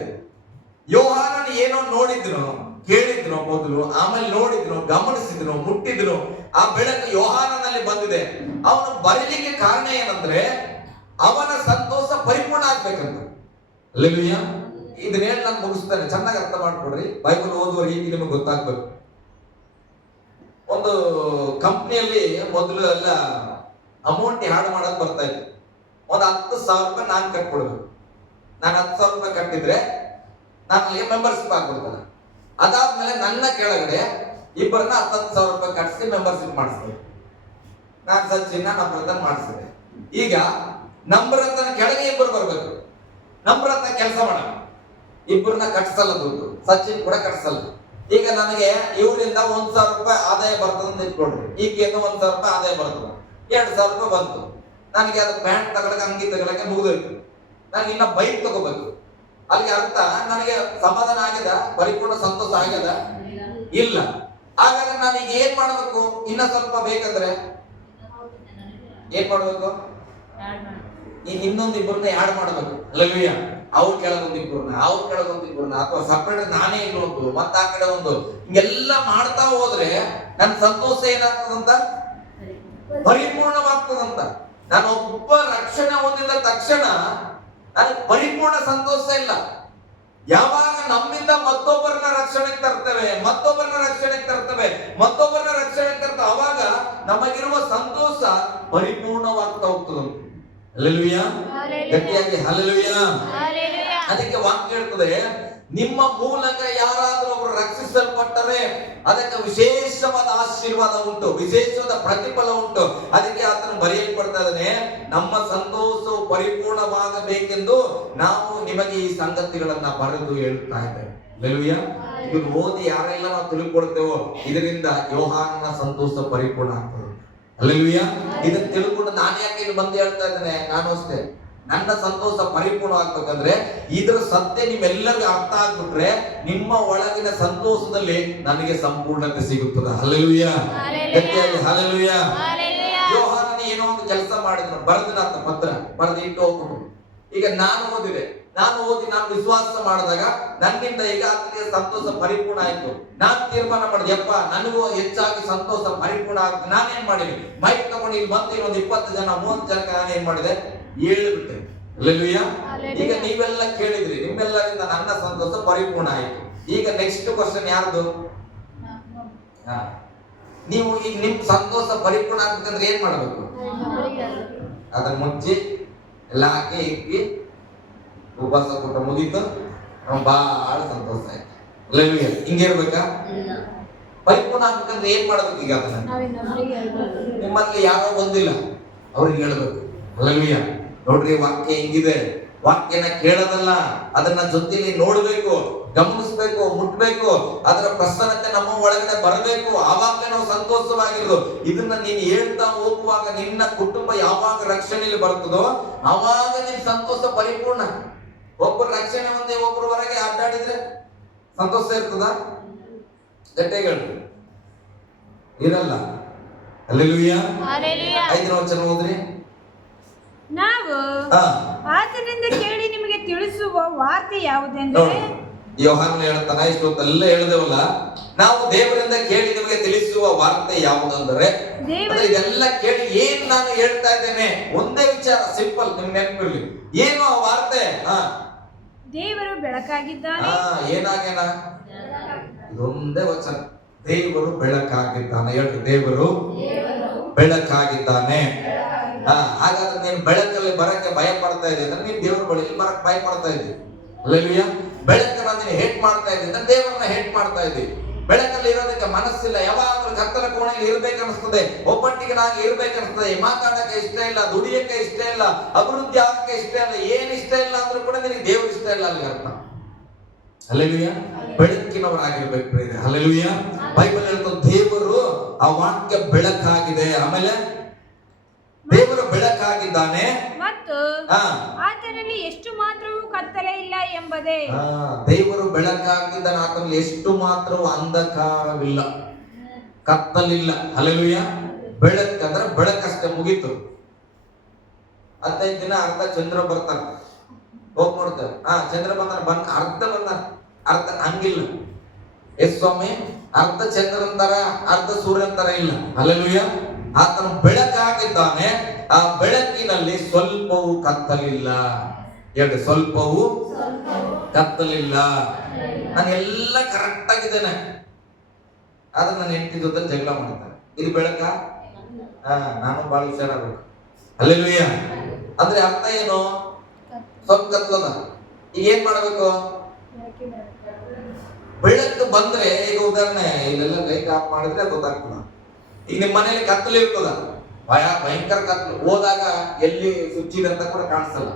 ಯೋಹಾನನ ಏನೋ ನೋಡಿದ್ರು, ಕೇಳಿದ್ರು ಮೊದಲು, ಆಮೇಲೆ ನೋಡಿದ್ರು, ಗಮನಿಸಿದ್ರು, ಮುಟ್ಟಿದ್ರು, ಆ ಬೆಳಕು ಯೋಹಾನನಲ್ಲಿ ಬಂದಿದೆ. ಅವನು ಬರೀಲಿಕ್ಕೆ ಕಾರಣ ಏನಂದ್ರೆ ಅವನ ಸಂತೋಷ ಪರಿಪೂರ್ಣ ಆಗ್ಬೇಕಂತ. ಹಲ್ಲೆಲೂಯಾ. ಇದನ್ನ ಹೇಳಿ ನಾನು ಮುಗಿಸ್ತೇನೆ, ಚೆನ್ನಾಗಿ ಅರ್ಥ ಮಾಡ್ಕೊಡ್ರಿ. ಬೈಬಲ್ ಓದುವ ರೀತಿ ನಿಮಗೆ ಗೊತ್ತಾಗ್ಬೇಕು. ಒಂದು ಕಂಪ್ನಿಯಲ್ಲಿ ಮೊದಲು ಎಲ್ಲ ಅಮೌಂಟ್ ಆ್ಯಡ್ ಮಾಡಕ್ ಬರ್ತಾ ಇತ್ತು. ಒಂದು 10,000 ರೂಪಾಯಿ ನಾನು ಕಟ್ಕೊಡ್ಬೇಕು. ನಾನು 10,000 ರೂಪಾಯಿ ಕಟ್ಟಿದ್ರೆ ನಾನು ಅಲ್ಲಿಗೆ ಮೆಂಬರ್ಶಿಪ್ ಆಗ್ಬಿಡ್ತಾನೆ. ಅದಾದ್ಮೇಲೆ ನನ್ನ ಕೆಳಗಡೆ ಇಬ್ಬರನ್ನ 10,000 ರೂಪಾಯಿ ಕಟ್ಟಿಸಿ ಮೆಂಬರ್ಶಿಪ್ ಮಾಡಿಸ್ತೀನಿ. ನಾನು ಸಚಿನ್, ನಮ್ರತನ್ ಮಾಡಿಸಿದೆ. ಈಗ ನಮ್ರತನ ಕೆಳಗೆ ಇಬ್ಬರು ಬರ್ಬೇಕು. ನಮ್ರತನ ಕೆಲಸ ಮಾಡ, ಇಬ್ಬರನ್ನ ಕಟ್ಸಲ್ಲ, ದುಡ್ಡು ಸಚಿನ್ ಕೂಡ ಕಟ್ಸಲ್ಲ. ಈಗ ನನಗೆ ಇವರಿಂದ 1,000 ರೂಪಾಯಿ ಆದಾಯ ಬರ್ತದೆ ಅಂತ ಇಟ್ಕೊಳ್ರಿ. ಈಕೆಯಿಂದ 1,000 ರೂಪಾಯಿ ಆದಾಯ ಬರ್ತದೆ, 2,000 ರೂಪಾಯಿ ಬಂತು. ನನಗೆ ಅದು ಪ್ಯಾಂಟ್ ತಗೊಳಕ್ಕೆ, ಅಂಗಿ ತಗೊಳಕ್ಕೆ ಮುಗಿದೋಯ್ತು. ನಾನು ಇನ್ನ ಬೈಕ್ ತಗೋಬೇಕು. ಅಲ್ಲಿಗೆ ಅರ್ಥ ನನಗೆ ಸಮಾಧಾನ ಆಗ್ಯದ, ಪರಿಪೂರ್ಣ ಸಂತೋಷ ಆಗ್ಯದ? ಇಲ್ಲ. ಹಾಗಾದ್ರೆ ನಾನು ಈಗ ಏನ್ ಮಾಡ್ಬೇಕು? ಇನ್ನ ಸ್ವಲ್ಪ ಬೇಕಂದ್ರೆ ಏನ್ ಮಾಡ್ಬೇಕು? ಈಗ ಇನ್ನೊಂದು ಇಬ್ಬರನ್ನ ಆಡ್ ಮಾಡ್ಬೇಕು. ಹಲ್ಲೆಲೂಯಾ. ಅವ್ರ ಕೆಳಗೊಂದು ಇಬ್ಬರನ್ನ, ಅವ್ರ ಕೆಳಗೊಂದು ಇಬ್ಬರನ್ನ, ಅಥವಾ ಸಪರೇಟ್ ನಾನೇ ಇನ್ನೊಂದು, ಮತ್ತ ಆ ಕಡೆ ಒಂದು, ಹಿಂಗೆಲ್ಲ ಮಾಡ್ತಾ ಹೋದ್ರೆ ನನ್ನ ಸಂತೋಷ ಏನಾಗ್ತದಂತ? ಪರಿಪೂರ್ಣವಾಗ್ತದಂತ. ನಾನು ಒಬ್ಬ ರಕ್ಷಣೆ ಹೊಂದಿದ ತಕ್ಷಣ ನನಗೆ ಪರಿಪೂರ್ಣ ಸಂತೋಷ ಇಲ್ಲ. ಯಾವಾಗ ನಮ್ಮಿಂದ ಮತ್ತೊಬ್ಬರನ್ನ ರಕ್ಷಣೆಗೆ ತರ್ತೇವೆ, ಮತ್ತೊಬ್ಬರನ್ನ ರಕ್ಷಣೆಗೆ ತರ್ತೇವೆ, ಮತ್ತೊಬ್ಬರನ್ನ ರಕ್ಷಣೆಗೆ ತರ್ತೇವೆ, ಅವಾಗ ನಮಗಿರುವ ಸಂತೋಷ ಪರಿಪೂರ್ಣವಾಗ್ತಾ ಹೋಗ್ತದಂತ. ಹಲ್ಲೆಲೂಯಾ, ಗಟ್ಟಿಯಾಗಿ ಹಲ್ಲೆಲೂಯಾ. ಅದಕ್ಕೆ ವಾಕ್ಯ ಹೇಳ್ತದೆ, ನಿಮ್ಮ ಮೂಲಕ ಯಾರಾದರೂ ಒಬ್ಬರು ರಕ್ಷಿಸಲ್ಪಟ್ಟರೆ ಅದಕ್ಕೆ ವಿಶೇಷವಾದ ಆಶೀರ್ವಾದ ಉಂಟು, ವಿಶೇಷವಾದ ಪ್ರತಿಫಲ ಉಂಟು. ಅದಕ್ಕೆ ಆತನು ಬರೆಯಲ್ಪಡ್ತಾ ಇದ್ದಾನೆ, ನಮ್ಮ ಸಂತೋಷವು ಪರಿಪೂರ್ಣವಾಗಬೇಕೆಂದು ನಾವು ನಿಮಗೆ ಈ ಸಂಗತಿಗಳನ್ನ ಬರೆದು ಹೇಳ್ತಾ ಇದ್ದೇವೆ. ಹಲ್ಲೆಲೂಯಾ. ಇದನ್ನು ಓದಿ ಯಾರೆಲ್ಲ ನಾವು ತಿಳ್ಕೊಳ್ತೇವೋ ಇದರಿಂದ ಯೋಹಾನನ ಸಂತೋಷ ಪರಿಪೂರ್ಣ ಆಗ್ತದೆ. ಹಲ್ಲೆಲೂಯಾ. ಇದನ್ನ ತಿಳ್ಕೊಂಡು ನಾನು ಯಾಕೆ ಇಲ್ಲಿ ಬಂದು ಹೇಳ್ತಾ ಇದ್ದೇನೆ? ನಾನು ಅಷ್ಟೇ, ನನ್ನ ಸಂತೋಷ ಪರಿಪೂರ್ಣ ಆಗ್ಬೇಕಂದ್ರೆ ಇದ್ರ ಸತ್ಯ ನಿಮ್ಮೆಲ್ಲರಿಗೂ ಅರ್ಥ ಆಗ್ಬಿಟ್ರೆ ನಿಮ್ಮ ಒಳಗಿನ ಸಂತೋಷದಲ್ಲಿ ನನಗೆ ಸಂಪೂರ್ಣತೆ ಸಿಗುತ್ತದೆ. ಹಲ್ಲೆಲೂಯ, ಗಟ್ಟಿಯಾಗಿ ಹಲ್ಲೆಲೂಯ. ಯೋಹಾನನ ಏನೋ ಒಂದು ಕೆಲಸ ಮಾಡಿದ್ರು, ಬರೆದಿನಾತ ಪತ್ರ ಬರೆದು ಇಟ್ಟು ಹೋಗ್ಬಿಟ್ಟು. ಈಗ ನಾನು ಓದಿ ನಾನು ವಿಶ್ವಾಸ ಮಾಡಿದಾಗ ನನ್ನಿಂದ ಈಗ ಆತನಿಗೆ ಸಂತೋಷ ಪರಿಪೂರ್ಣ ಆಯ್ತು. ನಾನು ತೀರ್ಮಾನ ಮಾಡಿದೆ, ಯಪ್ಪ ನನಗೂ ಹೆಚ್ಚಾಗಿ ಸಂತೋಷ ಪರಿಪೂರ್ಣ ಆಗುತ್ತೆ. ನಾನೇನ್ ಮಾಡಿದೆ, ಮೈಕ್ ತಗೊಂಡು ಇಲ್ಲಿ ಮತ್ತೆ ಇನ್ನೊಂದು 20 ಜನ 30 ಜನಕ್ಕೆ ನಾನೇನ್ ಮಾಡಿದೆ, ಹೇಳ್ಬಿಟ್ಟೆ. ಹಲ್ಲೆಲೂಯಾ. ಈಗ ನೀವೆಲ್ಲ ಕೇಳಿದ್ರಿ, ನಿಮ್ಮೆಲ್ಲರಿಂದ ನನ್ನ ಸಂತೋಷ ಪರಿಪೂರ್ಣ ಆಯ್ತು. ಈಗ ನೆಕ್ಸ್ಟ್ ಕ್ವಶನ್ ಯಾರ್ದು? ನೀವು ಈಗ ನಿಮ್ ಸಂತೋಷ ಪರಿಪೂರ್ಣ ಆಗ್ಬೇಕಂದ್ರೆ ಏನ್ ಮಾಡ್ಬೇಕು? ಅದನ್ನ ಮುಚ್ಚಿ ಎಲ್ಲ ಹಾಕಿ ಇಕ್ಕಿ ಉಪವಾಸ ಕೊಟ್ಟ ಮುಗೀತು, ಬಹಳ ಸಂತೋಷ ಆಯ್ತು. ಹಲ್ಲೆಲೂಯಾ. ಹಿಂಗೆ ಇರ್ಬೇಕಾ? ಪರಿಪೂರ್ಣ ಆಗ್ಬೇಕಂದ್ರೆ ಏನ್ ಮಾಡ್ಬೇಕು? ಈಗ ಅದನ್ನ ನಿಮ್ಮಲ್ಲಿ ಯಾರೋ ಬಂದಿಲ್ಲ, ಅವ್ರಿಗೆ ಹೇಳ್ಬೇಕು. ಹಲ್ಲೆಲೂಯಾ. ನೋಡ್ರಿ, ವಾಕ್ಯ ಹಿಂಗಿದೆ. ವಾಕ್ಯನ ಕೇಳೋದಲ್ಲ, ಅದನ್ನ ಜೊತೆಲಿ ನೋಡ್ಬೇಕು, ಗಮನಿಸ್ಬೇಕು, ಮುಟ್ಬೇಕು. ಅದರ ಪ್ರಸನ್ನತೆ ನಮ್ಮ ಒಳಗಡೆ ಬರಬೇಕು. ಆವಾಗಲೇ ನಾವು ಸಂತೋಷವಾಗಿರೋದು. ಇದನ್ನ ನೀನು ಹೇಳ್ತಾ ಹೋಗುವಾಗ ನಿನ್ನ ಕುಟುಂಬ ಯಾವಾಗ ರಕ್ಷಣೆಯಲ್ಲಿ ಬರ್ತದೋ ಆವಾಗ ನಿನ್ ಸಂತೋಷ ಪರಿಪೂರ್ಣ. ಒಬ್ಬರು ರಕ್ಷಣೆ ಒಂದೇ, ಒಬ್ಬರು ಹೊರಗೆ ಅಡ್ಡಾಡಿದ್ರೆ ಸಂತೋಷ ಇರ್ತದ? ಗಟ್ಟೆಗಳು ಇರಲ್ಲ. ಹಲ್ಲೆಲೂಯಾ. 5ನೇ ವಚನ ಓದ್ರಿ. ನಾವು ಆತನಿಂದ ಕೇಳಿ ನಿಮಗೆ ತಿಳಿಸುವ ವಾರ್ತೆ ಯಾವುದೆಂದರೆ, ಯೋಹಾನ ಹೇಳ್ತಾನ, ಇಷ್ಟೊತ್ತೆಲ್ಲ ಹೇಳಿದೆವಲ್ಲ, ನಾವು ದೇವರಿಂದ ಕೇಳಿ ನಿಮಗೆ ತಿಳಿಸುವ ವಾರ್ತೆ ಯಾವುದಂದ್ರೆ, ಇದೆಲ್ಲ ಕೇಳಿ ಏನ್ ನಾನು ಹೇಳ್ತಾ ಇದ್ದೇನೆ, ಒಂದೇ ವಿಚಾರ, ಸಿಂಪಲ್, ನಿಮ್ ನೆನಪಿರ್ಲಿ. ಏನು ಆ ವಾರ್ತೆ? ದೇವರು ಬೆಳಕಾಗಿದ್ದಾನೆ. ಏನಾಗೇನ? ಇದೊಂದೇ ವಚನ, ದೇವರು ಬೆಳಕಾಗಿದ್ದಾನೆ. ಹೇಳ್ರಿ, ದೇವರು ಬೆಳಕಾಗಿದ್ದಾನೆ. ಹಾಗಾದ್ರೆ ನೀನು ಬೆಳಕಲ್ಲಿ ಬರಕ್ಕೆ ಭಯ ಪಡ್ತಾ ಇದ್ದೆ ಅಂದ್ರೆ ನೀನ್ ದೇವರ ಬಳಿ ಬರಕ್ ಭಯ ಪಡ್ತಾ ಇದ್ದಿ. ಹಲ್ಲೆಲೂಯಾ. ಬೆಳಕನ್ನ ನೀನು ಹೇಟ್ ಮಾಡ್ತಾ ಇದ್ದಿ ಅಂದ್ರೆ ದೇವರನ್ನ ಹೇಟ್ ಮಾಡ್ತಾ ಇದ್ದಿ. ಬೆಳಕಲ್ಲಿ ಇರೋದಕ್ಕೆ ಮನಸ್ಸಿಲ್ಲ, ಯಾವಾಗಲೂ ಕತ್ತಲ ಕೋಣೆಯಲ್ಲಿ ಇರ್ಬೇಕನ್ನಿಸ್ತದೆ, ಒಬ್ಬಟ್ಟಿಗೆ ನಾನು ಇರ್ಬೇಕನ್ನಿಸ್ತದೆ, ಮಾತಾಡಕ್ಕೆ ಇಷ್ಟ ಇಲ್ಲ, ದುಡಿಯಕ್ಕೆ ಇಷ್ಟ ಇಲ್ಲ, ಅಭಿವೃದ್ಧಿ ಆಗಕ್ಕೆ ಇಷ್ಟ ಇಲ್ಲ, ಏನ್ ಇಷ್ಟ ಇಲ್ಲ ಅಂದ್ರೂ ಕೂಡ ನಿನಗೆ ದೇವ್ರು ಇಷ್ಟ ಇಲ್ಲ ಅಲ್ಲಿ ಅರ್ಥ. ಹಲ್ಲೆಲೂಯಾ. ಬೆಳಕಿನವರಾಗಿರ್ಬೇಕು. ಹಲ್ಲೆಲೂಯಾ. ಬೈಬಲ್ ಹೇಳ್ತದೆ ದೇವರು ಆ ವಾಕ್ಯ ಬೆಳಕಾಗಿದೆ. ಆಮೇಲೆ ದೇವರು ಬೆಳಕಾಗಿದ್ದಾನೆ ಮತ್ತು ಆತನಲ್ಲಿ ಎಷ್ಟು ಮಾತ್ರವೂ ಕತ್ತಲೆ ಇಲ್ಲ ಎಂಬುದೇ. ದೇವರು ಬೆಳಕಾಗಿದ್ದಾನೆ, ಆತನಲ್ಲಿ ಎಷ್ಟು ಮಾತ್ರವೂ ಅಂಧಕಾರವಿಲ್ಲ, ಕತ್ತಲಿಲ್ಲ. ಹಲ್ಲೆಲೂಯಾ. ಬೆಳಕಂದ್ರೆ ಬೆಳಕಷ್ಟೇ, ಮುಗೀತು. 15 ದಿನ ಅರ್ಧ ಚಂದ್ರ ಬರ್ತಾನೆ, ಹೋಗ್ ನೋಡ್ತಾರೆ. ಚಂದ್ರ ಬಂದ ಅರ್ಧ ಹಂಗಿಲ್ಲ. ಎಸ್ ಸ್ವಾಮಿ, ಅರ್ಧ ಚಂದ್ರನ್ ತರ ಅರ್ಧ ಸೂರ್ಯನ್ ತರ ಇಲ್ಲ. ಹಲ್ಲೆಲೂಯಾ. ಆತನು ಬೆಳಕಾಗಿದ್ದಾನೆ, ಆ ಬೆಳಕಿನಲ್ಲಿ ಸ್ವಲ್ಪವೂ ಕತ್ತಲಿಲ್ಲ. ಹೇಳಿ, ಸ್ವಲ್ಪವೂ ಕತ್ತಲಿಲ್ಲ. ನಾನು ಎಲ್ಲ ಕರೆಕ್ಟ್ ಆಗಿದ್ದೇನೆ, ಆದ್ರೆ ನನ್ನ ಹೆಂಡತಿ ಜೊತೆ ಜಗಳ ಮಾಡ್ತಾರೆ. ಇದು ಬೆಳಕ? ನಾನು ಬಹಳ ಹುಷಾರಾಗಬೇಕು. ಹಲ್ಲೆಲೂಯಾ. ಅಂದ್ರೆ ಅರ್ಥ ಏನು? ಸ್ವಲ್ಪ ಕತ್ತಲದ. ಈಗ ಏನ್ ಮಾಡ್ಬೇಕು? ಬೆಳಕು ಬಂದ್ರೆ, ಈಗ ಉದಾಹರಣೆ ಇಲ್ಲೆಲ್ಲ ಲೈಟ್ ಆಫ್ ಮಾಡಿದ್ರೆ ಗೊತ್ತಾಗ್ತದ. ಈಗ ನಿಮ್ಮ ಮನೇಲಿ ಕತ್ತಲು ಇರ್ತದ, ಭಯಂಕರ ಕತ್ತಲು, ಹೋದಾಗ ಎಲ್ಲಿ ಸ್ವಿಚ್ ಇದೆ ಅಂತ ಕೂಡ ಕಾಣಿಸಲ್ಲ.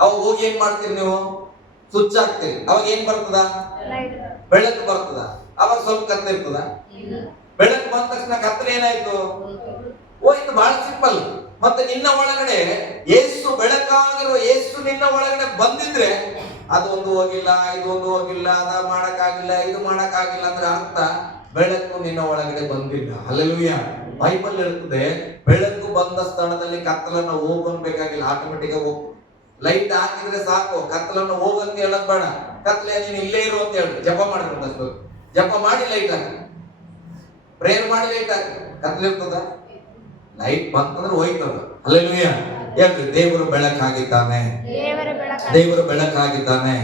ಅವಾಗ ಹೋಗಿ ಏನ್ ಮಾಡ್ತೀರಿ ನೀವು? ಸ್ವಿಚ್ ಹಾಕ್ತೀರಿ. ಅವಾಗ ಏನ್ ಬರ್ತದ? ಬೆಳಕು ಬರ್ತದ. ಅವಾಗ ಸ್ವಲ್ಪ ಕತ್ತಲು ಇರ್ತದ. ಬೆಳಕು ಬಂದ ತಕ್ಷಣ ಕತ್ತಲು ಏನಾಯ್ತು? ಇದು ಬಹಳ ಸಿಂಪಲ್. ಮತ್ತೆ ನಿನ್ನ ಒಳಗಡೆ ಯೇಸು ಬೆಳಕಾಗಿರೋ ಯೇಸು ನಿನ್ನ ಒಳಗಡೆ ಬಂದಿದ್ರೆ ಅದೊಂದು ಹೋಗಿಲ್ಲ, ಇದೊಂದು ಹೋಗಿಲ್ಲ, ಅದ ಮಾಡಕ್ಕಾಗಿಲ್ಲ, ಇದು ಮಾಡಕ್ಕಾಗಿಲ್ಲ ಅಂದ್ರೆ ಅರ್ಥ ಬೆಳಕು ನಿನ್ನ ಒಳಗಡೆ ಬಂದಿಲ್ಲ. ಹಲ್ಲೆಲೂಯಾ. ಬೈಬಲ್ ಹೇಳ್ತದೆ, ಬೆಳಕು ಬಂದ ಸ್ಥಳದಲ್ಲಿ ಕತ್ತಲನ್ನು ಹೋಗಬೇಕಾಗಿಲ್ಲ, ಆಟೋಮೆಟಿಕ್ ಆಗಿ ಹೋಗ್. ಲೈಟ್ ಹಾಕಿದ್ರೆ ಸಾಕು, ಕತ್ತಲನ್ನು ಹೋಗಂತ ಹೇಳೋದ್ ಬೇಡ. ಕತ್ತಲೆ ನೀನು ಇಲ್ಲೇ ಇರು ಅಂತ ಹೇಳಿ ಜಪ ಮಾಡಿರ್ಬೇಕು. ಜಪ ಮಾಡಿ ಲೈಟ್ ಹಾಕಿ, ಪ್ರೇಯರ್ ಮಾಡಿ ಲೈಟ್ ಹಾಕಿ, ಕತ್ತಲಿರ್ತದ. ಲೈಟ್ ಬಂತಂದ್ರೆ ಹೋಯ್ತದ. ಹಲ್ಲೆಲೂಯಾ. ಹೇಳ್ರಿ, ದೇವರು ಬೆಳಕಾಗಿದ್ದಾನೆ, ದೇವರು ಬೆಳಕಾಗಿದ್ದಾನೆ.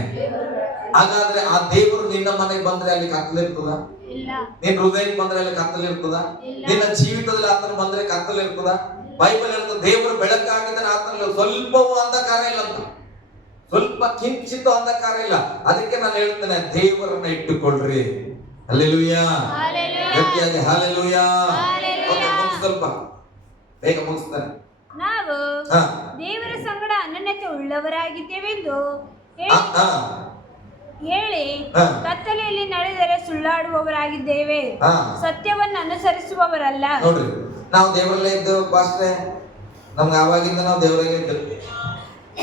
ಹಾಗಾದ್ರೆ ಆ ದೇವರು ನಿನ್ನ ಮನೆಗೆ ಬಂದ್ರೆ ಅಲ್ಲಿ ಕತ್ತಲಿರ್ತದ? ನಿನ್ ಹೃದಯಕ್ಕೆ ಬಂದ್ರೆ ಅಲ್ಲಿ ಕತ್ತಲಿರ್ತದ? ನಿನ್ನ ಜೀವಿತದಲ್ಲಿ ಆತನ ಬಂದ್ರೆ ಕತ್ತಲಿರ್ತದ? ಬೈಬಲ್ ಹೇಳ್ತದೆ ದೇವರು ಬೆಳಕಾಗಿದ್ದಾನೆ, ಆತನಲ್ಲಿ ಸ್ವಲ್ಪವೂ ಅಂಧಕಾರ ಇಲ್ಲ ಅಂತ, ಸ್ವಲ್ಪ ಕಿಂಚಿತ್ತು ಅಂಧಕಾರ ಇಲ್ಲ. ಅದಕ್ಕೆ ನಾನು ಹೇಳ್ತೇನೆ, ದೇವರನ್ನ ಇಟ್ಟುಕೊಳ್ಳ್ರಿ. ಹಲ್ಲೆಲೂಯಾ. ಗಟ್ಟಿಯಾಗಿ ಹಲ್ಲೆಲೂಯಾ. ಸ್ವಲ್ಪ ಬೇಗ ಮುಗಿಸ್ತಾನೆ. ನಾವು ದೇವರ ಸಂಗಡ ಅನನ್ಯತೆ ಉಳ್ಳವರಾಗಿದ್ದೇವೆಂದು ಹೇಳಿ ಕತ್ತಲೆಯಲ್ಲಿ ನಡೆದರೆ ಸುಳ್ಳಾಡುವವರಾಗಿದ್ದೇವೆ, ಸತ್ಯವನ್ನು ಅನುಸರಿಸುವವರಲ್ಲ. ನೋಡ್ರಿ, ನಾವು ದೇವರಲ್ಲೇ ಇದ್ದು ಪಾಸ್ಟ್ರೆ, ನಮ್ಗೆ ಆವಾಗಿಂದ ನಾವು ದೇವರಲ್ಲೇ ಇದ್ದು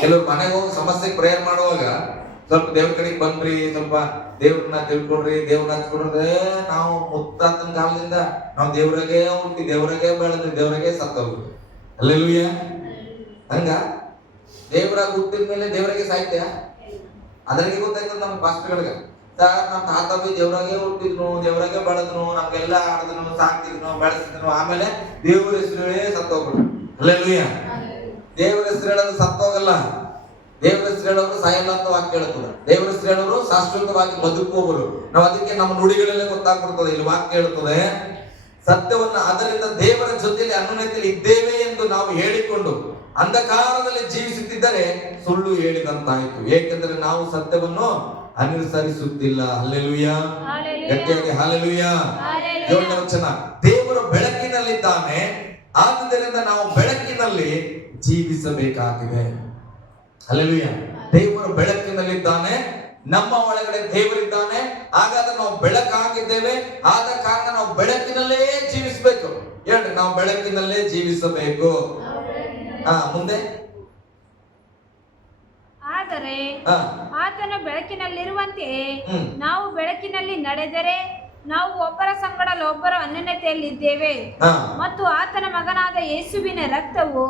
ಕೆಲವ್ರು ಮನೆಗೆ ಹೋಗಿ ಸಮಸ್ಯೆಗೆ ಪ್ರೇಯರ್ ಮಾಡುವಾಗ ಸ್ವಲ್ಪ ದೇವ್ರ ಕಡೆಗೆ ಬಂದ್ರಿ, ಸ್ವಲ್ಪ ದೇವ್ರನ್ನ ತಿಳ್ಕೊಡ್ರಿ, ದೇವ್ರನ್ನ ಹಚ್ಕೊಡ್ರಿ. ನಾವು ಮುತ್ತಾತನ ಕಾಲದಿಂದ ನಾವು ದೇವ್ರಾಗೆ ಹುಟ್ಟಿ, ದೇವ್ರಾಗೆ ಬೆಳೆದ್ರಿ, ದೇವ್ರಾಗೆ ಸತ್ತವ್ರಿ. ಹಲ್ಲೆಲೂಯ. ಹಂಗ ದೇವ್ರಾಗ ಹುಟ್ಟಿದ ಮೇಲೆ ದೇವ್ರಾಗೆ ಸಾಹಿತ್ಯ ಅದ್ರಾಗೆ ಗೊತ್ತಾಯ್ತದ ನಮ್ಮ ಪಾಸ್ಟರ್ಗಳಿಗೆ. ನಮ್ಮ ತಾತ ಬಿ ದೇವ್ರಾಗೆ ಹುಟ್ಟಿದ್ನು, ದೇವ್ರಾಗೆ ಬೆಳೆದ್ನು, ನಮ್ಗೆಲ್ಲ ಆಡಿದ್ನು, ಸಾಕ್ತಿದ್ನು, ಬೆಳೆಸಿದ್ನು. ಆಮೇಲೆ ದೇವ್ರ ಹೆಸರು ಹೇಳಿ ಸತ್ತೋಗ್ಬಿಡು. ಹಲ್ಲೆಲೂಯ. ದೇವ್ರ ಹೆಸರು ಹೇಳೋದು ಸತ್ತೋಗಲ್ಲ. ದೇವ್ರ ಹೆಸರು ಹೇಳೋರು ಸಾಯಲ್ಲ ಅಂತ ವಾಕ್ಯ ಹೇಳ್ತದೆ. ದೇವ್ರ ಹೆಸರು ಹೇಳೋರು ಶಾಶ್ವತವಾಗಿ ಬದುಕುವವರು. ನಾವು ಅದಕ್ಕೆ ನಮ್ಮ ನುಡಿಗಳಲ್ಲೇ ಗೊತ್ತಾಗ್ಬಿಡ್ತದೆ. ಇಲ್ಲಿ ವಾಕ್ಯ ಹೇಳ್ತದೆ, ಸತ್ಯವನ್ನ ಅದರಿಂದ ದೇವರ ಜೊತೆಯಲ್ಲಿ ಅನ್ಯೋನ್ಯತೆಯಲ್ಲಿ ಇದ್ದೇವೆ ಎಂದು ನಾವು ಹೇಳಿಕೊಂಡು ಅಂಧಕಾರದಲ್ಲಿ ಜೀವಿಸುತ್ತಿದ್ದರೆ ಸುಳ್ಳು ಹೇಳಿದಂತಾಯಿತು, ಏಕೆಂದರೆ ನಾವು ಸತ್ಯವನ್ನು ಅನುಸರಿಸುತ್ತಿಲ್ಲ. ಹಲ್ಲೆಲೂಯ. ಗಟ್ಟಿಯಾಗಿ ಹಲ್ಲೆಲೂಯ. 7ನೇ ವಚನ, ದೇವರು ಬೆಳಕಿನಲ್ಲಿದ್ದಾನೆ, ಆದುದರಿಂದ ನಾವು ಬೆಳಕಿನಲ್ಲಿ ಜೀವಿಸಬೇಕಾಗಿದೆ. ಹಲ್ಲೆಲೂಯ. ದೇವರು ಬೆಳಕಿನಲ್ಲಿದ್ದಾನೆ, ನಮ್ಮ ಒಳಗಡೆ ದೇವರಿದ್ದಾನೆ, ಹಾಗಾದ್ರೆ ನಾವು ಬೆಳಕಾಗಿದ್ದೇವೆ. ಆದ ಕಾರಣ ನಾವು ಬೆಳಕಿನಲ್ಲೇ ಜೀವಿಸಬೇಕು. ಹೇಳ್ರಿ, ನಾವು ಬೆಳಕಿನಲ್ಲೇ ಜೀವಿಸಬೇಕು. ಮುಂದೆ, ಆದರೆ ಆತನ ಬೆಳಕಿನಲ್ಲಿರುವಂತೆಯೇ ನಾವು ಬೆಳಕಿನಲ್ಲಿ ನಡೆದರೆ ನಾವು ಒಬ್ಬರ ಸಂಗಡ ಒಬ್ಬರು ಅನ್ಯೋನ್ಯತೆಯಲ್ಲಿದ್ದೇವೆ ಮತ್ತು ಆತನ ಮಗನಾದ ಯೇಸುವಿನ ರಕ್ತವು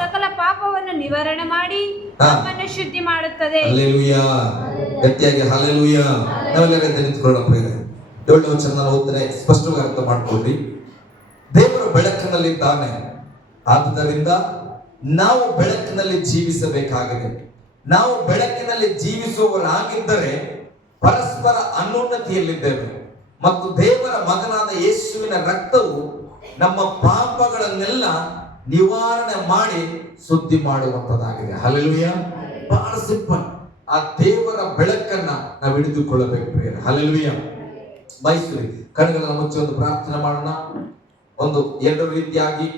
ಸಕಲ ಪಾಪವನ್ನು ನಿವಾರಣೆ ಮಾಡಿ ನಮ್ಮನ್ನು ಶುದ್ಧಿ ಮಾಡುತ್ತದೆ. ಹಲ್ಲೆಲೂಯ. ಗಟ್ಟಿಯಾಗಿ ಹಲ್ಲೆಲೂಯ. ನಾವೆಲ್ಲರೂ ನಿಂತುಕೊಳ್ಳೋಣ. 7ನೇ ವಚನ ಓದಿದ್ರೆ ಸ್ಪಷ್ಟವಾಗಿ ಅರ್ಥ ಮಾಡ್ಕೊಳ್ಳಿ. ದೇವರು ಬೆಳಕಿನಲ್ಲಿದ್ದಾನೆ, ಆದುದರಿಂದ ನಾವು ಬೆಳಕಿನಲ್ಲಿ ಜೀವಿಸಬೇಕಾಗಿದೆ. ನಾವು ಬೆಳಕಿನಲ್ಲಿ ಜೀವಿಸುವವರಾಗಿದ್ದರೆ ಪರಸ್ಪರ ಅನ್ಯೋನ್ಯತೆಯಲ್ಲಿದ್ದೇವೆ ಮತ್ತು ದೇವರ ಮಗನಾದ ಯೇಸುವಿನ ರಕ್ತವು ನಮ್ಮ ಪಾಪಗಳನ್ನೆಲ್ಲ ನಿವಾರಣೆ ಮಾಡಿ ಶುದ್ಧಿ ಮಾಡುವಂತದ್ದಾಗಿದೆ. ಹಲ್ಲೆಲೂಯ. ಬಹಳ ಸಿಂಪಲ್. ಆ ದೇವರ ಬೆಳಕನ್ನ ನಾವು ಹಿಡಿದುಕೊಳ್ಳಬೇಕು ಪ್ರಿಯರೇ. ಹಲ್ಲೆಲೂಯ. ಬಯಸುವೆ ಕಣ್ಣುಗಳನ್ನು ಮುಚ್ಚಿ ಒಂದು ಪ್ರಾರ್ಥನೆ ಮಾಡೋಣ. ಒಂದು ಎರಡು ರೀತಿಯಾಗಿ